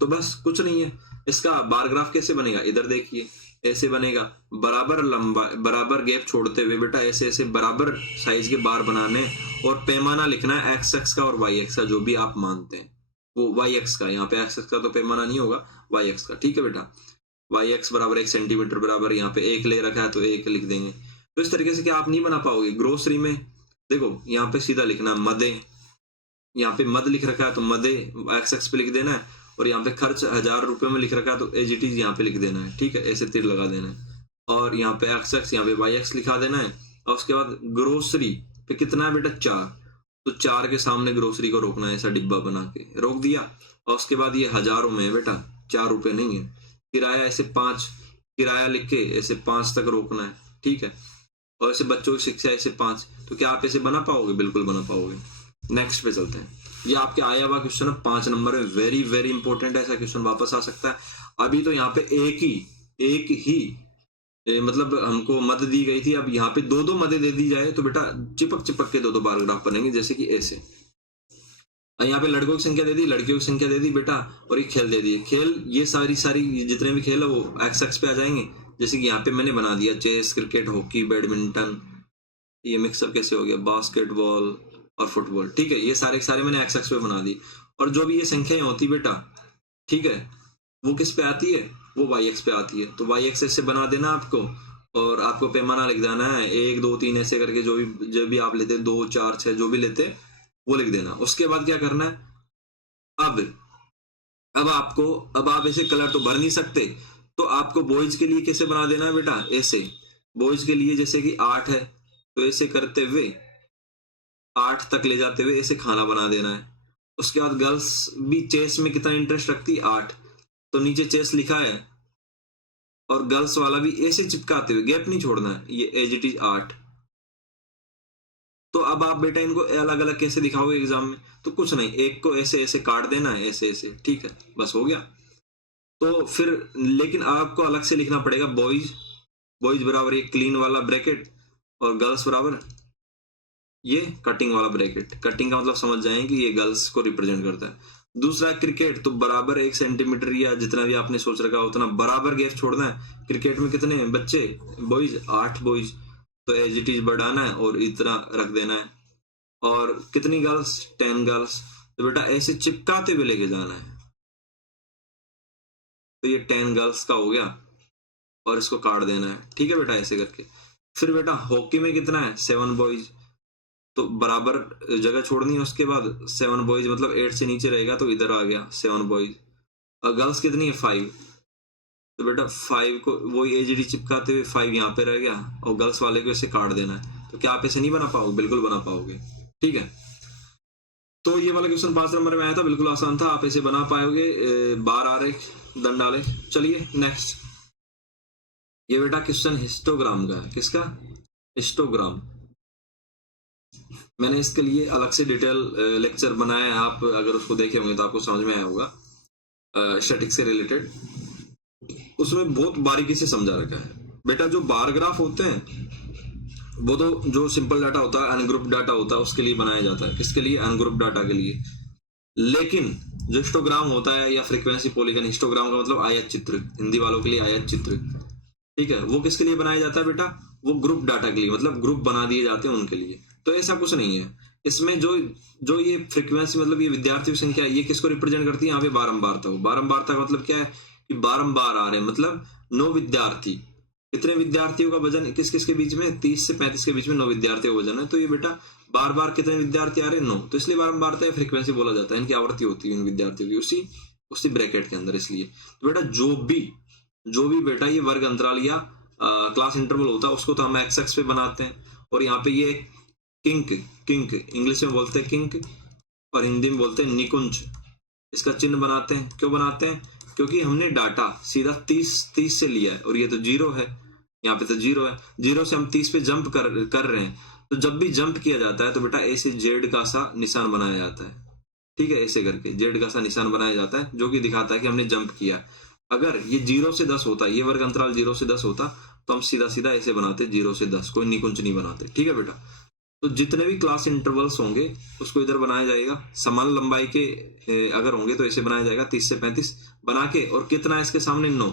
तो बस कुछ नहीं है, इसका बार ग्राफ कैसे बनेगा, इधर देखिए, ऐसे बनेगा, बराबर लंबा, बराबर गैप छोड़ते हुए बेटा ऐसे ऐसे बराबर साइज के बार बनाने और पैमाना लिखना है एक्स एक्स का और वाई एक्स का, जो भी आप मानते हैं वो वाई एक्स का, यहाँ पे एक्स एक्स का तो पैमाना नहीं होगा, वाई एक्स का, ठीक है बेटा। वाई एक्स बराबर 1 सेंटीमीटर बराबर, यहाँ पे 1 ले रखा है तो 1 लिख देंगे। तो इस तरीके से क्या आप नहीं बना पाओगे। ग्रोसरी में देखो यहाँ पे सीधा लिखना है मदे, यहाँ पे मद लिख रखा है तो मदे एक्स एक्स पे लिख देना है, और यहाँ पे खर्च 1000 रुपए में लिख रखा है तो एज इट इज यहाँ पे लिख देना है, ठीक है, ऐसे तीर लगा देना है। और यहाँ पे एक्स एक्स, यहाँ पे वाई एक्स लिखा देना है। और उसके बाद ग्रोसरी पे कितना है बेटा, 4, तो 4 के सामने ग्रोसरी को रोकना है, ऐसा डिब्बा बना के रोक दिया। और उसके बाद ये हजारों में है बेटा, 4 रुपए नहीं है। किराया ऐसे 5, किराया लिख के ऐसे 5 तक रोकना है, ठीक है। और ऐसे बच्चों की शिक्षा ऐसे 5, तो क्या आप ऐसे बना पाओगे, बिल्कुल बना पाओगे। नेक्स्ट पे चलते हैं, ये आपके आया हुआ क्वेश्चन है 5 नंबर में, वेरी वेरी इंपॉर्टेंट है, ऐसा क्वेश्चन वापस आ सकता है। अभी तो यहाँ पे एक ही मतलब हमको मद दी गई थी, अब यहाँ पे 2 मदें दे दी जाए तो बेटा चिपक चिपक के 2 बार ग्राफ बनेंगे, जैसे कि ऐसे। यहाँ पे लड़कों की संख्या दे दी, लड़कियों की संख्या दे दी बेटा, और ये खेल दे दिए, खेल ये सारी जितने भी खेल है वो एक्स एक्स पे आ जाएंगे। जैसे कि यहाँ पे मैंने बना दिया चेस, क्रिकेट, हॉकी, बैडमिंटन, ये मिक्सअप कैसे हो गया, बास्केटबॉल और फुटबॉल, ठीक है, ये सारे मैंने एक्स एक्स पे बना दी। और जो भी ये संख्याएं होती बेटा, ठीक है, वो किस पे आती है, वो वाई एक्स पे आती है। तो वाई एक्स से बना देना आपको, और आपको पैमाना लिख देना है 1 2 3 ऐसे करके, जो भी आप लेते 2 4 6 जो भी लेते वो लिख देना। उसके बाद क्या करना है, अब आप ऐसे कलर तो भर नहीं सकते, तो आपको बॉयज के लिए कैसे बना देना है बेटा, ऐसे। बॉयज के लिए जैसे कि 8 है तो ऐसे करते हुए 8 तक ले जाते हुए ऐसे खाना बना देना है। उसके बाद गर्ल्स भी चेस में कितना इंटरेस्ट रखती है, 8, तो नीचे चेस लिखा है और गर्ल्स वाला भी ऐसे चिपकाते हुए, गैप नहीं छोड़ना है, ये एज इट इज 8। तो अब आप बेटा इनको अलग अलग कैसे दिखाओगे एग्जाम में, तो कुछ नहीं, एक को ऐसे ऐसे काट देना है, ऐसे ऐसे, ठीक है, बस हो गया। तो फिर लेकिन आपको अलग से लिखना पड़ेगा, बॉयज बराबर ये क्लीन वाला ब्रैकेट और गर्ल्स बराबर ये कटिंग वाला ब्रैकेट। कटिंग का मतलब समझ जाएं कि ये गर्ल्स को रिप्रेजेंट करता है। दूसरा क्रिकेट, तो बराबर 1 सेंटीमीटर या जितना भी आपने सोच रखा उतना बराबर गैप छोड़ना है। क्रिकेट में कितने बच्चे, बॉयज 8 बॉयज, तो एज इट इज बढ़ाना है और इतना रख देना है। और कितनी गर्ल्स, 10 गर्ल्स, तो बेटा ऐसे चिपकाते हुए लेके जाना है। तो ये 10 गर्ल्स का हो गया और इसको काट देना है, ठीक है बेटा, ऐसे करके। फिर बेटा हॉकी में कितना है, 7 बॉयज, तो बराबर जगह छोड़नी है। उसके बाद 7 बॉयज मतलब 8 से नीचे रहेगा तो इधर आ गया 7 बॉयज। और गर्ल्स कितनी है, 5, तो बेटा 5 को वही एजीडी चिपकाते हुए 5 यहाँ पे रह गया और गर्ल्स वाले को ऐसे काट देना है। तो क्या आप ऐसे नहीं बना पाओगे, बिल्कुल बना पाओगे, ठीक है। तो ये वाला क्वेश्चन 5 नंबर में आया था, बिल्कुल आसान था, आप ऐसे बना पाओगे। बार आरेख डन डाले। चलिए नेक्स्ट, ये बेटा क्वेश्चन हिस्टोग्राम का है। किसका? हिस्टोग्राम। मैंने इसके लिए अलग से डिटेल लेक्चर बनाया है, आप अगर उसको देखे होंगे तो आपको समझ में आया होगा, स्टैटिक्स से रिलेटेड। उसमें बहुत बारीकी से समझा रखा है बेटा। जो बार ग्राफ होते हैं वो तो जो सिंपल डाटा होता है, अनग्रुप डाटा होता है, उसके लिए बनाया जाता है। किसके लिए? अनग्रुप डाटा के लिए। लेकिन जो हिस्टोग्राम होता है या फ्रीक्वेंसी पॉलीगन, हिस्टोग्राम का मतलब आयत चित्र, हिंदी वालों के लिए आयत चित्र, ठीक है, वो किसके लिए बनाया जाता है बेटा? वो ग्रुप डाटा के लिए, मतलब ग्रुप बना दिए जाते हैं उनके लिए। तो ऐसा कुछ नहीं है इसमें। जो ये फ्रीक्वेंसी मतलब ये विद्यार्थियों की संख्या, ये किसको रिप्रेजेंट करती है? यहाँ पे बारंबारता को। बारंबारता का मतलब क्या है? कि बारंबार आ रहे हैं, मतलब 9 विद्यार्थी। कितने विद्यार्थियों का वजन किस किस के बीच में? 30 से 35 के बीच में 9 विद्यार्थियों का वजन है। तो ये बेटा बार बार कितने विद्यार्थी आ रहे हैं? 9। तो इसलिए बारंबारता या फ्रीक्वेंसी बोला जाता है। इनकी आवृत्ति होती है इन विद्यार्थियों की उसी ब्रैकेट के अंदर। इसलिए तो बेटा जो भी बेटा ये वर्ग अंतराल या क्लास इंटरवल होता है उसको तो हम एक्स एक्स पे बनाते हैं। और यहाँ पे ये किंक इंग्लिश में बोलते हैं किंक और हिंदी में बोलते हैं निकुंज, इसका चिन्ह बनाते हैं। क्यों बनाते हैं? क्योंकि हमने डाटा सीधा 30 से लिया है और ये तो 0 है, यहाँ पे तो 0 है। 0 से हम 30 पे जंप कर रहे हैं। तो जब भी जंप किया जाता है तो बेटा ऐसे जेड का सा निशान बनाया जाता है, ठीक है, ऐसे करके जेड का सा निशान बनाया जाता है, जो कि दिखाता है कि हमने जंप किया। अगर ये 0 से 10 होता, ये वर्ग अंतराल 0 से 10 होता, तो हम सीधा सीधा ऐसे बनाते 0 से 10, कोई निकुंज नहीं बनाते, ठीक है बेटा। तो जितने भी क्लास इंटरवल्स होंगे उसको इधर बनाया जाएगा। समान लंबाई के अगर होंगे तो ऐसे बनाया जाएगा 30 से 35 बना के। और कितना है इसके सामने? 9।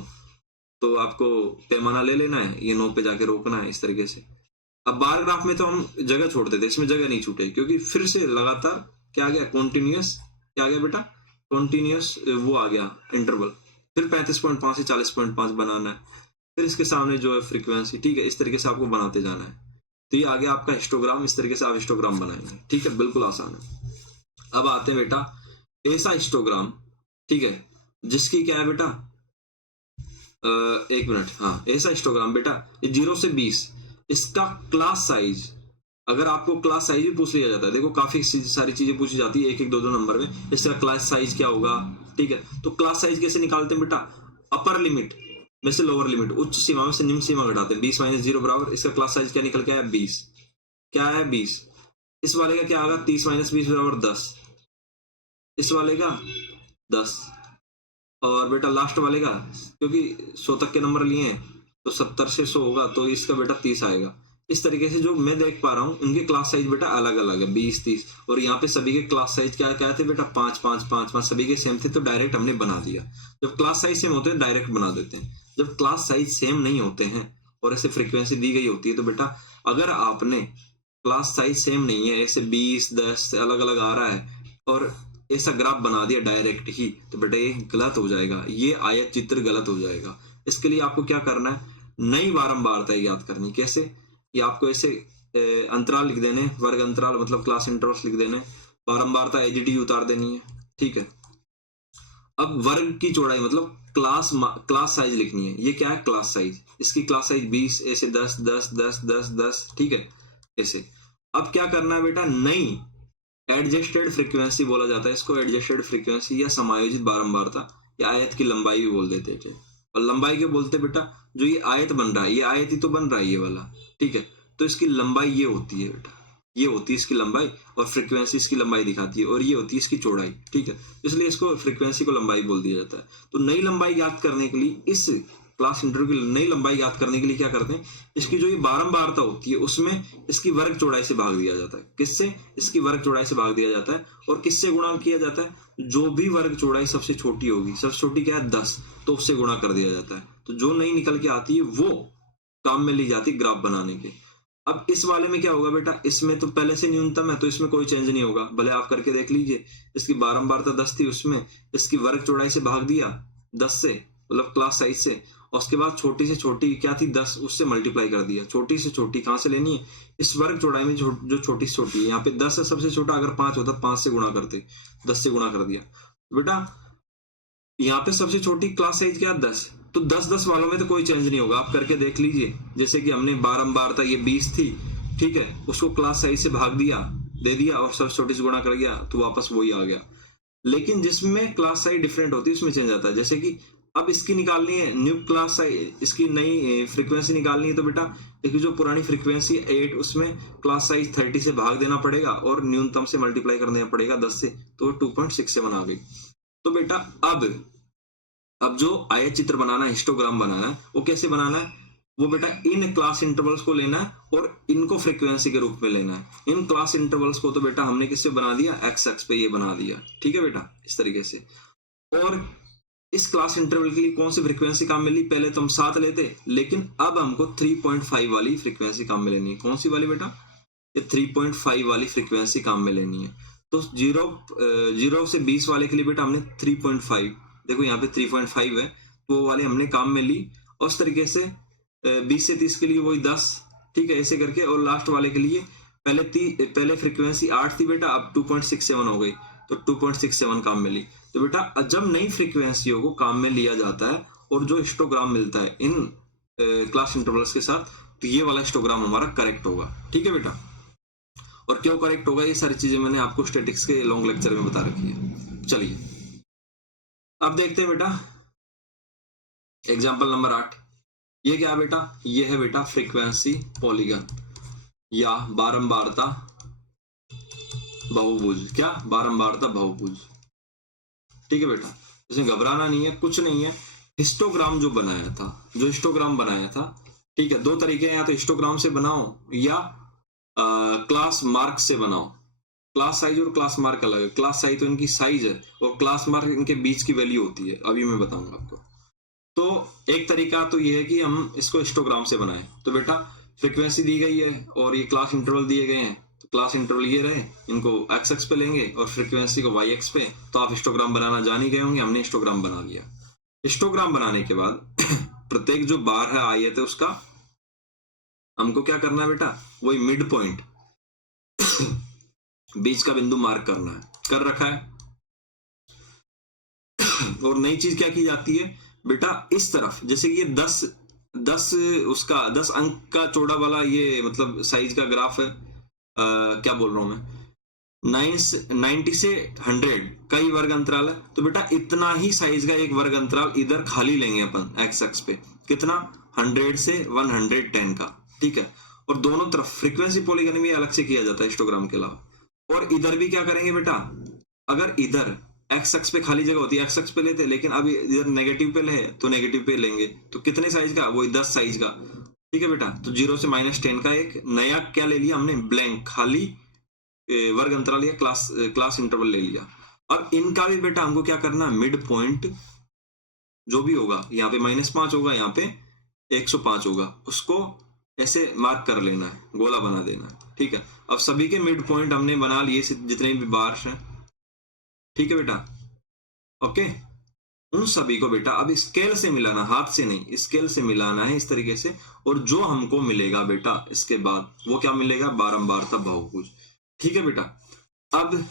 तो आपको पैमाना ले लेना है, ये 9 पे जाके रोकना है इस तरीके से। अब बार ग्राफ में तो हम जगह छोड़ देते, इसमें जगह नहीं छूटे, क्योंकि फिर से लगातार क्या आ गया? कॉन्टिन्यूअस। क्या आ गया बेटा? कॉन्टिन्यूअस वो आ गया इंटरवल। फिर 35.5 से 40.5 बनाना है, फिर इसके सामने जो है फ्रीक्वेंसी, ठीक है, इस तरीके से आपको बनाते जाना है। तो ये आ गया आपका हिस्टोग्राम। इस तरीके से आप हिस्टोग्राम बनाएंगे, ठीक है, बिल्कुल आसान है। अब आते हैं बेटा ऐसा हिस्टोग्राम, ठीक है, जिसकी क्या है बेटा? एक मिनट, हाँ, ऐसा हिस्टोग्राम बेटा ये 0 से 20, इसका क्लास साइज, अगर आपको क्लास साइज भी पूछ लिया जाता है, देखो काफी सारी चीजें पूछी जाती है 1-1, 2-2 नंबर में, इसका क्लास साइज क्या होगा, ठीक है। तो क्लास साइज कैसे निकालते हैं बेटा? अपर लिमिट में से लोअर लिमिट, उच्च सीमा में से निम्न सीमा घटाते हैं। 20 - 0 बराबर, इसका क्लास साइज क्या निकल के आया? 20। क्या है? 20। इस वाले का क्या आएगा? 30 - 20 बराबर 10। इस वाले का 10। और बेटा लास्ट वाले का, क्योंकि 100 तक के नंबर लिए हैं तो 70 से 100 होगा, तो इसका बेटा 30 आएगा। इस तरीके से जो मैं देख पा रहा हूँ इनके क्लास साइज बेटा अलग अलग है, 20, 30। और यहाँ पे सभी के क्लास साइज क्या क्या थे बेटा? 5, 5, 5, 5, सभी के सेम थे, तो डायरेक्ट हमने बना दिया। जब क्लास साइज सेम होते हैं डायरेक्ट बना देते हैं। जब क्लास साइज सेम नहीं होते हैं और ऐसे फ्रीक्वेंसी दी गई होती है, तो बेटा अगर आपने क्लास साइज सेम नहीं है, ऐसे 20, 10 अलग अलग आ रहा है और ऐसा ग्राफ बना दिया डायरेक्ट ही, तो बेटा ये गलत हो जाएगा, ये आयत चित्र गलत हो जाएगा। इसके लिए आपको क्या करना है? नई बारंबारता याद करनी। कैसे? ये आपको ऐसे अंतराल लिख देने, वर्ग अंतराल मतलब क्लास इंटरवल्स लिख देने, बारंबारता एजीडी उतार देनी है, ठीक है। अब वर्ग की चौड़ाई मतलब क्लास साइज लिखनी है। ये क्या है? Class size. इसकी क्लास साइज 20, ऐसे 10, 10, 10, 10, 10, ठीक है, ऐसे। अब क्या करना है बेटा? नई एडजस्टेड फ्रीक्वेंसी बोला जाता है इसको, एडजस्टेड फ्रीक्वेंसी या समायोजित बारंबारता, या आयत की लंबाई भी बोल देते थे। और लंबाई के बोलते बेटा जो ये आयत बन रहा है, ये आयत ही तो बन रहा है ये वाला, ठीक है। तो इसकी लंबाई ये होती है बेटा, ये होती है इसकी लंबाई, और फ्रीक्वेंसी इसकी लंबाई दिखाती है, और ये होती है इसकी चौड़ाई, ठीक है। इसलिए इसको फ्रीक्वेंसी को लंबाई बोल दिया जाता है। तो नई लंबाई याद करने के लिए, इस क्लास इंटरवल की नई लंबाई याद करने के लिए क्या करते हैं? इसकी जो ये बारंबारता होती है उसमें इसकी वर्ग चौड़ाई से भाग दिया जाता है। किससे? इसकी वर्ग चौड़ाई से भाग दिया जाता है। और किससे गुणा किया जाता है? जो भी वर्ग चौड़ाई सबसे छोटी होगी, सबसे छोटी क्या है? 10, तो उससे गुणा कर दिया जाता है। तो जो नई निकल के आती है वो काम में ली जाती है ग्राफ बनाने के। अब इस वाले में क्या होगा बेटा? इसमें तो पहले से न्यूनतम है, तो इसमें कोई चेंज नहीं होगा, भले आप करके देख लीजिए। इसकी बारंबारता 10 थी, उसमें इसकी वर्ग चौड़ाई से भाग दिया 10 से, मतलब क्लास साइज से, और उसके बाद छोटी से छोटी क्या थी? 10, उससे मल्टीप्लाई कर दिया। छोटी से छोटी कहाँ से लेनी है? इस वर्ग चौड़ाई में जो छोटी से छोटी है, यहाँ पे 10 है सबसे छोटा, अगर 5 होता 5 से गुणा करते, 10 से गुणा कर दिया। बेटा यहाँ पे सबसे छोटी क्लास साइज क्या? 10, तो 10-10 वालों में तो कोई चेंज नहीं होगा, आप करके देख लीजिए। जैसे कि हमने बारंबारता ये 20 थी, ठीक है, उसको क्लास साइज से भाग दिया, दे दिया, और सबसे छोटी से गुणा कर दिया, तो वापस वही आ गया। लेकिन जिसमें क्लास साइज डिफरेंट होती है उसमें चेंज आता है। जैसे कि अब इसकी निकालनी है न्यू क्लास साइज, इसकी नई फ्रीक्वेंसी निकालनी है। तो बेटा देखिए जो पुरानी फ्रीक्वेंसी 8 उसमें क्लास साइज 30 से भाग देना पड़ेगा और न्यूनतम से मल्टीप्लाई कर देना पड़ेगा 10 से, तो 2.67 आ गई। तो बेटा अब जो आयत चित्र बनाना है, हिस्टोग्राम बनाना है, वो कैसे बनाना है? वो बेटा इन क्लास इंटरवल्स को लेना है और इनको फ्रीक्वेंसी के रूप में लेना है। इन क्लास इंटरवल्स को तो बेटा हमने किससे बना दिया? एक्स एक्स पे ये बना दिया, ठीक है बेटा, इस तरीके से। और इस क्लास इंटरवल के लिए कौन सी फ्रीक्वेंसी काम मिली? पहले तो हम 7 लेते, लेकिन अब हमको 3.5 वाली फ्रीक्वेंसी काम में लेनी है। कौन सी वाली बेटा? ये 3.5 वाली फ्रीक्वेंसी काम में लेनी है। तो 0 से 20 वाले के लिए बेटा हमने 3.5, देखो यहाँ पे 3.5 है, तो वो वाले हमने काम में ली। और उस तरीके से 20 से 30 के लिए वही 10, ठीक है, ऐसे करके। और लास्ट वाले के लिए पहले फ्रीक्वेंसी 8 थी बेटा, अब 2.67 हो गई, तो 2.67 काम में ली। तो बेटा जब नई फ्रीक्वेंसियों को काम में लिया जाता है और जो हिस्टोग्राम मिलता है इन क्लास इंटरवल्स के साथ, तो ये वाला हिस्टोग्राम हमारा करेक्ट होगा, ठीक है बेटा। और क्यों करेक्ट होगा, ये सारी चीजें मैंने आपको स्टैटिक्स के लॉन्ग लेक्चर में बता रखी है। चलिए अब देखते हैं बेटा एग्जाम्पल नंबर 8। ये क्या है बेटा? ये है बेटा फ्रीक्वेंसी पॉलीगन या बारंबारता बहुभुज। क्या? बारंबारता बहुभुज, ठीक है बेटा। इसमें घबराना नहीं है, कुछ नहीं है। हिस्टोग्राम जो हिस्टोग्राम बनाया था, ठीक है, दो तरीके हैं, या तो हिस्टोग्राम से बनाओ या क्लास मार्क से बनाओ। क्लास साइज और क्लास मार्क अलग है। क्लास साइज तो इनकी साइज है और क्लास मार्क इनके बीच की वैल्यू होती है, अभी मैं बताऊंगा आपको। तो एक तरीका तो ये है कि हम इसको हिस्टोग्राम से बनाएं। तो बेटा फ्रीक्वेंसी दी गई है और ये क्लास इंटरवल दिए गए हैं, तो क्लास इंटरवल ये रहे, इनको एक्स एक्स पे लेंगे और फ्रीक्वेंसी को वाई एक्स पे। तो आप हिस्टोग्राम बनाना जान ही गए होंगे, हमने हिस्टोग्राम बना लिया। हिस्टोग्राम बनाने के बाद प्रत्येक जो बार है आयत है उसका हमको क्या करना है बेटा? वही मिड पॉइंट बीच का बिंदु मार्क करना है, कर रखा है। और नई चीज क्या की जाती है बेटा? इस तरफ, जैसे कि ये 10 अंक का चौड़ा वाला ये मतलब साइज का ग्राफ है, क्या बोल रहा हूं मैं, 90 से 100 का ही वर्ग अंतराल है। तो बेटा इतना ही साइज का एक वर्ग अंतराल इधर खाली लेंगे अपन एक्स एक्स पे। कितना? 100 से 110 का, ठीक है। और दोनों तरफ फ्रीक्वेंसी पॉलीगन भी अलग से किया जाता है हिस्टोग्राम के अलावा। और इधर भी क्या करेंगे बेटा? अगर इधर एक्स एक्स पे खाली जगह होती है, एक्स एक्स पे लेते, लेकिन अब इधर नेगेटिव पे ले तो नेगेटिव पे लेंगे। तो कितने साइज का? वही 10 साइज का, ठीक है बेटा। तो 0 से -10 का एक नया क्या ले लिया हमने? ब्लैंक खाली वर्ग अंतराल या क्लास इंटरवल ले लिया। अब इनका भी बेटा हमको क्या करना है? मिड पॉइंट जो भी होगा, यहाँ पे -5 होगा, यहाँ पे 105 होगा, उसको ऐसे मार्क कर लेना है, गोला बना देना है, ठीक है। अब सभी के मिड पॉइंट हमने बना लिए, जितने भी बार हैं, ठीक है बेटा, ओके। उन सभी को बेटा अब स्केल से मिलाना, हाथ से नहीं, स्केल से मिलाना है इस तरीके से। और जो हमको मिलेगा बेटा इसके बाद वो क्या मिलेगा? बारंबारता बहुभुज, ठीक है बेटा। अब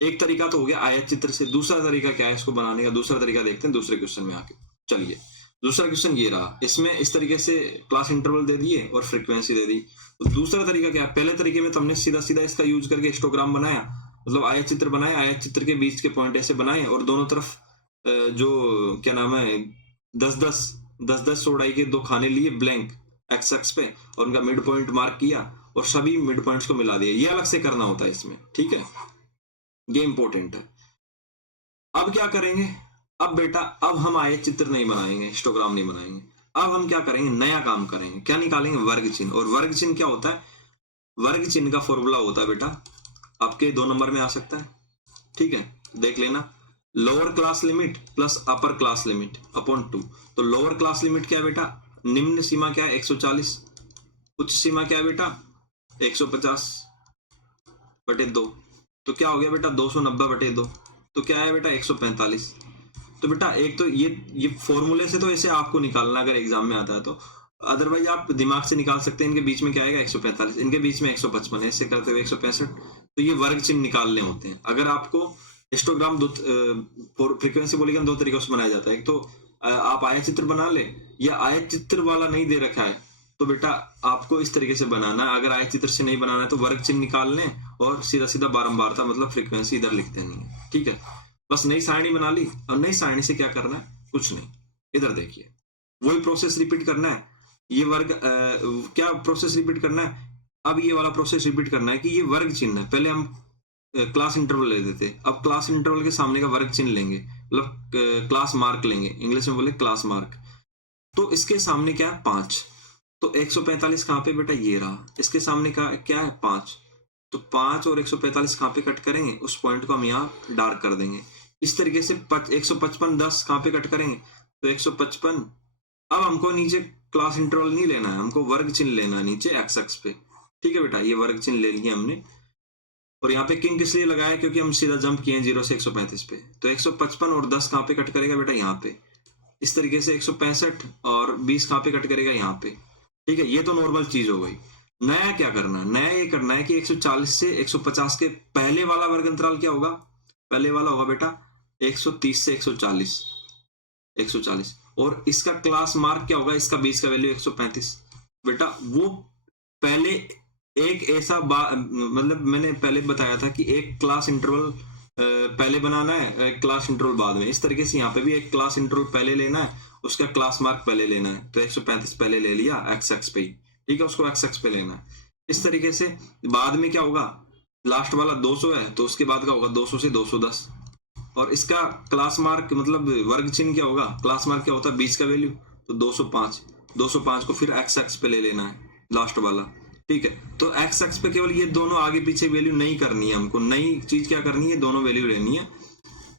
एक तरीका तो हो गया आयत चित्र से, दूसरा तरीका क्या है इसको बनाने का? दूसरा तरीका देखते हैं दूसरे क्वेश्चन में आके। चलिए दूसरा क्वेश्चन ये रहा, इसमें इस तरीके से क्लास इंटरवल दे दिए और फ्रीक्वेंसी दे दी। तो दूसरा तरीका क्या है? पहले तरीके में तो हमने सीधा सीधा इसका यूज करके हिस्टोग्राम बनाया, मतलब आयत चित्र बनाया, आयत चित्र के बीच के पॉइंट ऐसे बनाए और दोनों तरफ जो क्या नाम है 10-10 चौड़ाई के 2 खाने लिए ब्लैंक एक्स एक्स पे और उनका मिड पॉइंट मार्क किया और सभी मिड पॉइंट्स को मिला दिया। ये अलग से करना होता है इसमें, ठीक है, ये इंपॉर्टेंट है। अब क्या करेंगे? अब बेटा अब हम आयत चित्र नहीं बनाएंगे, हिस्टोग्राम नहीं बनाएंगे। अब हम क्या करेंगे? नया काम करेंगे। क्या निकालेंगे? वर्ग चिन्ह। और वर्ग चिन्ह क्या होता है? वर्ग चिन्ह का फॉर्मूला होता है बेटा, आपके 2 नंबर में आ सकता है, ठीक है, देख लेना। Lower class limit plus upper class limit upon 2। तो लोअर क्लास लिमिट क्या है बेटा? निम्न सीमा क्या है? 140। उच्च सीमा क्या है बेटा? 150/2। तो क्या हो गया बेटा? 290/2। तो क्या है बेटा? 145। तो बेटा एक तो ये फॉर्मूले से तो ऐसे आपको निकालना अगर एग्जाम में आता है तो, अदरवाइज आप दिमाग से निकाल सकते हैं। इनके बीच में क्या आएगा? 145, इनके बीच में 155, ऐसे करते हुए 165। तो ये वर्ग चिन्ह निकालने होते हैं। अगर आपको हिस्टोग्राम फ्रीक्वेंसी पॉलीगन 2 तरीकों से बनाया जाता है। एक तो आप आयत चित्र बना ले, या आयत चित्र वाला नहीं दे रखा है तो बेटा आपको इस तरीके से बनाना है। अगर आयत चित्र से नहीं बनाना है तो वर्ग चिन्ह निकाल लें और सीधा सीधा बारंबारता मतलब फ्रीक्वेंसी इधर लिख देनी है, ठीक है। बस नई सारणी बना ली, और नई सारणी से क्या करना है? कुछ नहीं, इधर देखिए, वही प्रोसेस रिपीट करना है। ये वर्ग क्या प्रोसेस रिपीट करना है? अब ये वाला प्रोसेस रिपीट करना है कि ये वर्ग चिन्ह है। पहले हम क्लास इंटरवल ले देते, अब क्लास इंटरवल के सामने का वर्ग चिन्ह लेंगे, मतलब क्लास मार्क लेंगे, इंग्लिश में बोले क्लास मार्क। तो इसके सामने क्या है? 5। तो 145 कहाँ पे बेटा? ये रहा। इसके सामने का क्या है? 5। तो 5 और 145 कहाँ पे कट करेंगे? उस पॉइंट को हम यहाँ डार्क कर देंगे। इस तरीके से 155 10 कहाँ पे कट करेंगे? तो 155। अब हमको नीचे क्लास इंटरवल नहीं लेना है, हमको वर्ग चिन्ह लेना है नीचे एक्स एक्स पे। ठीक है बेटा, ये वर्ग चिन्ह ले लिए हमने। और यहाँ पे किंग किस लिए लगाया? क्योंकि हम सीधा जंप किए 0 से 135 पे। तो 155 और 10 कहाँ पे कट करेगा बेटा? यहाँ पे। इस तरीके से 165 और 20 कहाँ पे कट करेगा? यहाँ पे। ठीक है, ये तो नॉर्मल चीज हो गई। नया क्या करना है? नया ये करना है कि 140 से 150 के पहले वाला वर्ग अंतराल क्या होगा? पहले वाला होगा बेटा 130 से 140। 140 और इसका क्लास मार्क क्या होगा? इसका बीच का वैल्यू 135। बेटा वो पहले एक ऐसा मतलब मैंने पहले बताया था कि एक क्लास इंटरवल पहले बनाना है, एक क्लास इंटरवल बाद में। इस तरीके से यहाँ पे भी एक क्लास इंटरवल पहले लेना है, उसका क्लास मार्क पहले लेना है। तो 135 पहले ले लिया एक्स एक्स पे ही, ठीक है, उसको एक्स एक्स पे लेना है। इस तरीके से बाद में क्या होगा? लास्ट वाला 200 है तो उसके बाद का होगा 200 से 210। और इसका क्लास मार्क मतलब वर्ग चिन्ह क्या होगा? क्लास मार्क क्या होता है? बीच का वैल्यू। तो 205। 205 को फिर एक्स एक्स पे ले लेना है, लास्ट वाला। ठीक है, तो एक्स एक्स पे केवल ये दोनों आगे पीछे वैल्यू नहीं करनी है हमको। नई चीज क्या करनी है? दोनों वैल्यू लेनी है।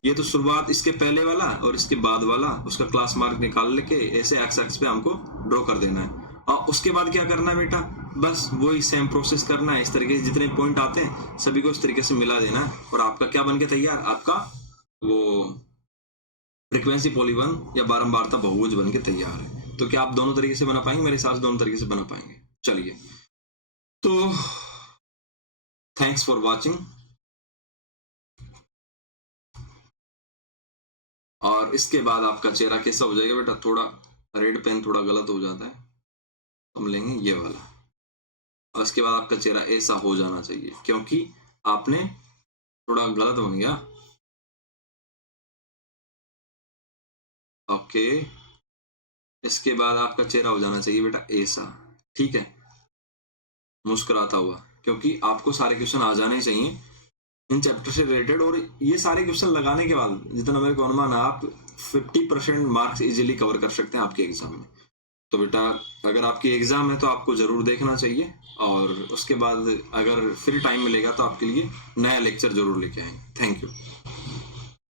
ये तो शुरुआत इसके पहले वाला और इसके बाद वाला, उसका क्लास मार्क निकाल लेके ऐसे एक्स एक्स पे हमको ड्रॉ कर देना है। और उसके बाद क्या करना है बेटा? बस वही सेम प्रोसेस करना है। इस तरीके से जितने पॉइंट आते हैं सभी को इस तरीके से मिला देना है और आपका क्या बन के तैयार? आपका वो फ्रीक्वेंसी पॉलीगॉन या बारंबारता बहुभुज बन के तैयार है। तो क्या आप दोनों तरीके से बना पाएंगे? मेरे हिसाब से दोनों तरीके से बना पाएंगे। चलिए, तो थैंक्स फॉर वॉचिंग। और इसके बाद आपका चेहरा कैसा हो जाएगा बेटा? थोड़ा रेड पेन थोड़ा गलत हो जाता है, हम लेंगे ये वाला। और इसके बाद आपका चेहरा ऐसा हो जाना चाहिए, क्योंकि आपने थोड़ा गलत बन गया। ओके, इसके बाद आपका चेहरा हो जाना चाहिए बेटा ऐसा, ठीक है, मुस्कुराता हुआ, क्योंकि आपको सारे क्वेश्चन आ जाने चाहिए इन चैप्टर से रिलेटेड। और ये सारे क्वेश्चन लगाने के बाद जितना मेरे को अनुमान है, आप 50% मार्क्स इजीली कवर कर सकते हैं आपके एग्जाम में। तो बेटा अगर आपकी एग्जाम है तो आपको जरूर देखना चाहिए, और उसके बाद अगर फ्री टाइम मिलेगा तो आपके लिए नया लेक्चर जरूर लेके आएंगे। Thank you.